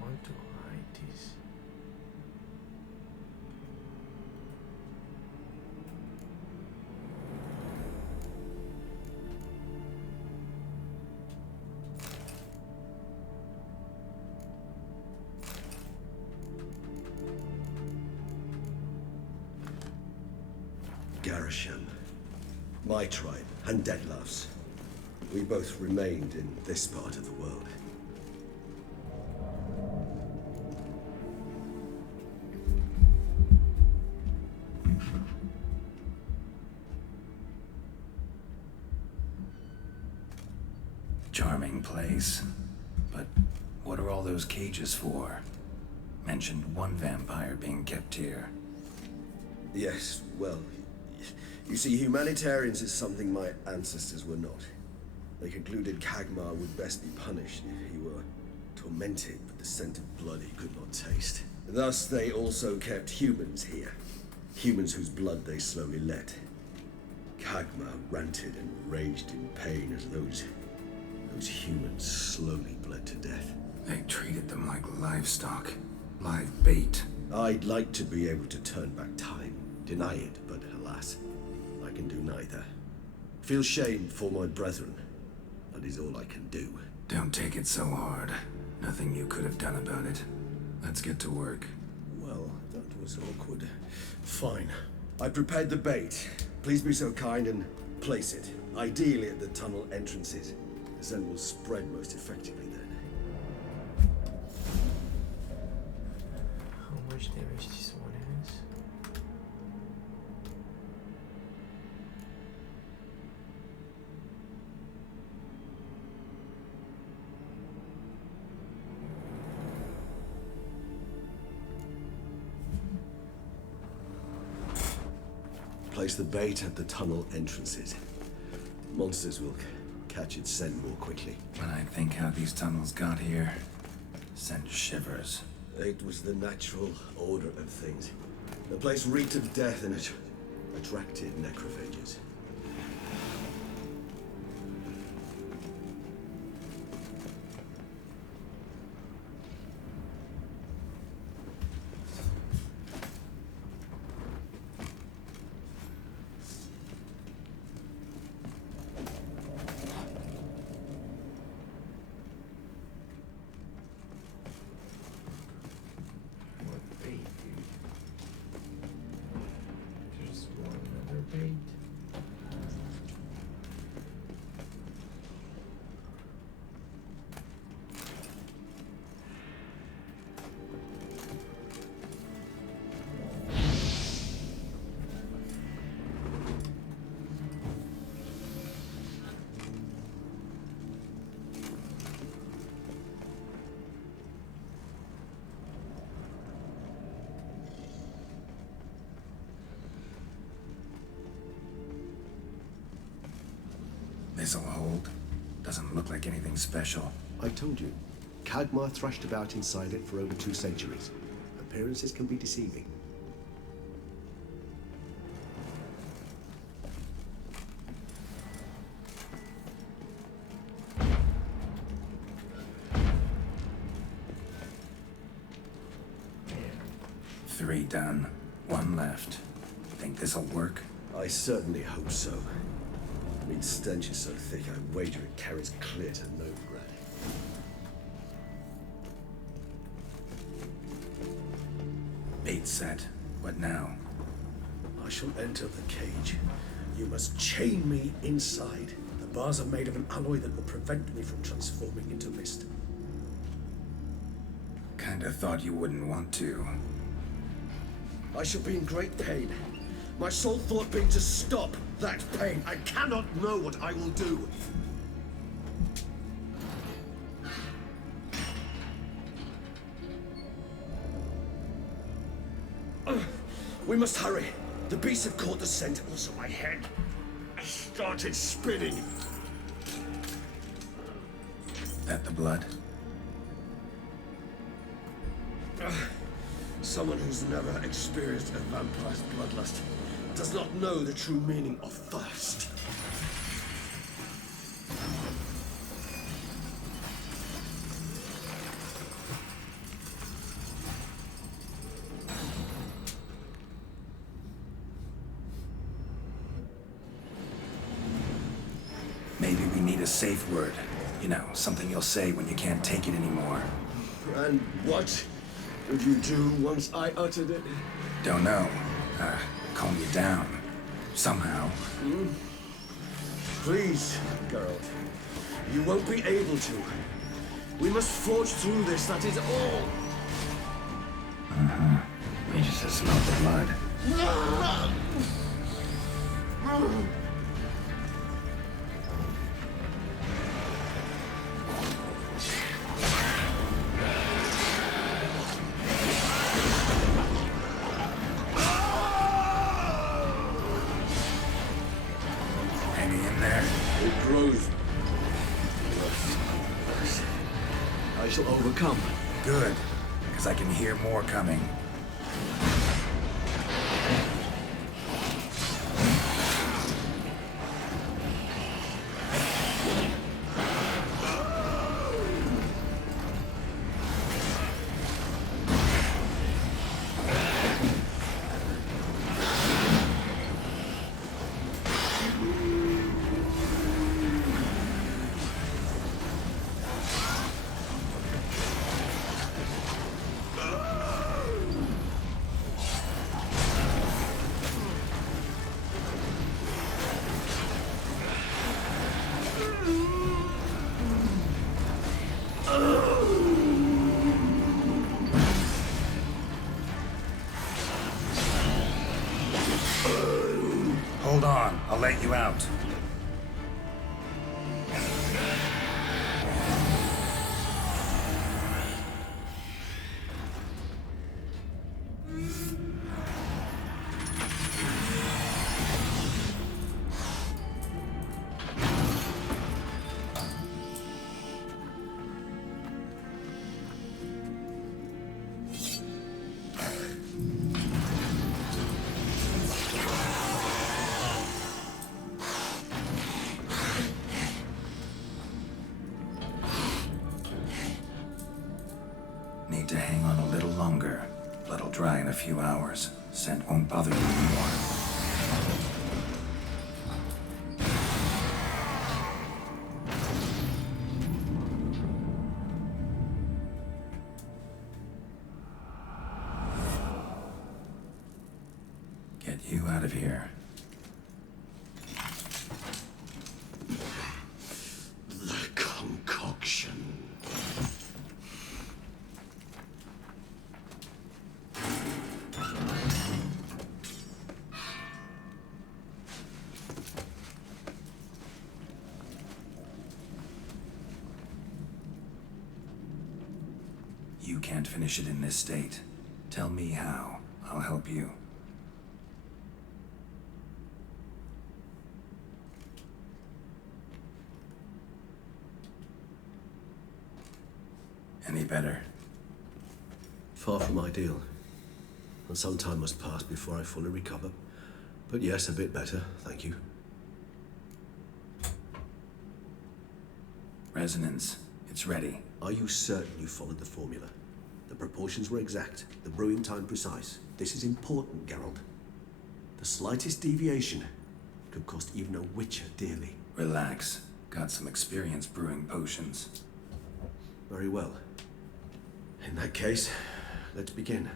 I want to hide this. Garisham, my tribe, and Deadlove's. We both remained in this part of the world. Charming place. But what are all those cages for? Mentioned one vampire being kept here. Yes, well, you see, humanitarians is something my ancestors were not. They concluded Kagmar would best be punished if he were tormented with the scent of blood he could not taste. Thus, they also kept humans here. Humans whose blood they slowly let. Kagmar ranted and raged in pain as those humans slowly bled to death. They treated them like livestock. Live bait. I'd like to be able to turn back time, deny it, but alas, I can do neither. Feel shame for my brethren. That is all I can do. Don't take it so hard. Nothing you could have done about it. Let's get to work. Well, that was awkward. Fine. I prepared the bait. Please be so kind and place it. Ideally at the tunnel entrances. The scent will spread most effectively then. How much damage this one has? Place the bait at the tunnel entrances. Monsters will catch its scent more quickly. When I think how these tunnels got here, send shivers. It was the natural order of things. The place reeked of death and it attracted necrophages. What bait, dude? There's one other bait. This'll hold. Doesn't look like anything special. I told you. Kagmar thrashed about inside it for over 2 centuries. Appearances can be deceiving. Three done. One left. Think this'll work? I certainly hope so. I mean, stench is so thick, I wager it carries clear to Novigrad. Bait set. What now? I shall enter the cage. You must chain me inside. The bars are made of an alloy that will prevent me from transforming into mist. Kinda thought you wouldn't want to. I shall be in great pain. My sole thought being to stop that pain. I cannot know what I will do. We must hurry. The beasts have caught the scent, also my head. I started spinning. That the blood? Someone who's never experienced a vampire's bloodlust does not know the true meaning of thirst. Maybe we need a safe word. You know, something you'll say when you can't take it anymore. And what would you do once I uttered it? Don't know. Calm you down. Somehow. Please, Geralt. You won't be able to. We must forge through this, that is all. You just have smelled the blood. Hanging in there? It grows. I shall overcome. Good, because I can hear more coming. Hold on, I'll let you out. Need to hang on a little longer. Blood'll dry in a few hours. Scent won't bother you anymore. Get you out of here. The concoction. You can't finish it in this state. Tell me how. I'll help you. Any better? Far from ideal. And some time must pass before I fully recover. But yes, a bit better, thank you. Resonance. It's ready. Are you certain you followed the formula? The proportions were exact, the brewing time precise. This is important, Geralt. The slightest deviation could cost even a witcher dearly. Relax. Got some experience brewing potions. Very well. In that case, let's begin.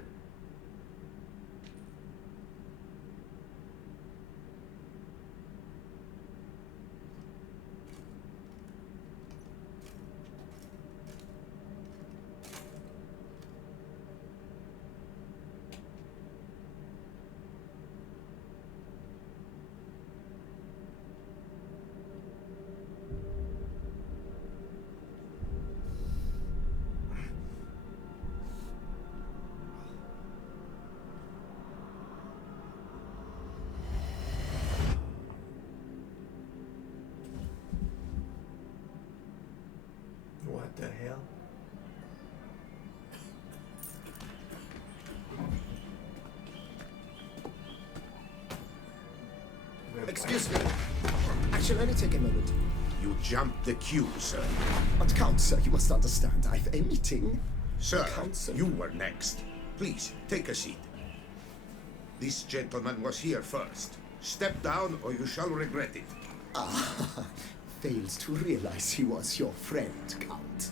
What the hell? Excuse me. Actually, let me take a moment. You jumped the queue, sir. But Count, sir, you must understand. I've a meeting. Sir, Count, sir. you were next. Please, take a seat. This gentleman was here first. Step down or you shall regret it. Ah, fails to realize he was your friend, Count.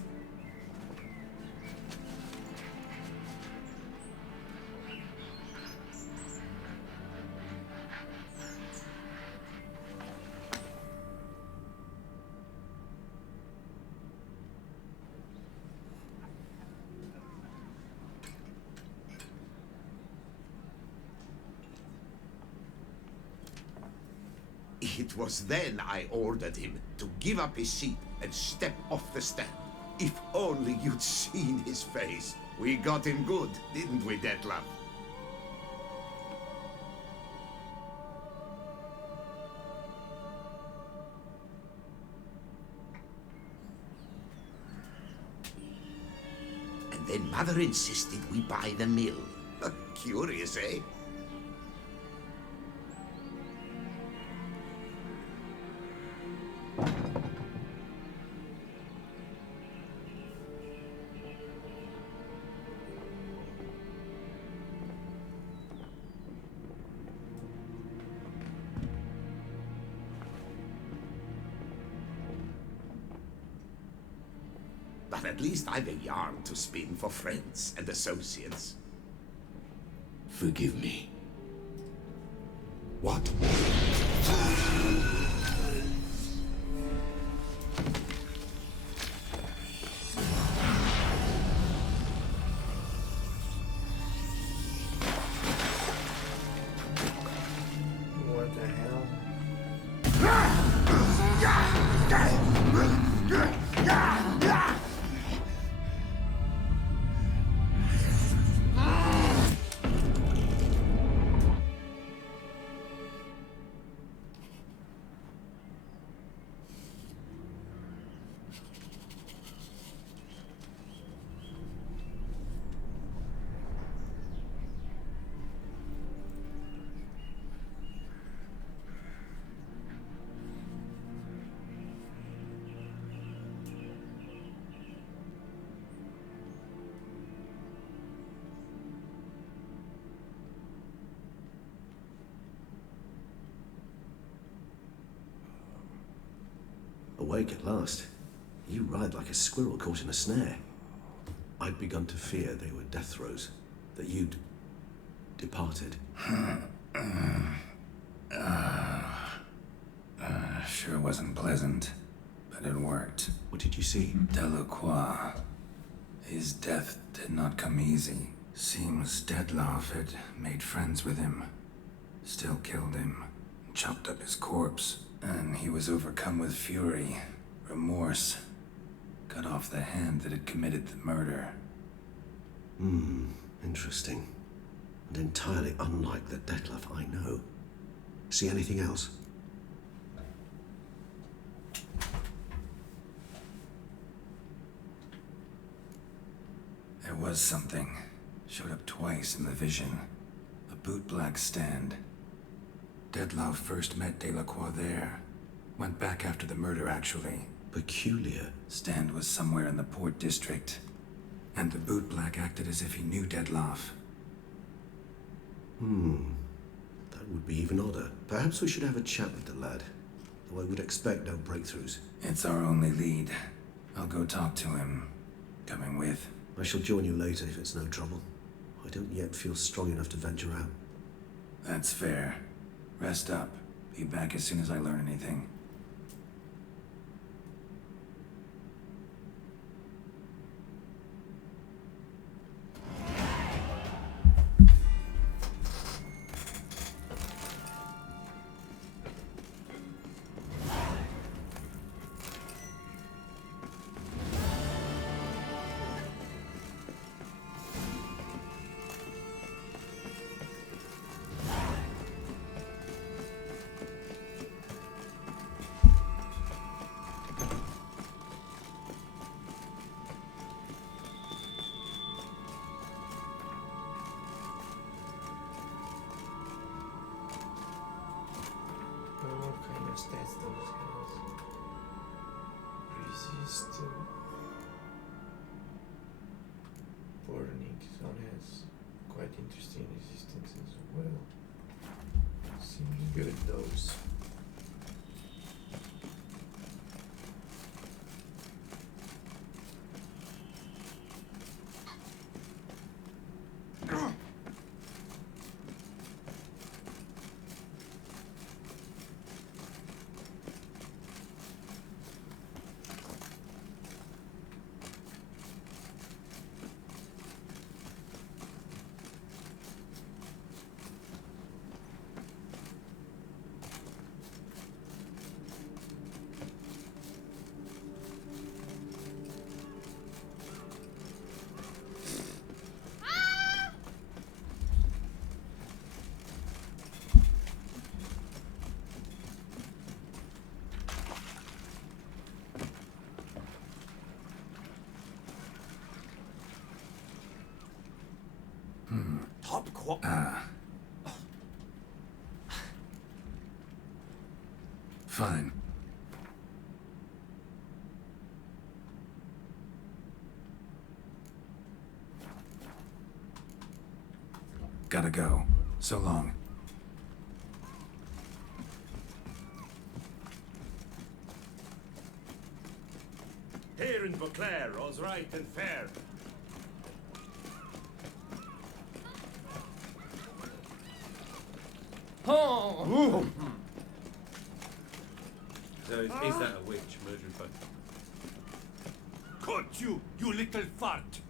It was then I ordered him to give up his seat and step off the stand. If only you'd seen his face. We got him good, didn't we, Detlef? And then Mother insisted we buy the mill. Curious, eh? But at least I've a yarn to spin for friends and associates. Forgive me. What? awake at last. You ride like a squirrel caught in a snare. I'd begun to fear they were death throes, that you'd departed. Sure wasn't pleasant, but it worked. What did you see? Delacroix. His death did not come easy. Seems Dettlaff had made friends with him. Still killed him. Chopped up his corpse. And he was overcome with fury, remorse. Cut off the hand that had committed the murder. Interesting. And entirely unlike the Dettlaff I know. See anything else? There was something. Showed up twice in the vision. A bootblack stand. Dettlaff first met Delacroix there. Went back after the murder, actually. Peculiar. Stand was somewhere in the port district. And the bootblack acted as if he knew Dettlaff. That would be even odder. Perhaps we should have a chat with the lad. Though I would expect no breakthroughs. It's our only lead. I'll go talk to him. Coming with. I shall join you later if it's no trouble. I don't yet feel strong enough to venture out. That's fair. Rest up. Be back as soon as I learn anything. Stats those has. Resist. Burning zone has quite interesting resistance as well. Seems good those. Fine. Gotta go. So long. Here in Beauclair, all's right and fair. Oh! So is that a witch murdering folk? Caught you, you little fart!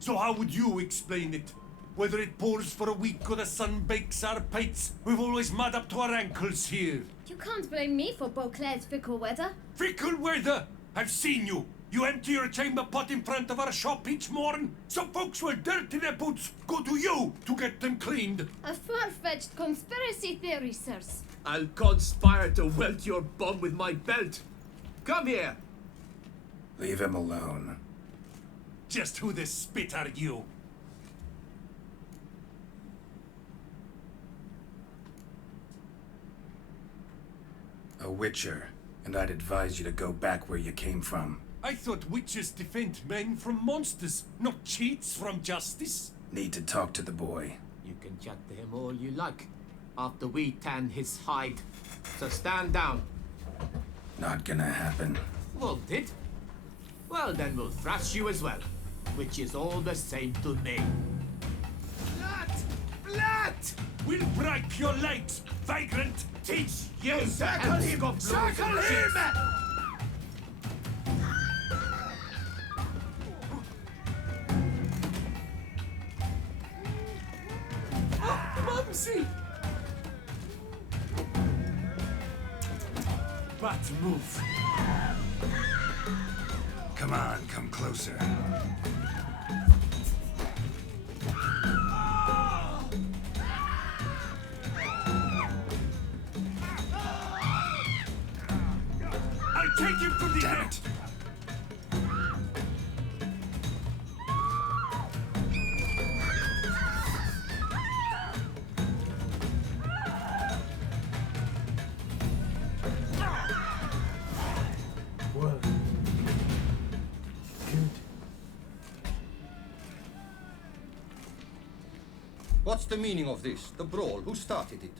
So how would you explain it? Whether it pours for a week or the sun bakes our pates, we've always mud up to our ankles here. You can't blame me for Beauclair's fickle weather. Fickle weather? I've seen you. You empty your chamber pot in front of our shop each morn. Some folks will dirty their boots, go to you to get them cleaned. A far-fetched conspiracy theory, sirs. I'll conspire to welt your bum with my belt. Come here. Leave him alone. Just who the spit are you? A witcher, and I'd advise you to go back where you came from. I thought witches defend men from monsters, not cheats from justice. Need to talk to the boy. You can chat to him all you like, after we tan his hide. So stand down. Not gonna happen. Won't it? Well, then we'll thrash you as well, which is all the same to me. Blood! Blood! We'll break your legs, vagrant! Teach you to Circle help him! goblins Circle and him! shits. Mumsy! But move. Come on, come closer. I'll take him from the Damn head. it. Well, good. What's the meaning of this? The brawl? Who started it?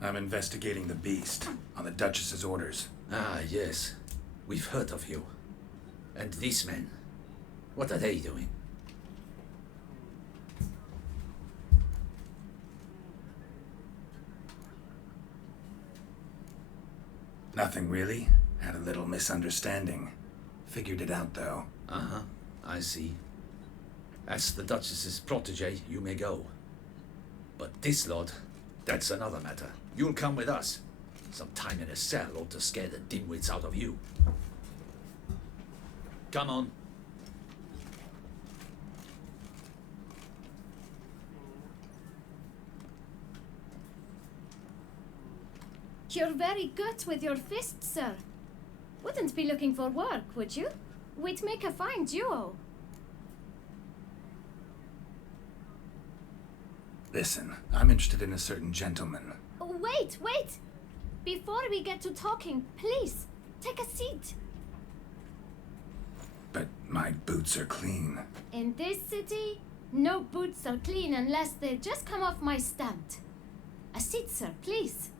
I'm investigating the beast on the Duchess's orders. Ah, yes. We've heard of you. And these men, what are they doing? Nothing really. Had a little misunderstanding. Figured it out though. Uh-huh, I see. As the Duchess's protege, you may go. But this lot, that's another matter. You'll come with us. Some time in a cell ought to scare the dimwits out of you. Come on. You're very good with your fists, sir. Wouldn't be looking for work, would you? We'd make a fine duo. Listen, I'm interested in a certain gentleman. Oh, wait, wait! Before we get to talking, please, take a seat. But my boots are clean. In this city, no boots are clean unless they just come off my stand. A seat, sir, please.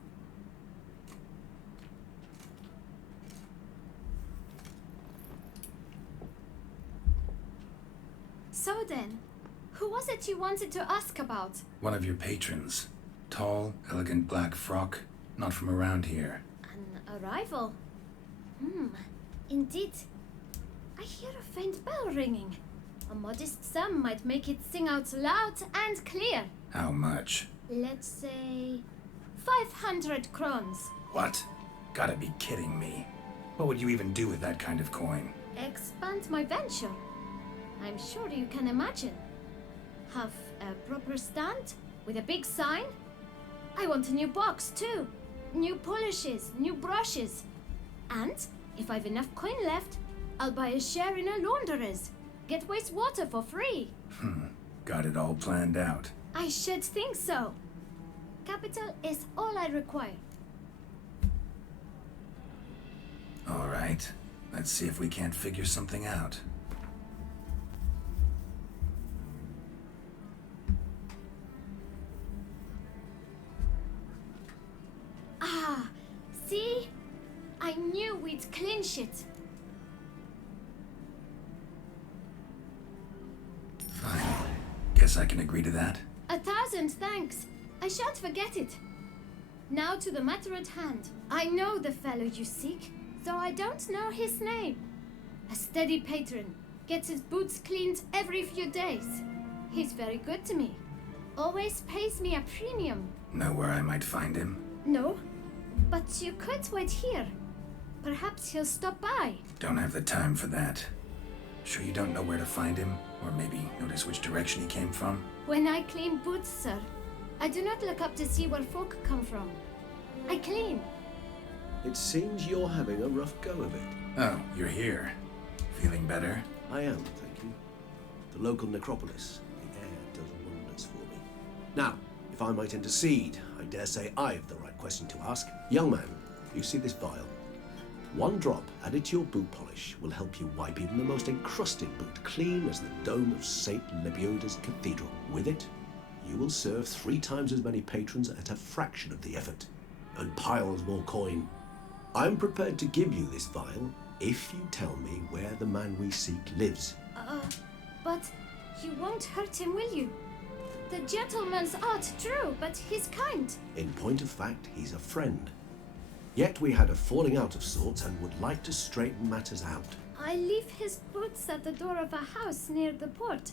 So then, who was it you wanted to ask about? One of your patrons. Tall, elegant black frock. Not from around here. An arrival? Indeed. I hear a faint bell ringing. A modest sum might make it sing out loud and clear. How much? Let's say 500 crowns. What? Gotta be kidding me. What would you even do with that kind of coin? Expand my venture. I'm sure you can imagine. Have a proper stand with a big sign. I want a new box too. New polishes, new brushes. And if I've enough coin left, I'll buy a share in a launderer's. Get wastewater for free. Got it all planned out. I should think so. Capital is all I require. All right. Let's see if we can't figure something out. Ah, see? I knew we'd clinch it. Fine. Guess I can agree to that. 1,000 thanks. I shan't forget it. Now to the matter at hand. I know the fellow you seek, though I don't know his name. A steady patron. Gets his boots cleaned every few days. He's very good to me. Always pays me a premium. Know where I might find him? No, but you could wait here. Perhaps he'll stop by. Don't have the time for that. Sure you don't know where to find him? Or maybe notice which direction he came from? When I clean boots, sir, I do not look up to see where folk come from. I clean. It seems you're having a rough go of it. Oh, you're here. Feeling better? I am, thank you. The local necropolis. The air does wonders for me. Now, if I might intercede, I dare say I've the right question to ask. Young man, you see this vial? One drop added to your boot polish will help you wipe even the most encrusted boot clean as the dome of St. Lebioda's Cathedral. With it, you will serve 3 times as many patrons at a fraction of the effort, and piles more coin. I'm prepared to give you this vial if you tell me where the man we seek lives. But you won't hurt him, will you? The gentleman's art, true, but he's kind. In point of fact, he's a friend. Yet we had a falling out of sorts and would like to straighten matters out. I leave his boots at the door of a house near the port.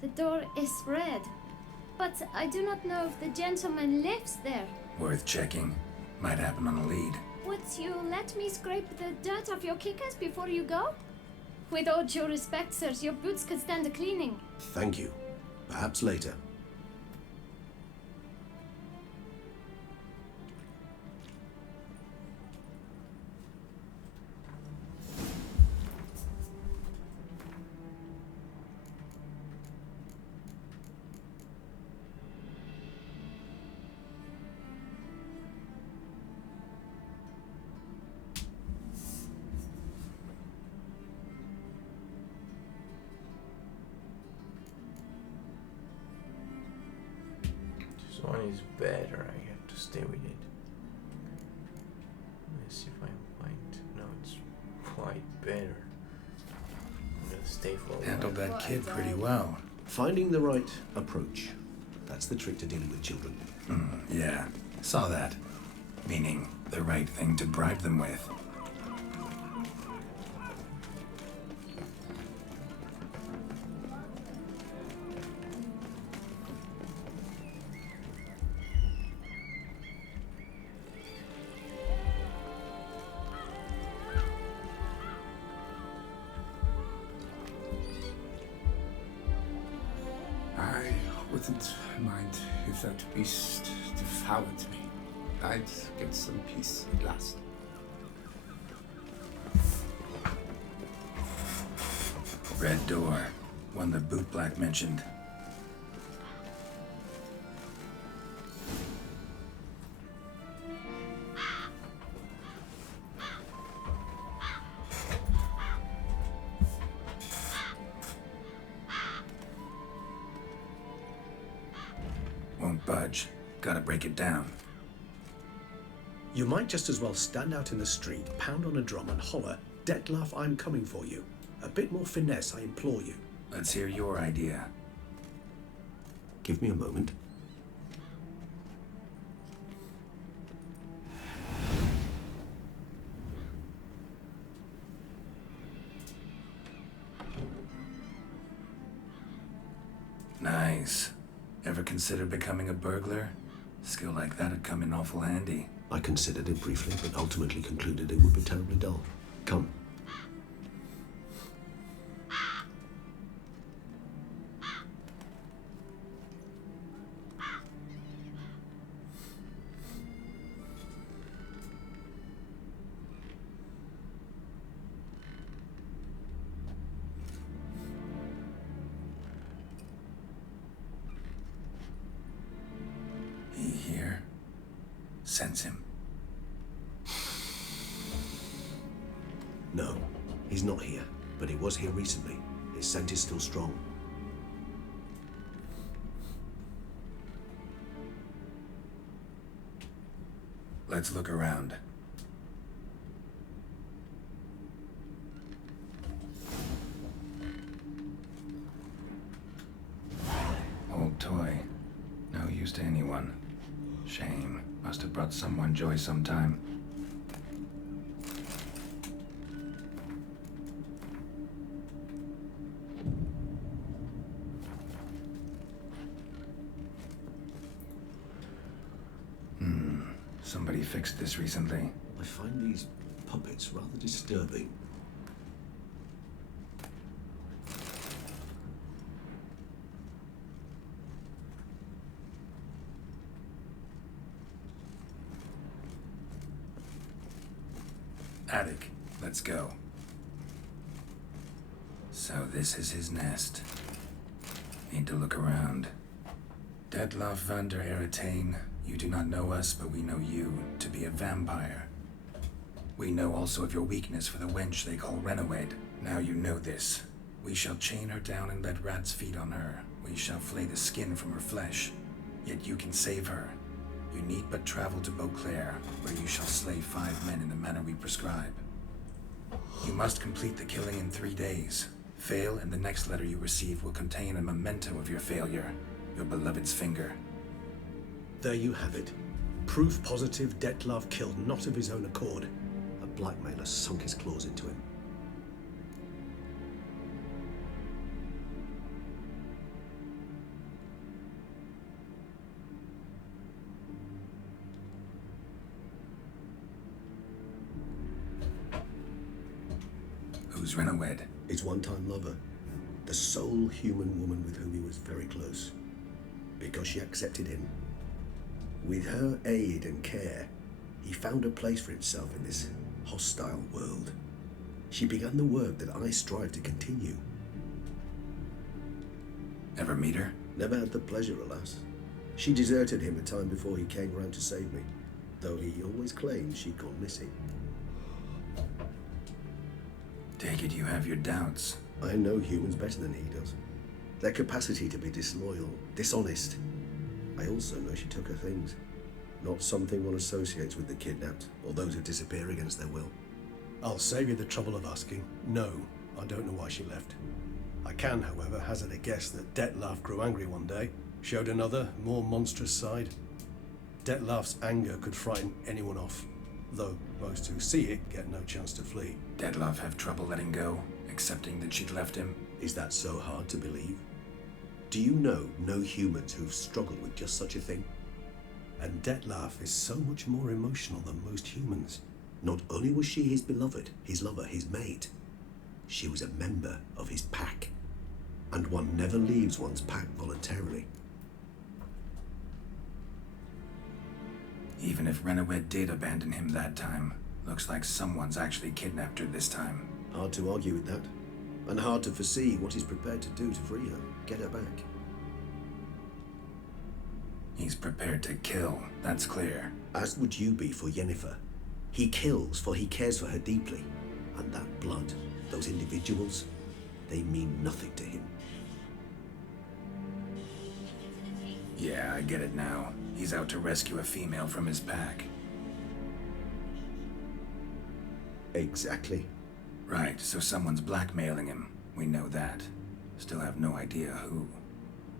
The door is red, but I do not know if the gentleman lives there. Worth checking. Might happen on a lead. Would you let me scrape the dirt off your kickers before you go? With all due respect, sirs, your boots could stand a cleaning. Thank you. Perhaps later. This one is better, I have to stay with it. Let's see if I find... No, it's quite better. I'm gonna stay for a while. Handled that kid pretty well. Finding the right approach. That's the trick to dealing with children. Yeah, saw that. Meaning, the right thing to bribe them with. I wouldn't mind if that beast devoured me. I'd get some peace at last. Red door. One the bootblack mentioned. Won't budge. Gotta break it down. You might just as well stand out in the street, pound on a drum and holler, "Detlef, I'm coming for you." A bit more finesse, I implore you. Let's hear your idea. Give me a moment. Nice. Ever consider becoming a burglar? Skill like that'd come in awful handy. I considered it briefly, but ultimately concluded it would be terribly dull. Come. He here? Sense him. No, he's not here, but he was here recently. His scent is still strong. Let's look around. Old toy. No use to anyone. Shame. Must have brought someone joy sometime. Somebody fixed this recently. I find these puppets rather disturbing. Attic, let's go. So this is his nest. Need to look around. Detlef van der Eretain, you do not know us, but we know you to be a vampire. We know also of your weakness for the wench they call Renawed. Now you know this. We shall chain her down and let rats feed on her. We shall flay the skin from her flesh. Yet you can save her. You need but travel to Beauclair, where you shall slay 5 men in the manner we prescribe. You must complete the killing in 3 days. Fail, and the next letter you receive will contain a memento of your failure. Your beloved's finger. There you have it. Proof positive Dettlaff killed not of his own accord. A blackmailer sunk his claws into him. Who's Renawed? His one-time lover. The sole human woman with whom he was very close. Because she accepted him. With her aid and care, he found a place for himself in this hostile world. She began the work that I strive to continue. Ever meet her? Never had the pleasure, alas. She deserted him a time before he came round to save me, though he always claimed she'd gone missing. Take it you have your doubts. I know humans better than he does. Their capacity to be disloyal, dishonest. I also know she took her things. Not something one associates with the kidnapped, or those who disappear against their will. I'll save you the trouble of asking. No, I don't know why she left. I can, however, hazard a guess that Dettlaff grew angry one day, showed another, more monstrous side. Dettlaff's anger could frighten anyone off, though most who see it get no chance to flee. Dettlaff have trouble letting go, accepting that she'd left him? Is that so hard to believe? Do you know no humans who've struggled with just such a thing? And Dettlaff is so much more emotional than most humans. Not only was she his beloved, his lover, his mate, she was a member of his pack. And one never leaves one's pack voluntarily. Even if Renawed did abandon him that time, looks like someone's actually kidnapped her this time. Hard to argue with that. And hard to foresee what he's prepared to do to free her, get her back. He's prepared to kill, that's clear. As would you be for Yennefer. He kills for he cares for her deeply. And that blood, those individuals, they mean nothing to him. Yeah, I get it now. He's out to rescue a female from his pack. Exactly. Right, so someone's blackmailing him. We know that. Still have no idea who.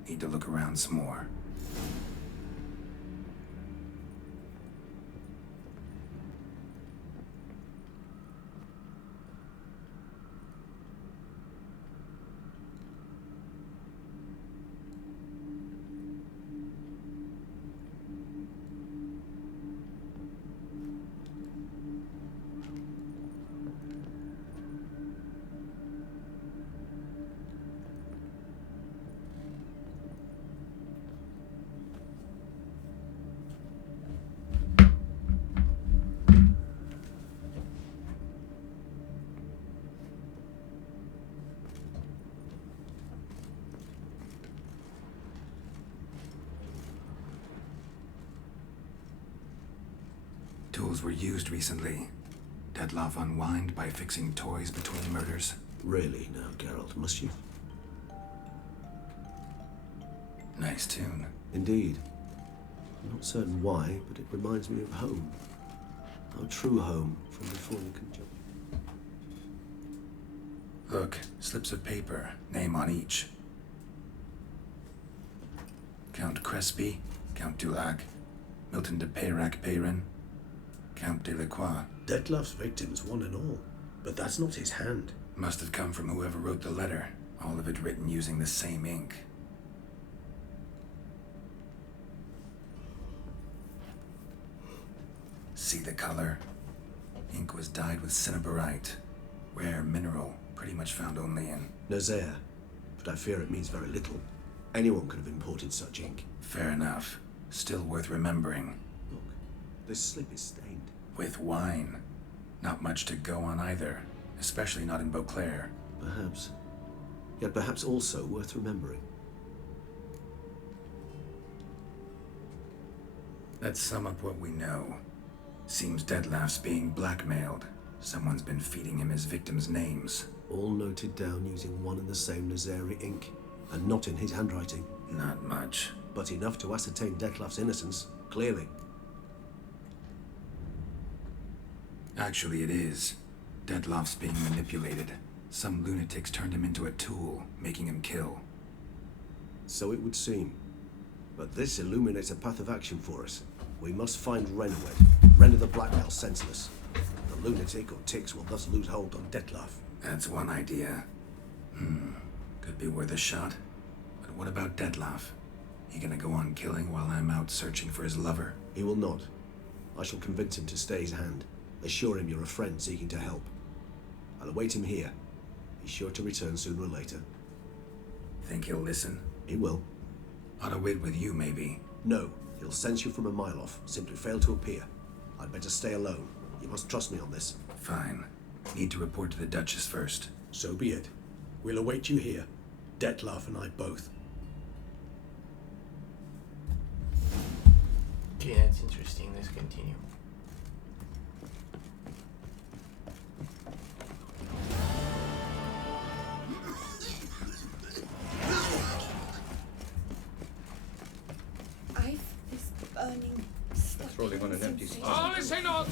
Need to look around some more. Tools were used recently. Dettlaff unwind by fixing toys between murders. Really now, Geralt, must you? Nice tune. Indeed. I'm not certain why, but it reminds me of home. Our true home from before the conjunction. Look, slips of paper, name on each. Count Crespi, Count Dulac, Milton de Peyrac-Peyrin, Count Delacroix. Dettlaff's victims, one and all. But that's not his hand. Must have come from whoever wrote the letter. All of it written using the same ink. See the color? Ink was dyed with cinnabarite. Rare mineral, pretty much found only in Nazaire. But I fear it means very little. Anyone could have imported such ink. Fair enough. Still worth remembering. Look, this slip is stained. With wine. Not much to go on either. Especially not in Beauclair. Perhaps. Yet perhaps also worth remembering. Let's sum up what we know. Seems Dettlaff's being blackmailed. Someone's been feeding him his victims' names. All noted down using one and the same Nazari ink, and not in his handwriting. Not much. But enough to ascertain Detlef's innocence, clearly. Actually, it is. Detlef's being manipulated. Some lunatics turned him into a tool, making him kill. So it would seem. But this illuminates a path of action for us. We must find Renowed. Render the blackmail senseless. The lunatic or ticks will thus lose hold on Detlef. That's one idea. Could be worth a shot. But what about Detlef? He gonna go on killing while I'm out searching for his lover? He will not. I shall convince him to stay his hand. Assure him you're a friend seeking to help. I'll await him here. He's sure to return sooner or later. Think he'll listen? He will. Ought to wait with you, maybe. No, he'll sense you from a mile off. Simply fail to appear. I'd better stay alone. You must trust me on this. Fine. Need to report to the Duchess first. So be it. We'll await you here. Detlef and I both. Okay, that's interesting. Let's continue. I've this burning stuff. Rolling on an empty stomach. All is in order!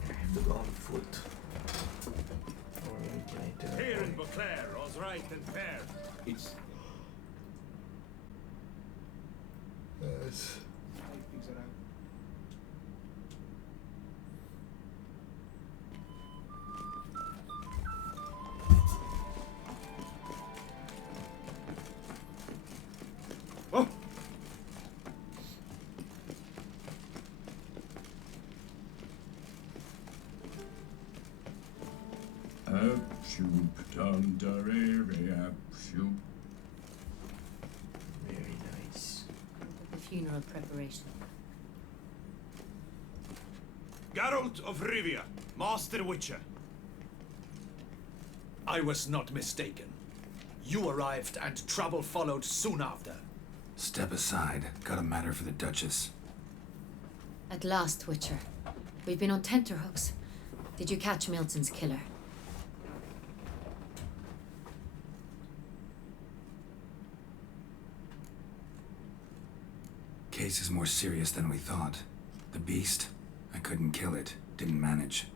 I have to go on foot. Or can I turn? Here in Beauclair, all's right and fair. It's Very nice. The funeral preparation. Geralt of Rivia, Master Witcher. I was not mistaken. You arrived and trouble followed soon after. Step aside. Got a matter for the Duchess. At last, Witcher. We've been on tenterhooks. Did you catch Milton's killer? Case is more serious than we thought. The beast? I couldn't kill it. Didn't manage.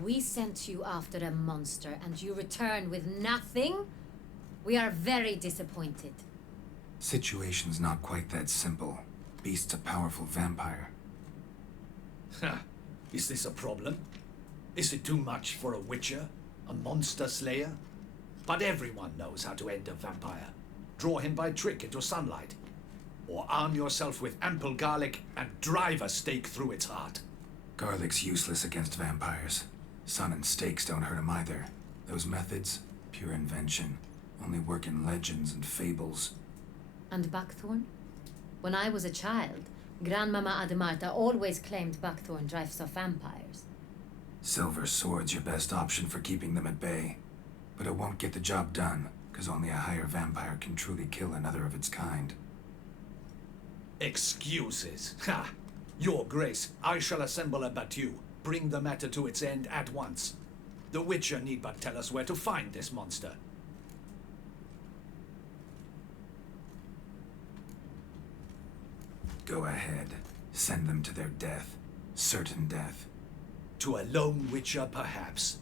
We sent you after a monster and you return with nothing? We are very disappointed. Situation's not quite that simple. Beast's a powerful vampire. Is this a problem? Is it too much for a witcher? A monster slayer? But everyone knows how to end a vampire. Draw him by trick into sunlight. Or arm yourself with ample garlic and drive a stake through its heart. Garlic's useless against vampires. Sun and stakes don't hurt him either. Those methods, pure invention. Only work in legends and fables. And buckthorn? When I was a child, Grandmama Ademarta always claimed buckthorn drives off vampires. Silver sword's your best option for keeping them at bay. But it won't get the job done, because only a higher vampire can truly kill another of its kind. Excuses. Ha! Your Grace, I shall assemble a battue. Bring the matter to its end at once. The Witcher need but tell us where to find this monster. Go ahead. Send them to their death. Certain death. To a lone Witcher, perhaps.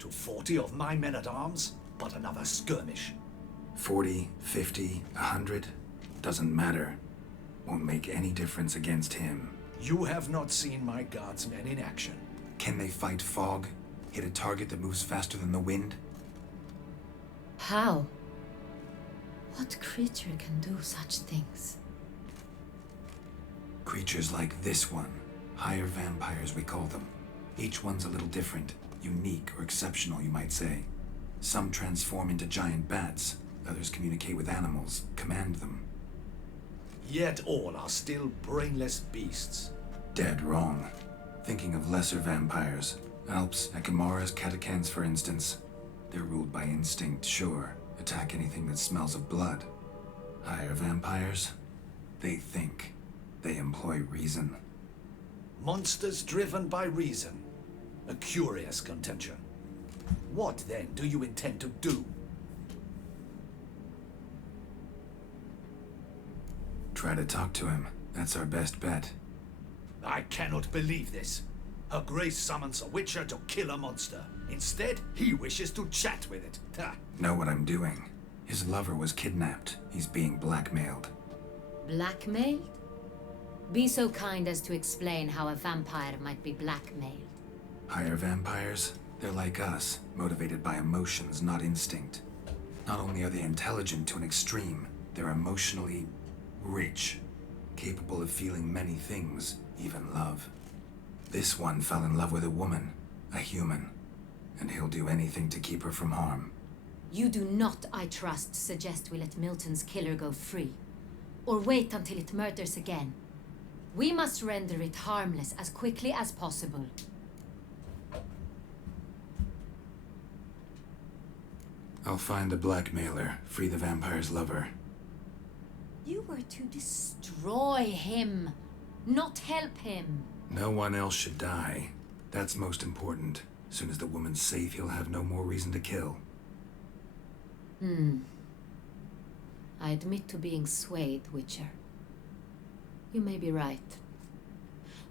To 40 of my men-at-arms, but another skirmish. 40, 50, 100? Doesn't matter. Won't make any difference against him. You have not seen my guardsmen in action. Can they fight fog? Hit a target that moves faster than the wind? How? What creature can do such things? Creatures like this one. Higher vampires, we call them. Each one's a little different. Unique or exceptional, you might say. Some transform into giant bats. Others communicate with animals, command them. Yet all are still brainless beasts. Dead wrong. Thinking of lesser vampires. Alps, Ekimmaras, Catechans, for instance. They're ruled by instinct, sure. Attack anything that smells of blood. Higher vampires? They think. They employ reason. Monsters driven by reason. A curious contention. What, then, do you intend to do? Try to talk to him. That's our best bet. I cannot believe this. Her Grace summons a witcher to kill a monster. Instead, he wishes to chat with it. Ha. Know what I'm doing. His lover was kidnapped. He's being blackmailed. Blackmailed? Be so kind as to explain how a vampire might be blackmailed. Higher vampires? They're like us, motivated by emotions, not instinct. Not only are they intelligent to an extreme, they're emotionally rich, capable of feeling many things, even love. This one fell in love with a woman, a human, and he'll do anything to keep her from harm. You do not, I trust, suggest we let Milton's killer go free, or wait until it murders again. We must render it harmless as quickly as possible. I'll find the blackmailer, free the vampire's lover. You were to destroy him, not help him. No one else should die. That's most important. As soon as the woman's safe, he'll have no more reason to kill. I admit to being swayed, Witcher. You may be right.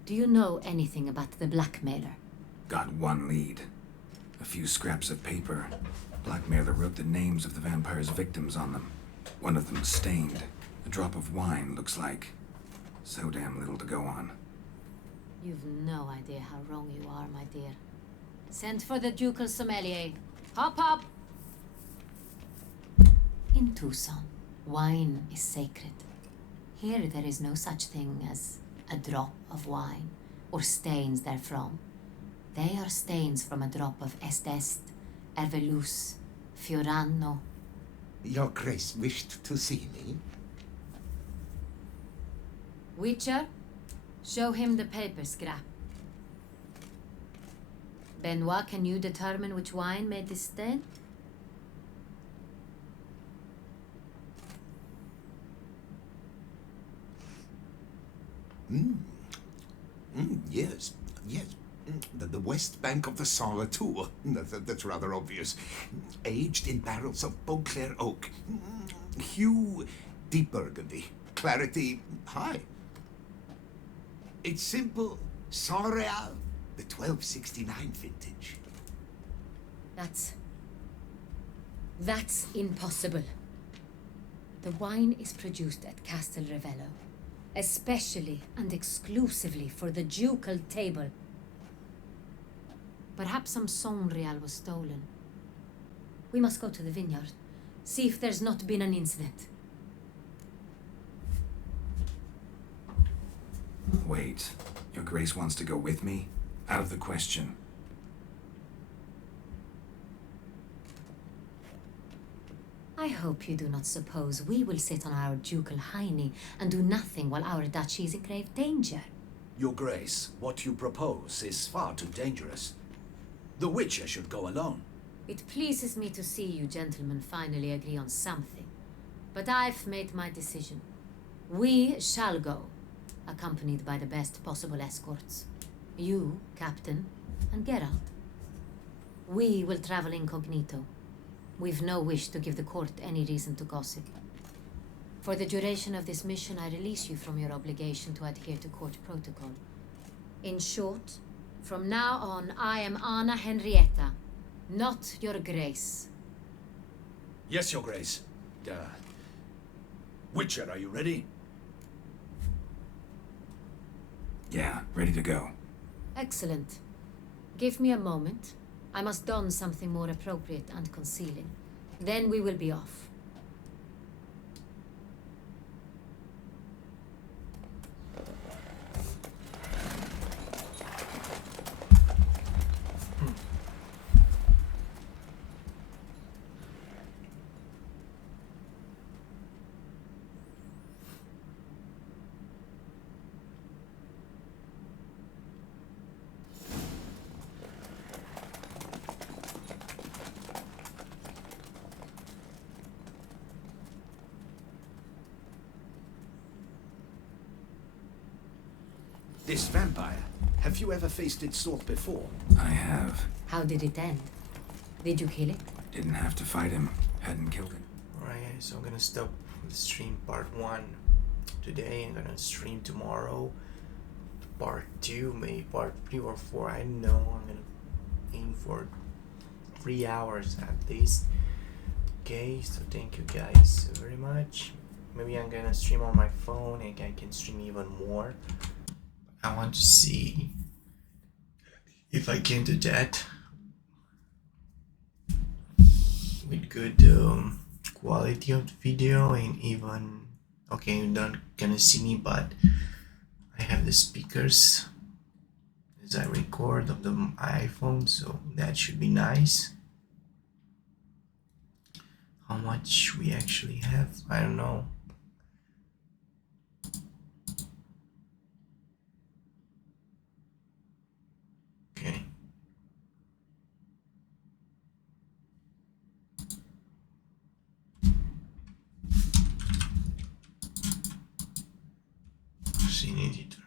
Do you know anything about the blackmailer? Got one lead. A few scraps of paper. Blackmailer wrote the names of the vampire's victims on them. One of them stained. A drop of wine, looks like. So damn little to go on. You've no idea how wrong you are, my dear. Send for the ducal sommelier. Hop, hop! In Tucson, wine is sacred. Here there is no such thing as a drop of wine, or stains therefrom. They are stains from a drop of Est, Ervelus, Fiorano. Your Grace wished to see me? Witcher, show him the paper scrap. Benoit, can you determine which wine made this stain? Yes, yes. The west bank of the Saga, too. That's rather obvious. Aged in barrels of Beauclair oak. Hue, deep burgundy. Clarity, high. It's simple. Saint-Réal, the 1269 vintage. That's impossible. The wine is produced at Castel Ravello, especially and exclusively for the ducal table. Perhaps some Saint-Réal was stolen. We must go to the vineyard, see if there's not been an incident. Wait, Your Grace wants to go with me? Out of the question. I hope you do not suppose we will sit on our ducal hiney and do nothing while our duchy is in grave danger. Your Grace, what you propose is far too dangerous. The Witcher should go alone. It pleases me to see you gentlemen finally agree on something. But I've made my decision. We shall go, accompanied by the best possible escorts. You, Captain, and Geralt. We will travel incognito. We've no wish to give the court any reason to gossip. For the duration of this mission, I release you from your obligation to adhere to court protocol. In short, from now on, I am Anna Henrietta, not Your Grace. Yes, Your Grace. Witcher, are you ready? Yeah, ready to go. Excellent. Give me a moment. I must don something more appropriate and concealing. Then we will be off. This vampire, have you ever faced its sort before? I have. How did it end? Did you kill it? Didn't have to fight him. Hadn't killed him. Alright, so I'm gonna stop the stream part 1 today. I'm gonna stream tomorrow part 2, maybe part 3 or 4. I don't know. I'm gonna aim for 3 hours at least. Okay, so thank you guys very much. Maybe I'm gonna stream on my phone and I can stream even more. I want to see if I can do that with good quality of the video, and even okay, you're not gonna see me, but I have the speakers as I record of the iPhone, so that should be nice. How much we actually have, I don't know. Okay. She needed to